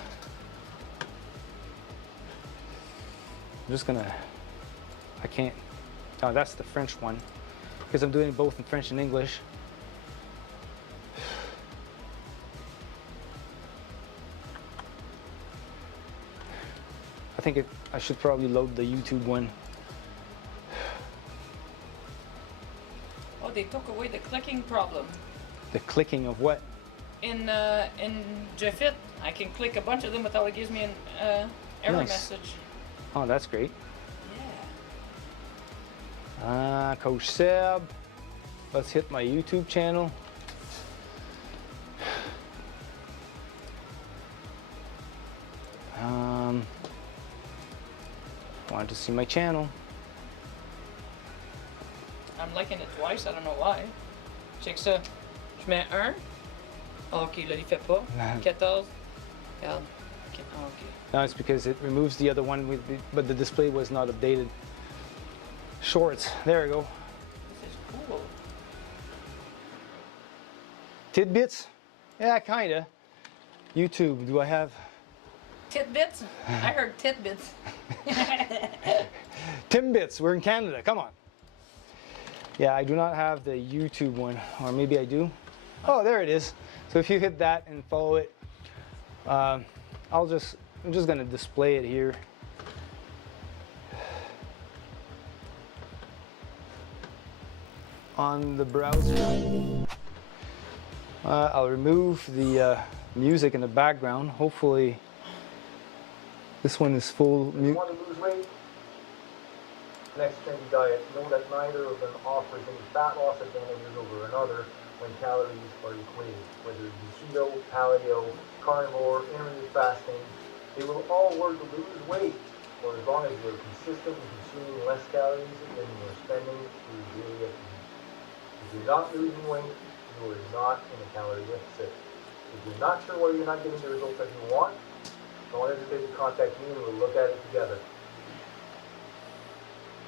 just gonna, I can't, oh, that's the French one, because I'm doing both in French and English. I think I should probably load the YouTube one. Oh, they took away the clicking problem. The clicking of what? In JFit, I can click a bunch of them without it gives me an error Nice. message. Oh, that's great. Yeah. Coach Seb. Let's hit my YouTube channel. Wanted to see my channel. I'm liking it twice, I don't know why. Check ça. Je mets 1. Ah, ok, là, il fait pas. 14. Regarde. Ok, ah, ok. No, it's because it removes the other one, but the display was not updated. Shorts. There we go. This is cool. Tidbits? Yeah, kinda. YouTube. Do I have Titbits? I heard titbits. Timbits? We're in Canada. Come on. Yeah, I do not have the YouTube one, or maybe I do. Oh, there it is. So if you hit that and follow it, I'm just gonna display it here. On the browser. I'll remove the music in the background. Hopefully this one is full. You want to lose weight? Next trendy diet. Know that neither of them offers any fat loss advantages over another. when calories are equated, whether it be keto, paleo, carnivore, intermittent fasting. They will all work to lose weight for as long as you're consistently consuming less calories than you're spending through daily activity. If you're not losing weight, you are not in a calorie deficit. If you're not sure why you're not getting the results that you want, don't hesitate to contact me and we'll look at it together.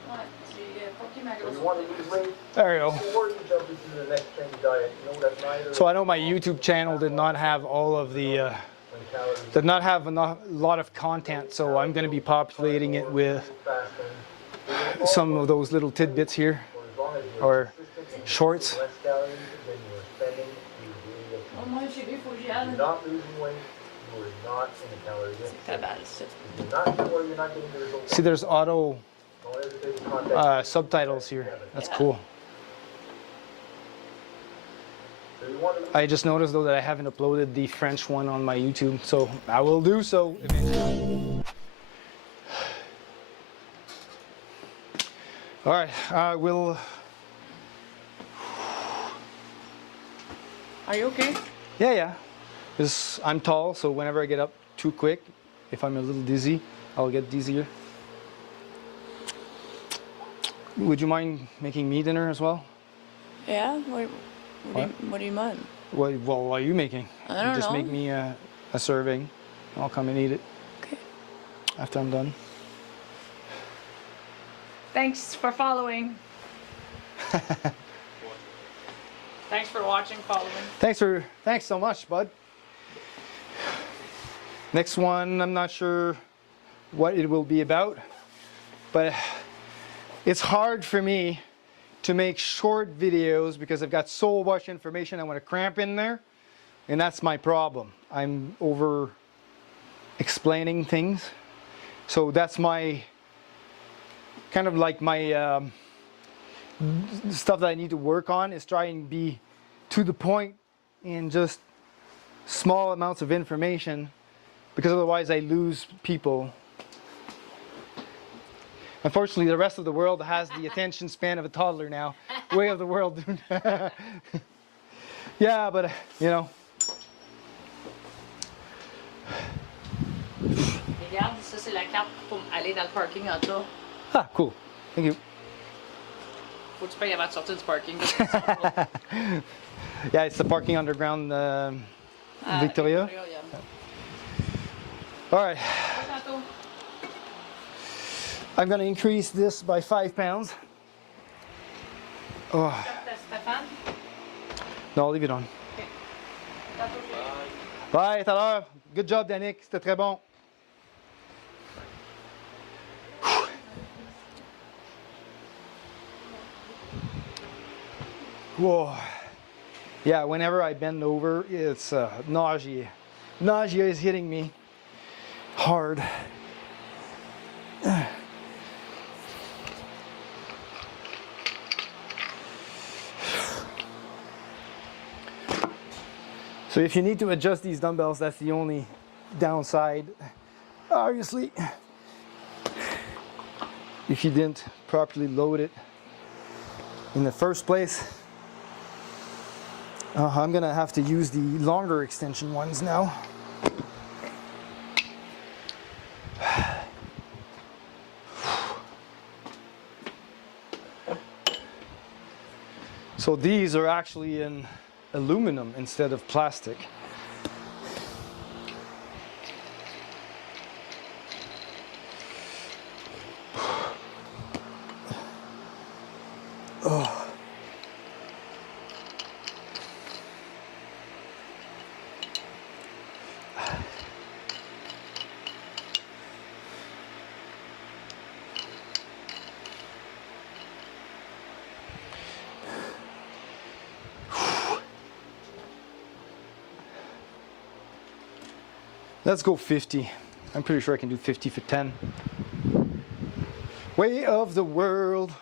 Ouais, j'ai poqué ma So grosse you want to lose weight There you go. before you jump into the next trendy diet. You know that neither. So I know my YouTube channel did not have all of the, when calories did not have a lot of content, so I'm going to be populating it with fasting, some of those little tidbits here, for as long as you're or consistently shorts. less calories than you're spending through daily Au activity. moins, j'ai vu, faut que j'y If aille. you're not losing weight, you are not in a calorie deficit. Très belle, ça. If you're not sure why you're not getting the results, See, there's auto don't hesitate to contact me. subtitles here. That's cool. So you want to I just noticed though that I haven't uploaded the French one on my YouTube, so I will do so eventually. All right, we'll. Are you okay? Yeah. Because I'm tall, so whenever I get up too quick, if I'm a little dizzy, I'll get dizzier. Would you mind making me dinner as well? Yeah? What do you mind? What are you making? I don't Just know. make me a serving. I'll come and eat it Okay. after I'm done. Thanks for following. Thanks for watching, following. Thanks so much, bud. Next one, I'm not sure what it will be about, but it's hard for me to make short videos because I've got so much information I want to cramp in there, and that's my problem. I'm over explaining things. So that's my kind of like my stuff that I need to work on, is try and be to the point in just small amounts of information, because otherwise I lose people. Unfortunately, the rest of the world has the attention span of a toddler now. Way of the world. Yeah, but you know. Regarde, ça c'est la carte pour aller dans le parking en tas. Ah, cool. Thank you. Faut que tu payes avant de sortir du parking. Yeah, it's the parking underground Victoria. All right. I'm going to increase this by 5 pounds. Oh. Stéphane? No, I'll leave it on. Bye, tout à l'heure. Good job, Danick. C'était très bon. Whoa. Yeah, whenever I bend over, it's nausea. Nausea is hitting me hard. So if you need to adjust these dumbbells, that's the only downside. Obviously, if you didn't properly load it in the first place. I'm gonna have to use the longer extension ones now. So these are actually in aluminum instead of plastic. Oh. Let's go 50. I'm pretty sure I can do 50 for 10. Way of the world.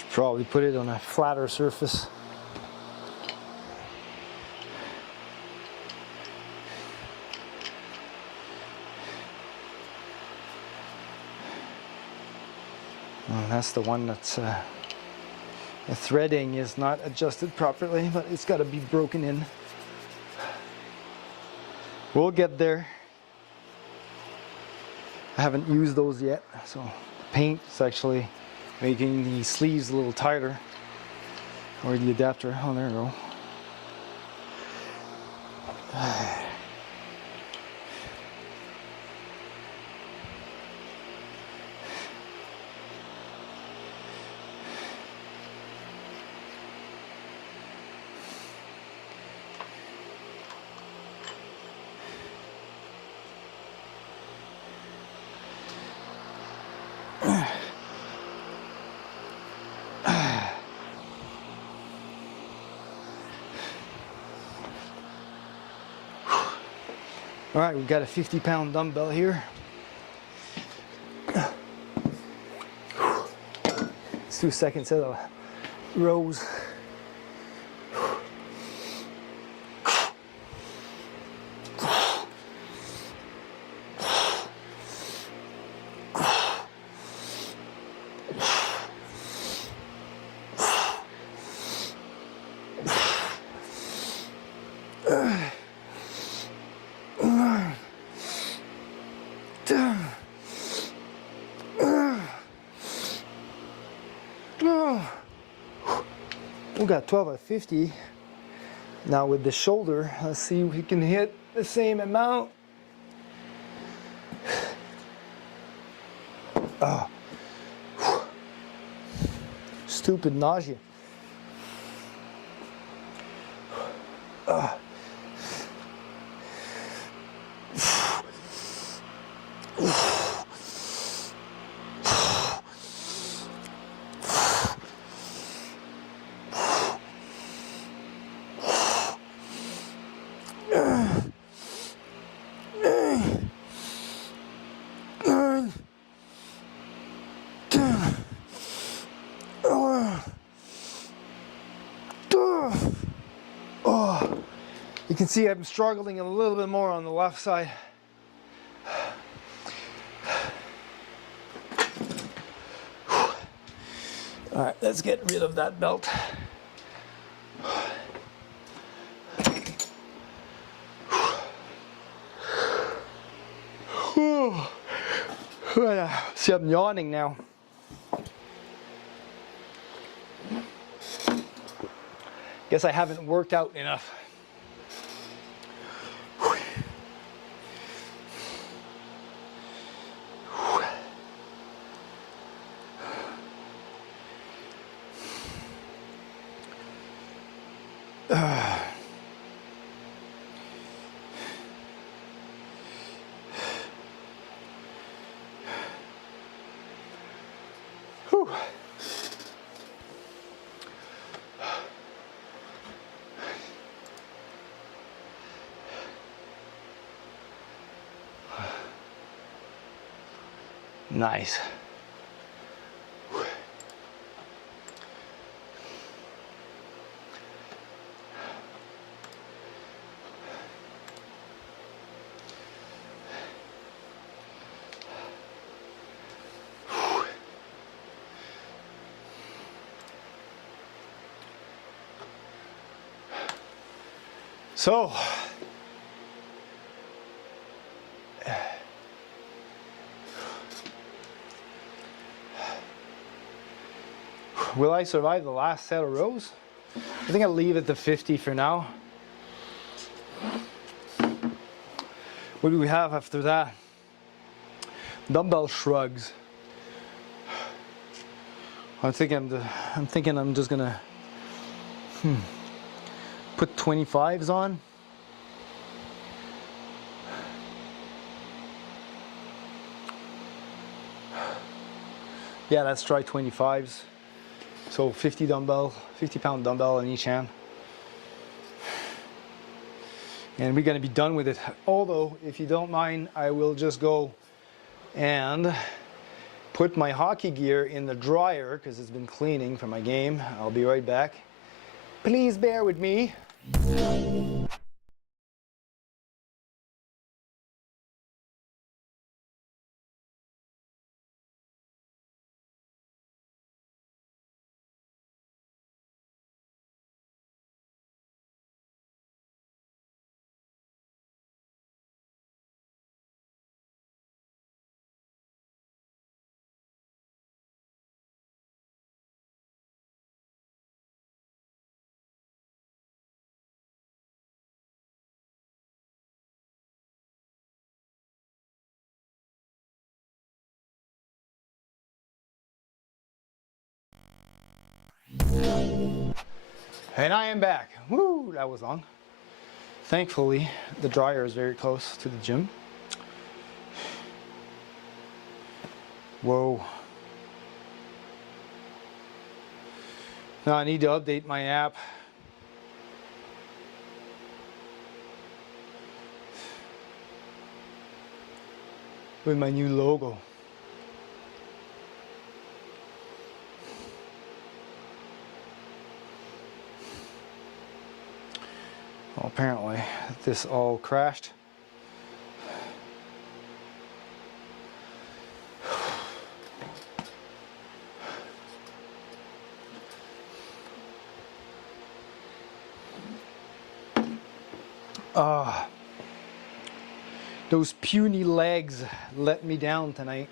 Should probably put it on a flatter surface. And that's the one that's the threading is not adjusted properly, but it's got to be broken in. We'll get there. I haven't used those yet, so paint is actually making the sleeves a little tighter, or the adapter. Oh, there we go. All right, we've got a 50-pound dumbbell here. Let's do a second set of rows. We got 12 at 50. Now with the shoulder, let's see if we can hit the same amount. Oh. Stupid nausea. You can see I'm struggling a little bit more on the left side. All right, let's get rid of that belt. See, I'm yawning now. Guess I haven't worked out enough. Nice. So, will I survive the last set of rows? I think I'll leave it to 50 for now. What do we have after that? Dumbbell shrugs. I'm thinking I'm just gonna put 25s on. Yeah, let's try 25s. So 50-pound dumbbell in each hand. And we're gonna be done with it. Although, if you don't mind, I will just go and put my hockey gear in the dryer because it's been cleaning for my game. I'll be right back. Please bear with me. And I am back. Woo, that was long. Thankfully, the dryer is very close to the gym. Whoa. Now I need to update my app. With my new logo. Well, apparently this all crashed. Those puny legs let me down tonight.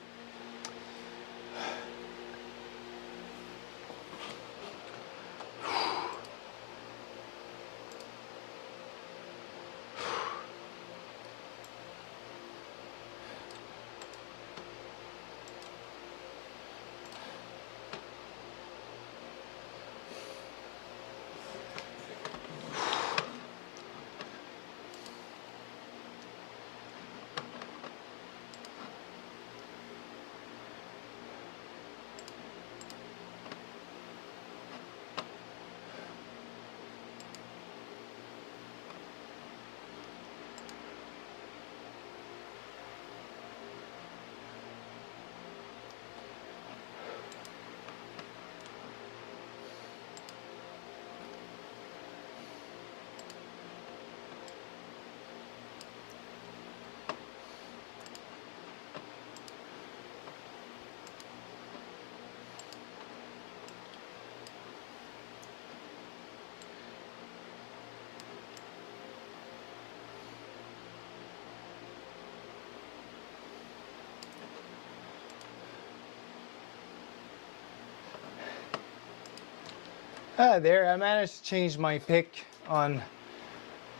There, I managed to change my pic on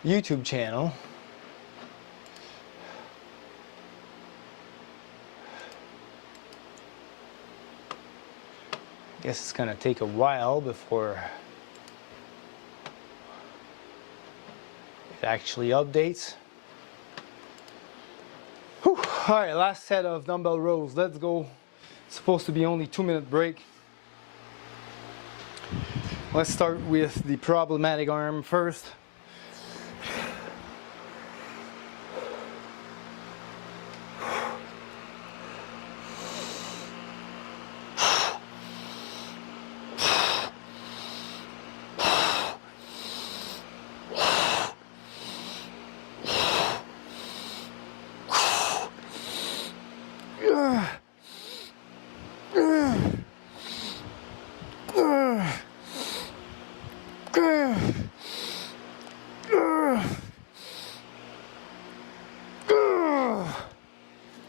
YouTube channel. Guess it's gonna take a while before it actually updates. Whew. All right, last set of dumbbell rows. Let's go. It's supposed to be only 2-minute break. Let's start with the problematic arm first.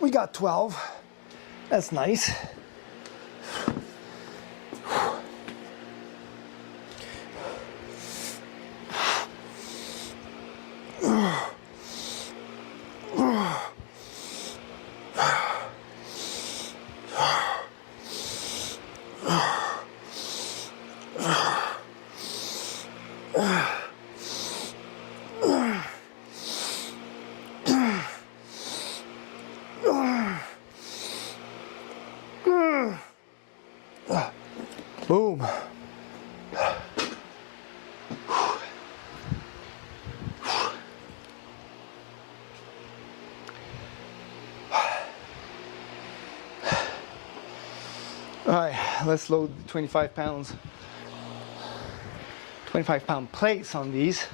We got 12. That's nice. Boom. All right, let's load 25 pounds. 25-pound plates on these.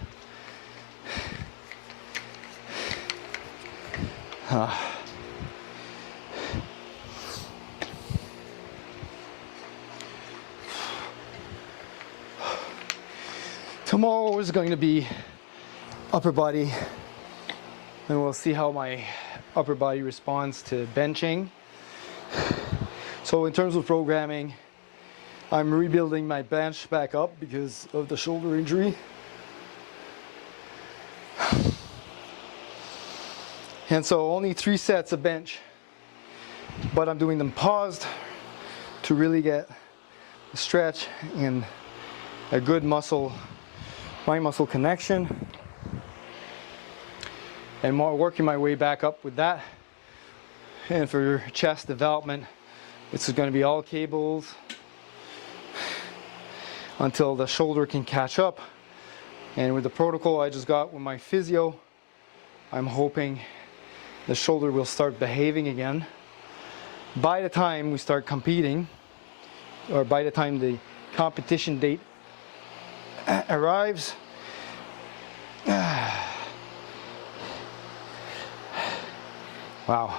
Tomorrow is going to be upper body, and we'll see how my upper body responds to benching. So in terms of programming, I'm rebuilding my bench back up because of the shoulder injury. And so only 3 sets of bench, but I'm doing them paused to really get a stretch and a good muscle, mind muscle connection, and more working my way back up with that. And for chest development, this is going to be all cables until the shoulder can catch up. And with the protocol I just got with my physio, I'm hoping the shoulder will start behaving again by the time we start competing, or by the time the competition date arrives. Wow.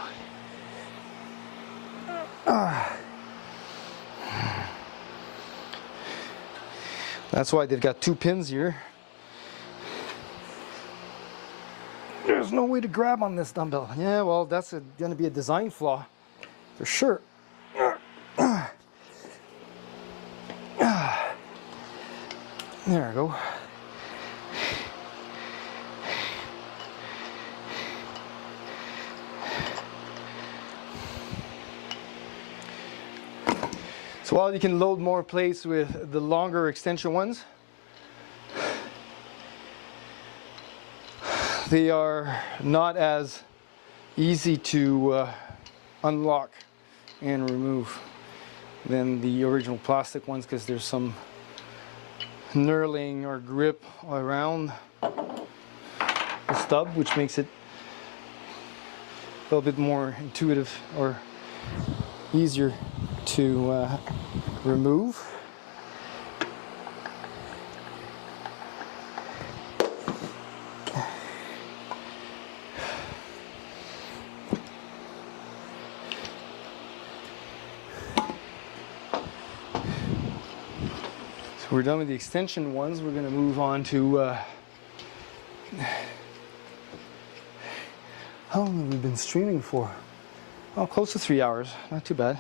That's why they've got 2 pins here. There's no way to grab on this dumbbell. Yeah, well, that's going to be a design flaw for sure. There we go. So while you can load more plates with the longer extension ones, they are not as easy to unlock and remove than the original plastic ones, because there's some knurling or grip around the stub, which makes it a little bit more intuitive or easier to remove. So we're done with the extension ones. We're going to move on to how long have we been streaming for? Oh, close to 3 hours. Not too bad.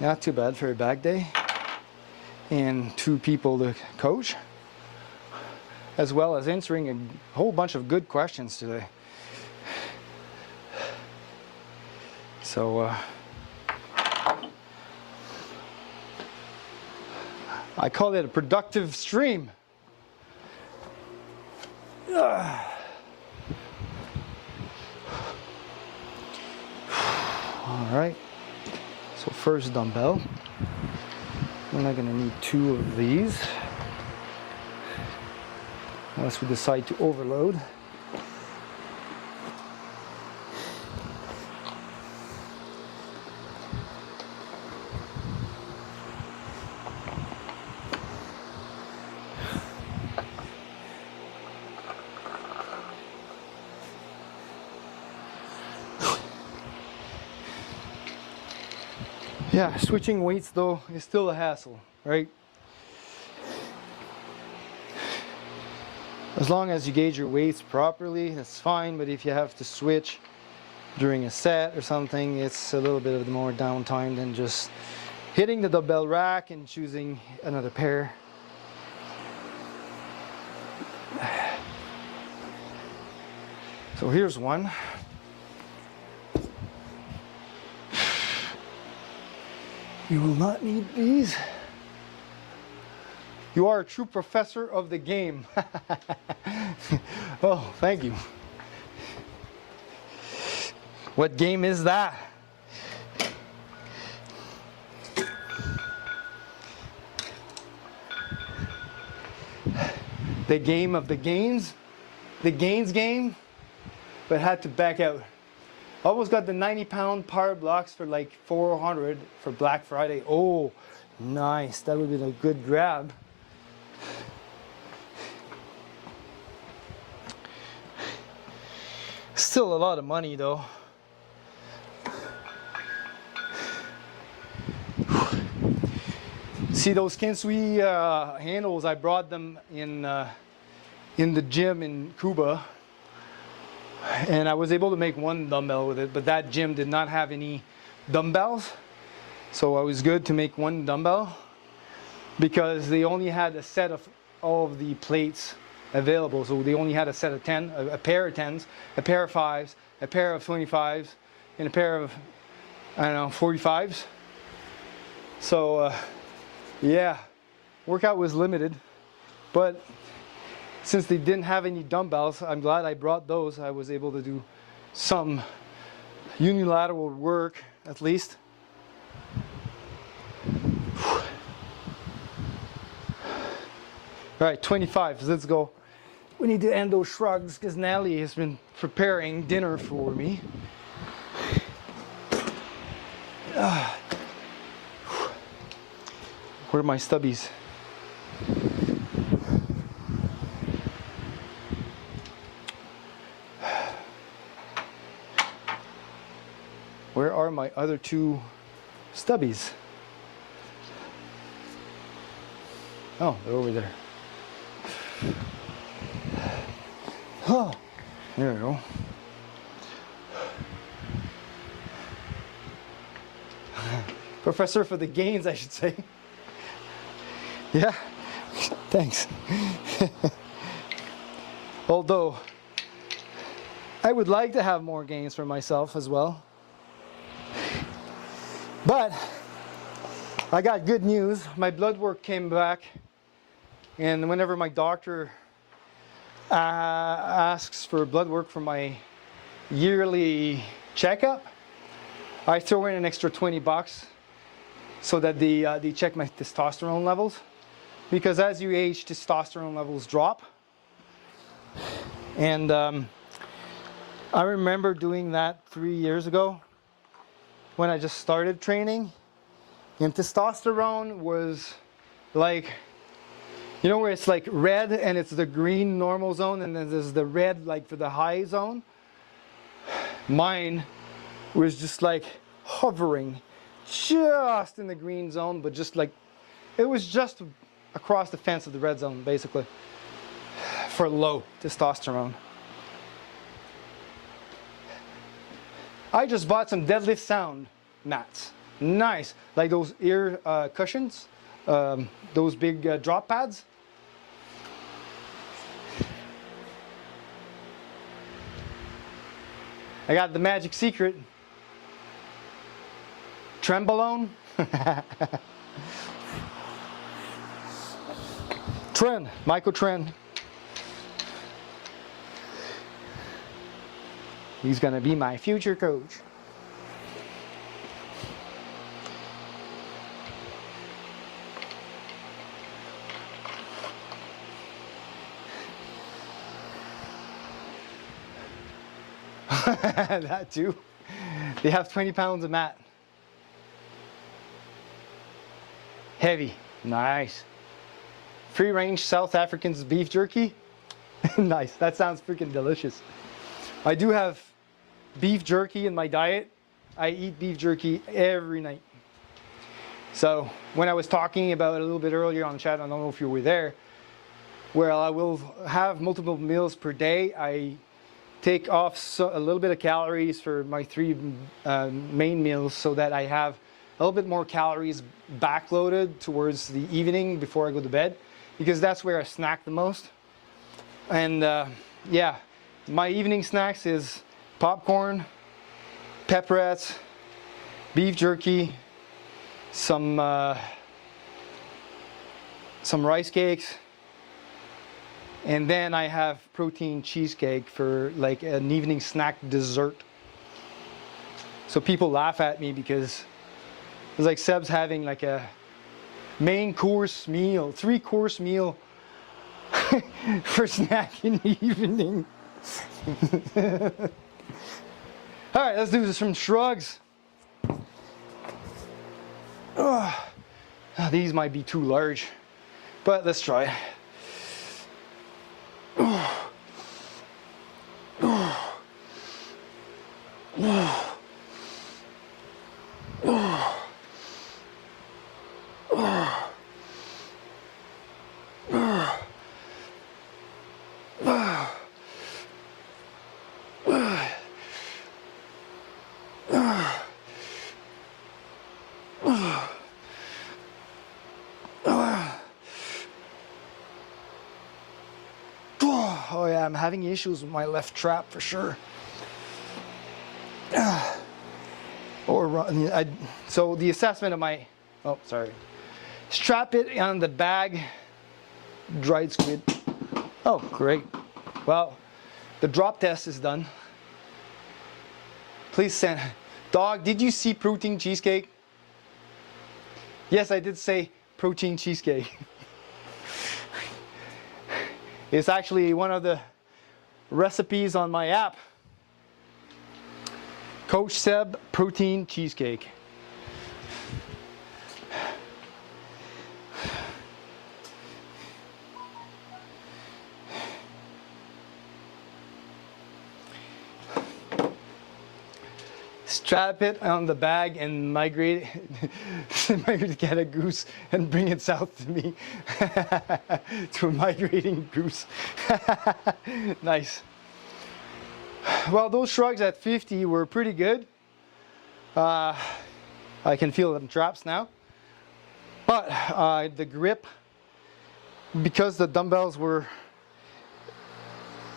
Not too bad for a back day. And 2 people to coach, as well as answering a whole bunch of good questions today. So I call it a productive stream. All right. So first dumbbell. We're not going to need 2 of these unless we decide to overload. Yeah, switching weights though is still a hassle, right? As long as you gauge your weights properly, that's fine, but if you have to switch during a set or something, it's a little bit of more downtime than just hitting the dumbbell rack and choosing another pair. So here's one. You will not need these. You are a true professor of the game. Oh, thank you. What game is that? The game of the games? The gains game? But had to back out. Almost got the 90-pound power blocks for like 400 for Black Friday. Oh, nice. That would have been a good grab. Still a lot of money though. See those Kinsui handles, I brought them in the gym in Cuba, and I was able to make one dumbbell with it, but that gym did not have any dumbbells, so I was good to make one dumbbell because they only had a set of all of the plates available. So they only had a set of 10, a pair of 10s, a pair of 5s, a pair of 25s, and a pair of, I don't know, 45s. So yeah, workout was limited, but since they didn't have any dumbbells, I'm glad I brought those. I was able to do some unilateral work at least. All right, 25, let's go. We need to end those shrugs because Natalie has been preparing dinner for me. Where are my stubbies? Where are my other two stubbies? Oh, they're over there. Oh, there we go. Professor for the gains, I should say. Yeah, thanks. Although, I would like to have more gains for myself as well. But, I got good news. My blood work came back, and whenever my doctor asks for blood work for my yearly checkup, I throw in an extra $20 so that they check my testosterone levels. Because as you age, testosterone levels drop. And I remember doing that 3 years ago when I just started training. And testosterone was like, you know where it's like red and it's the green normal zone and then there's the red like for the high zone? Mine was just like hovering just in the green zone, but just like, it was just across the fence of the red zone, basically, for low testosterone. I just bought some deadlift sound mats. Nice, like those ear cushions, those big drop pads. I got the magic secret. Trenbolone. Tren, Michael Tren. He's gonna be my future coach. That too. They have 20 pounds of mat. Heavy. Nice. Free range South African's beef jerky. Nice. That sounds freaking delicious. I do have beef jerky in my diet. I eat beef jerky every night. So when I was talking about it a little bit earlier on the chat, I don't know if you were there, where I will have multiple meals per day. I take off a little bit of calories for my 3 main meals so that I have a little bit more calories backloaded towards the evening before I go to bed, because that's where I snack the most. And yeah, my evening snacks is popcorn, pepperettes, beef jerky, some rice cakes, and then I have protein cheesecake for like an evening snack dessert. So people laugh at me because it's like Seb's having like a main course meal, 3-course meal for snack in the evening. All right, let's do some shrugs. These might be too large, but let's try. Oh yeah, I'm having issues with my left trap for sure. So the assessment of my, oh sorry, strap it on the bag, dried squid. Oh great. Well, the drop test is done. Please send, dog, did you see protein cheesecake? Yes, I did say protein cheesecake. It's actually one of the recipes on my app. Coach Seb protein cheesecake. Strap it on the bag and migrate to get a goose and bring it south to me. To a migrating goose. Nice. Well, those shrugs at 50 were pretty good. I can feel them traps now. But the grip, because the dumbbells were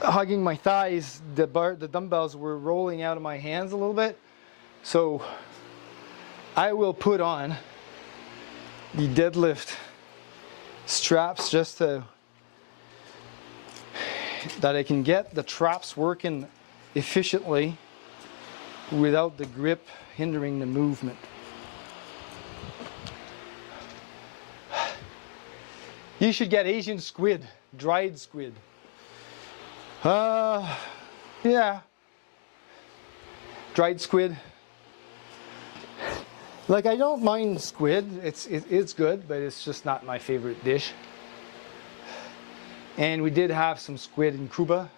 hugging my thighs, the dumbbells were rolling out of my hands a little bit. So I will put on the deadlift straps just so that I can get the traps working efficiently without the grip hindering the movement. You should get Asian squid, dried squid. Yeah, dried squid. Like, I don't mind squid, it's good, but it's just not my favorite dish. And we did have some squid in Cuba,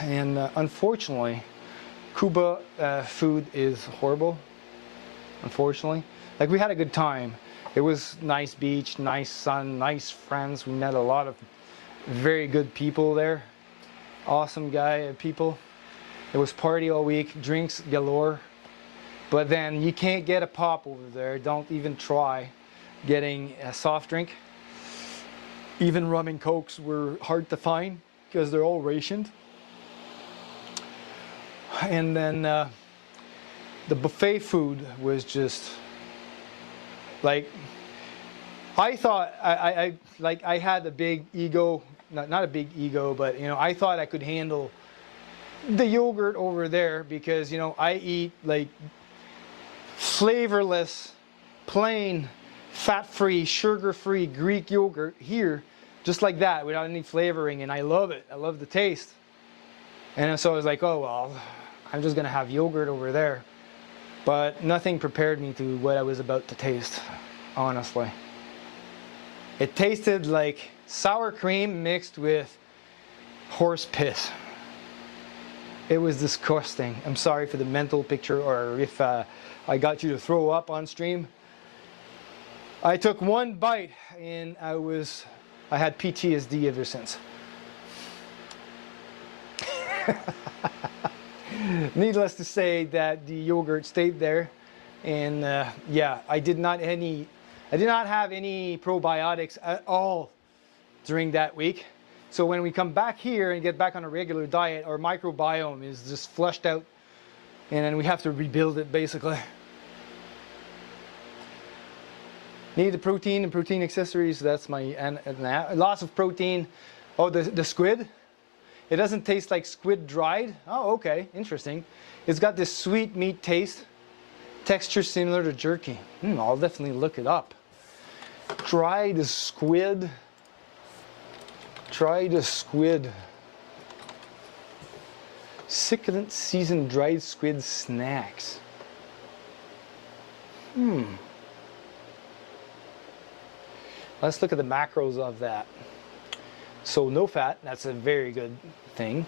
and unfortunately, Cuba food is horrible, unfortunately. Like, we had a good time. It was nice beach, nice sun, nice friends. We met a lot of very good people there. Awesome people. It was party all week, drinks galore. But then you can't get a pop over there. Don't even try getting a soft drink. Even rum and cokes were hard to find because they're all rationed. And then the buffet food was just like, I thought I had a big ego, not a big ego, but you know, I thought I could handle the yogurt over there because, you know, I eat like flavorless, plain, fat-free, sugar-free Greek yogurt here, just like that, without any flavoring, and I love it. I love the taste. And so I was like, oh well, I'm just gonna have yogurt over there. But nothing prepared me to what I was about to taste, honestly. It tasted like sour cream mixed with horse piss. It was disgusting. I'm sorry for the mental picture, or if I got you to throw up on stream. I took one bite and I had PTSD ever since. Needless to say that the yogurt stayed there, and yeah, I did not have any probiotics at all during that week. So when we come back here and get back on a regular diet, our microbiome is just flushed out, and then we have to rebuild it basically. Need the protein and protein accessories. That's my lots of protein. Oh, the squid. It doesn't taste like squid dried. Oh, okay, interesting. It's got this sweet meat taste, texture similar to jerky. I'll definitely look it up. Dried squid. Try the squid. Succulent seasoned dried squid snacks. Let's look at the macros of that. So no fat, that's a very good thing.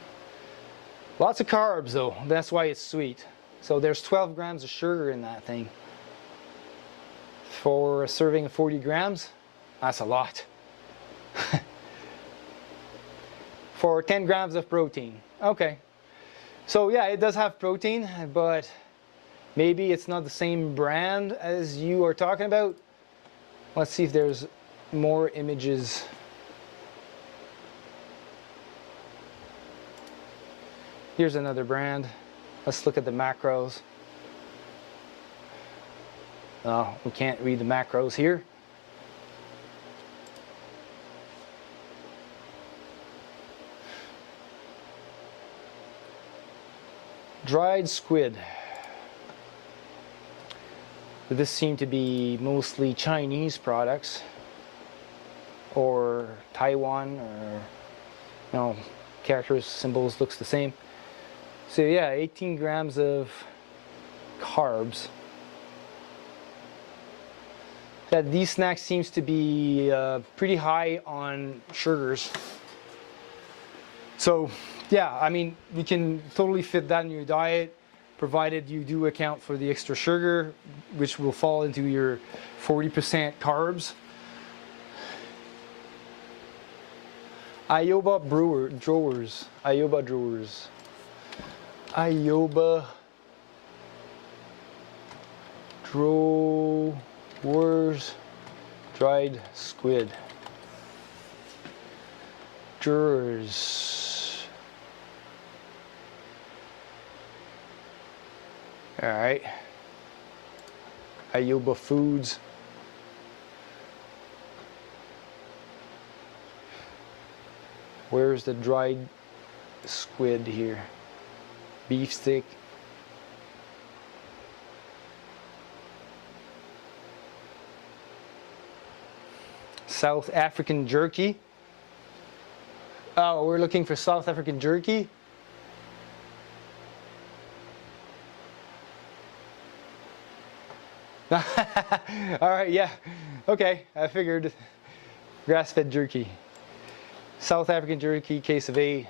Lots of carbs though, that's why it's sweet. So there's 12 grams of sugar in that thing. For a serving of 40 grams, that's a lot. For 10 grams of protein, okay. So yeah, it does have protein, but maybe it's not the same brand as you are talking about. Let's see if there's more images. Here's another brand. Let's look at the macros. Oh, we can't read the macros here. Dried squid. This seemed to be mostly Chinese products, or Taiwan, or characters, symbols, looks the same. So yeah, 18 grams of carbs. That these snacks seems to be pretty high on sugars. So yeah, I mean, you can totally fit that in your diet, provided you do account for the extra sugar, which will fall into your 40% carbs. Ioba drawers. Dried squid. Drawers. All right. Ioba Foods. Where's the dried squid here? Beef stick. South African jerky. Oh, we're looking for South African jerky. All right, yeah. Okay, I figured. Grass-fed jerky. South African jerky, case of 8.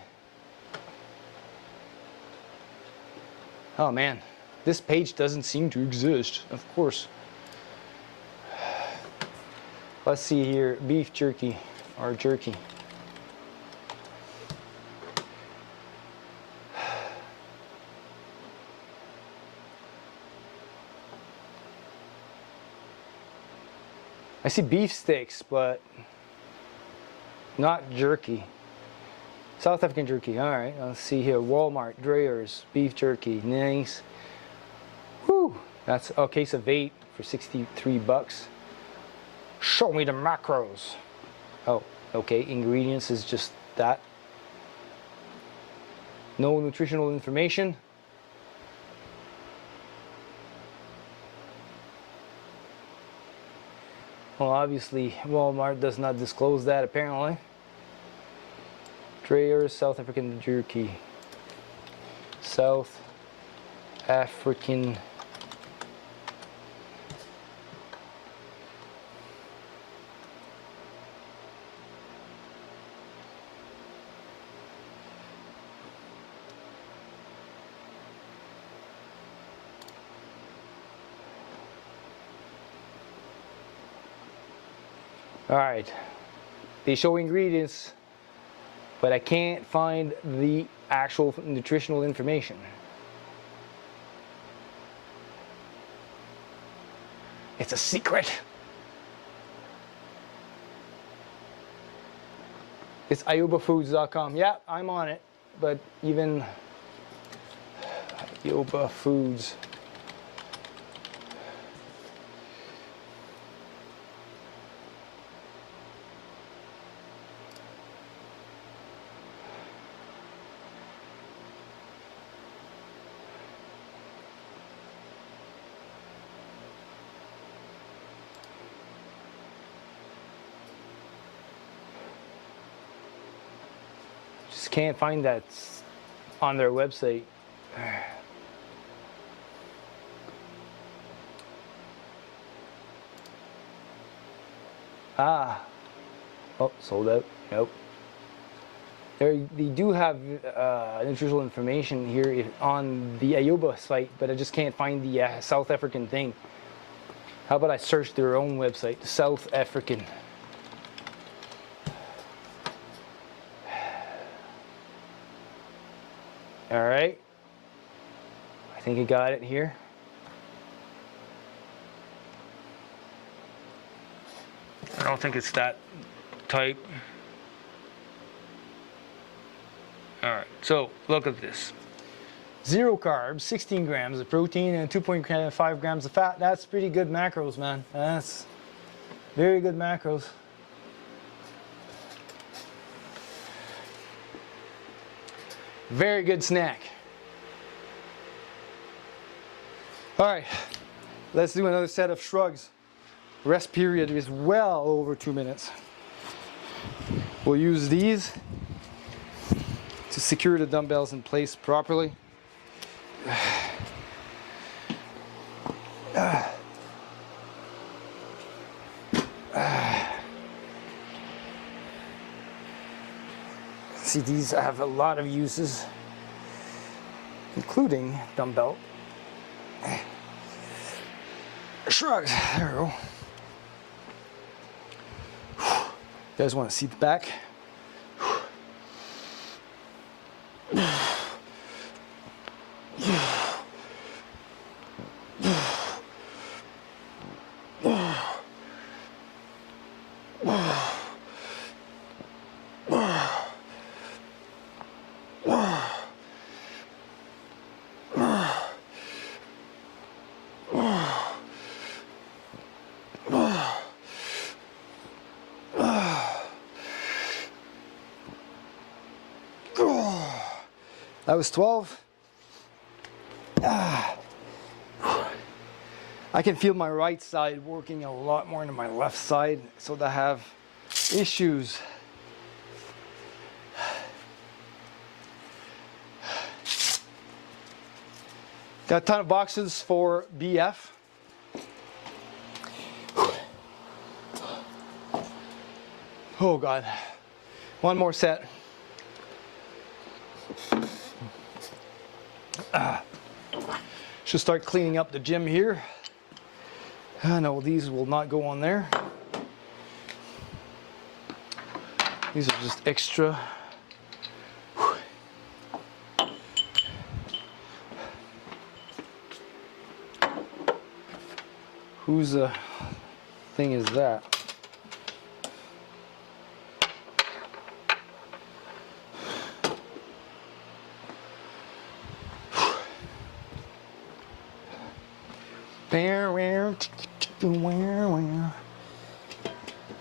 Oh man, this page doesn't seem to exist, of course. Let's see here, beef jerky, or jerky. I see beef sticks, but not jerky. South African jerky, all right, let's see here. Walmart, Dreyer's, beef jerky, nice. Whew, that's a case of 8 for 63 bucks. Show me the macros. Oh, okay, ingredients is just that. No nutritional information. Well, obviously, Walmart does not disclose that, apparently. Dreyer's South African jerky. South African. All right, they show ingredients, but I can't find the actual nutritional information. It's a secret. It's iobafoods.com. Yeah, I'm on it, but even Ioba Foods. Just can't find that on their website. Ah, oh, sold out. Nope. They do have nutritional information here on the Ayoba site, but I just can't find the South African thing. How about I search their own website, South African. All right. I think I got it here. I don't think it's that type. All right, so look at this. 0 carbs, 16 grams of protein, and 2.5 grams of fat. That's pretty good macros, man. That's very good macros. Very good snack. All right, let's do another set of shrugs. Rest period is well over 2 minutes. We'll use these to secure the dumbbells in place properly. See, these have a lot of uses, including dumbbell shrugs. There we go. You guys want to see the back? That was 12. I can feel my right side working a lot more than my left side, so I have issues. Got a ton of boxes for BF. Oh God. One more set. Should start cleaning up the gym here. No, these will not go on there. These are just extra. Whose thing is that?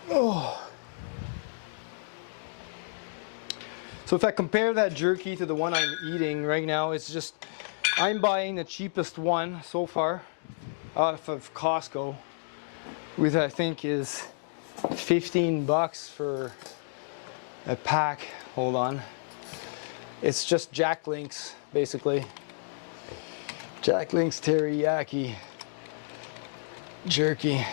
Oh. So if I compare that jerky to the one I'm eating right now, it's just, I'm buying the cheapest one so far out of Costco, which I think is 15 bucks for a pack. Hold on. It's just Jack Link's, basically. Jack Link's teriyaki jerky.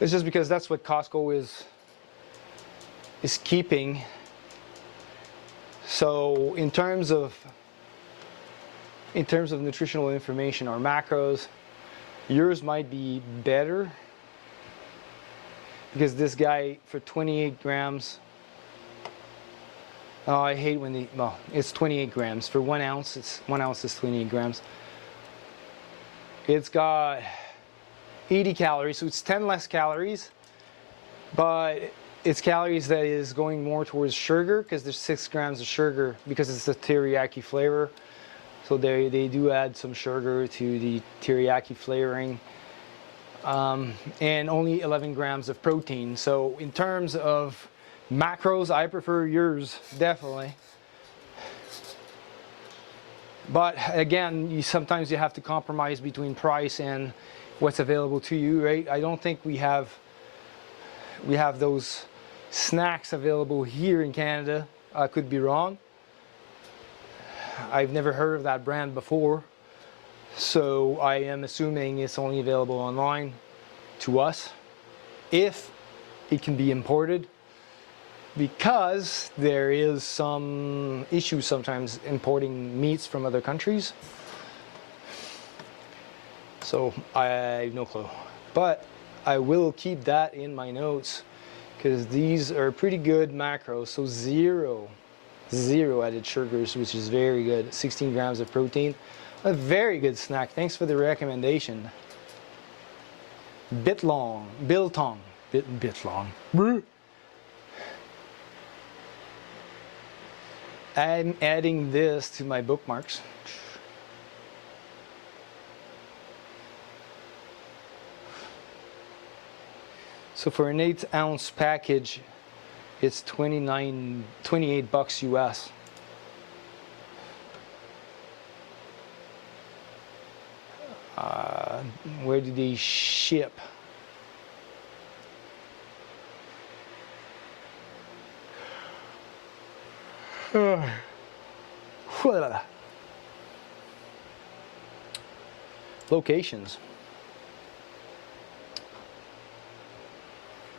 It's just because that's what Costco is keeping. So in terms of nutritional information or macros, yours might be better, because this guy for 28 grams, oh, I hate when the, well, it's 28 grams. For 1 ounce, it's 1 ounce is 28 grams. It's got 80 calories, so it's 10 less calories, but it's calories that is going more towards sugar, because there's 6 grams of sugar, because it's the teriyaki flavor. So they do add some sugar to the teriyaki flavoring. And only 11 grams of protein. So in terms of macros, I prefer yours, definitely. But again, sometimes you have to compromise between price and what's available to you, right? I don't think we have those snacks available here in Canada. I could be wrong. I've never heard of that brand before, so I am assuming it's only available online to us, if it can be imported, because there is some issues sometimes importing meats from other countries. So I have no clue, but I will keep that in my notes because these are pretty good macros. So zero added sugars, which is very good. 16 grams of protein, a very good snack. Thanks for the recommendation. Biltong. I'm adding this to my bookmarks. So for an 8-ounce package, it's $28 US. Where do they ship? Locations.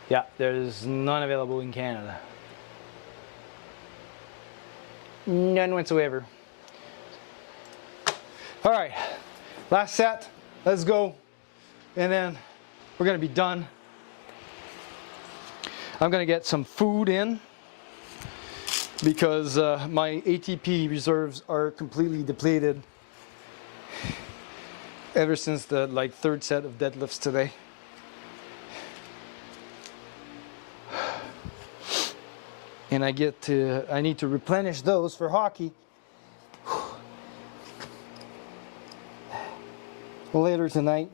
Yeah, there's none available in Canada. None whatsoever. All right, last set. Let's go. And then we're gonna be done. I'm gonna get some food in because my ATP reserves are completely depleted ever since the third set of deadlifts today. And I need to replenish those for hockey later tonight.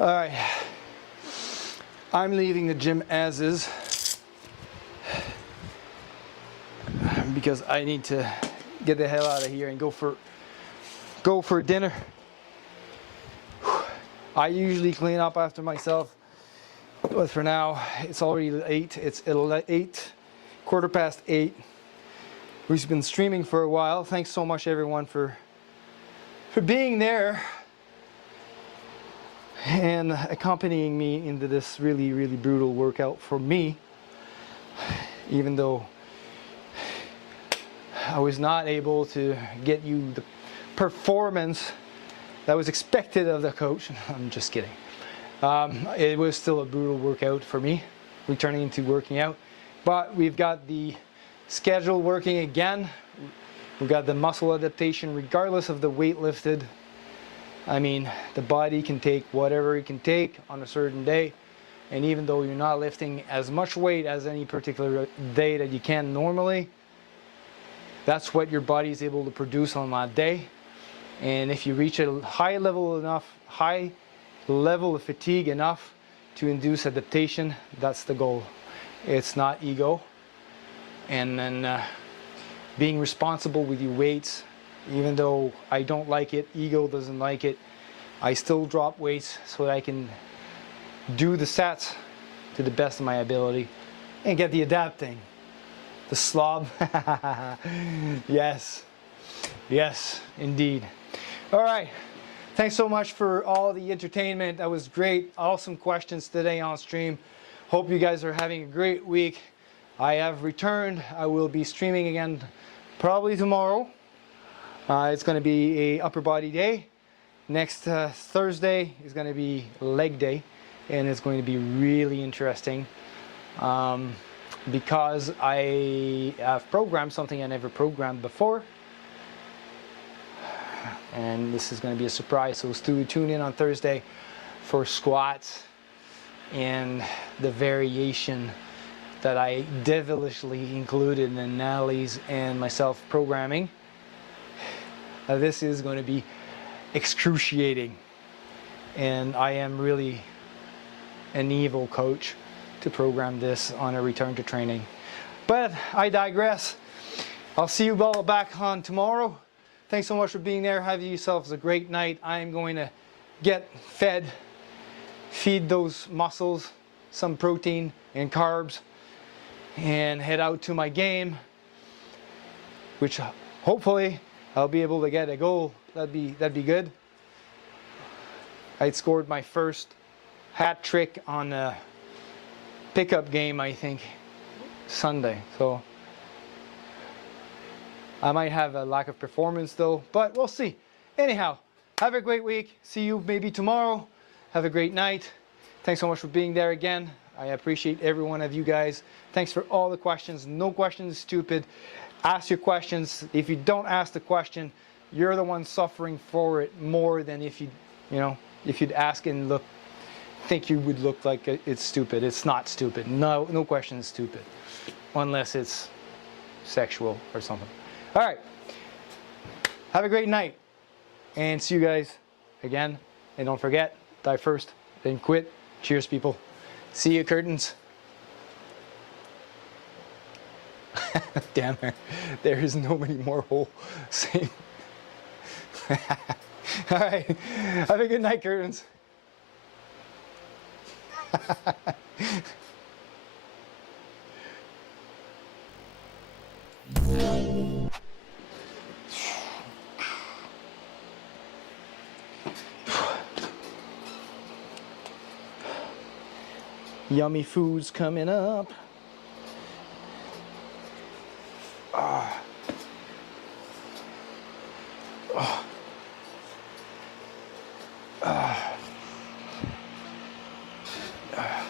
All right, I'm leaving the gym as is because I need to get the hell out of here and go for dinner. I usually clean up after myself, but for now it's already 8. It's 8, quarter past 8. We've been streaming for a while. Thanks so much everyone for being there and accompanying me into this really, really brutal workout for me, even though I was not able to get you the performance that was expected of the coach. I'm just kidding. It was still a brutal workout for me, returning into working out, but we've got the schedule working again. We've got the muscle adaptation regardless of the weight lifted. I mean, the body can take whatever it can take on a certain day, and even though you're not lifting as much weight as any particular day that you can normally, that's what your body is able to produce on that day. And if you reach a high level of fatigue enough to induce adaptation, that's the goal. It's not ego. And then being responsible with your weights. Even though I don't like it, ego doesn't like it, I still drop weights so that I can do the sets to the best of my ability and get the adapting. The slob. Yes, indeed. All right, thanks so much for all the entertainment. That was great. Awesome questions today on stream. Hope you guys are having a great week. I have returned. I will be streaming again probably tomorrow. It's going to be a upper body day. Next Thursday is going to be leg day. and it's going to be really interesting because I have programmed something I never programmed before, and this is going to be a surprise. So tune in on Thursday for squats and the variation that I devilishly included in Natalie's and myself programming. This is going to be excruciating, and I am really an evil coach to program this on a return to training. But I digress. I'll see you all back on tomorrow. Thanks so much for being there. Have yourselves a great night. I'm going to get fed, feed those muscles some protein and carbs, and head out to my game, which hopefully I'll be able to get a goal. That'd be good. I'd scored my first hat trick on a pickup game, I think, Sunday. So I might have a lack of performance though, but we'll see. Anyhow, have a great week. See you maybe tomorrow. Have a great night. Thanks so much for being there again. I appreciate every one of you guys. Thanks for all the questions. No question is stupid. Ask your questions. If you don't ask the question, you're the one suffering for it more than if you'd ask and think you would look like it's stupid. It's not stupid. No question is stupid, unless it's sexual or something. All right. Have a great night, and see you guys again. And don't forget, die first, then quit. Cheers, people. See you, curtains. Damn it. There is nobody more whole. Same. All right. Have a good night, curtains. Yummy foods coming up. Ah. Oh. Ah. Ah.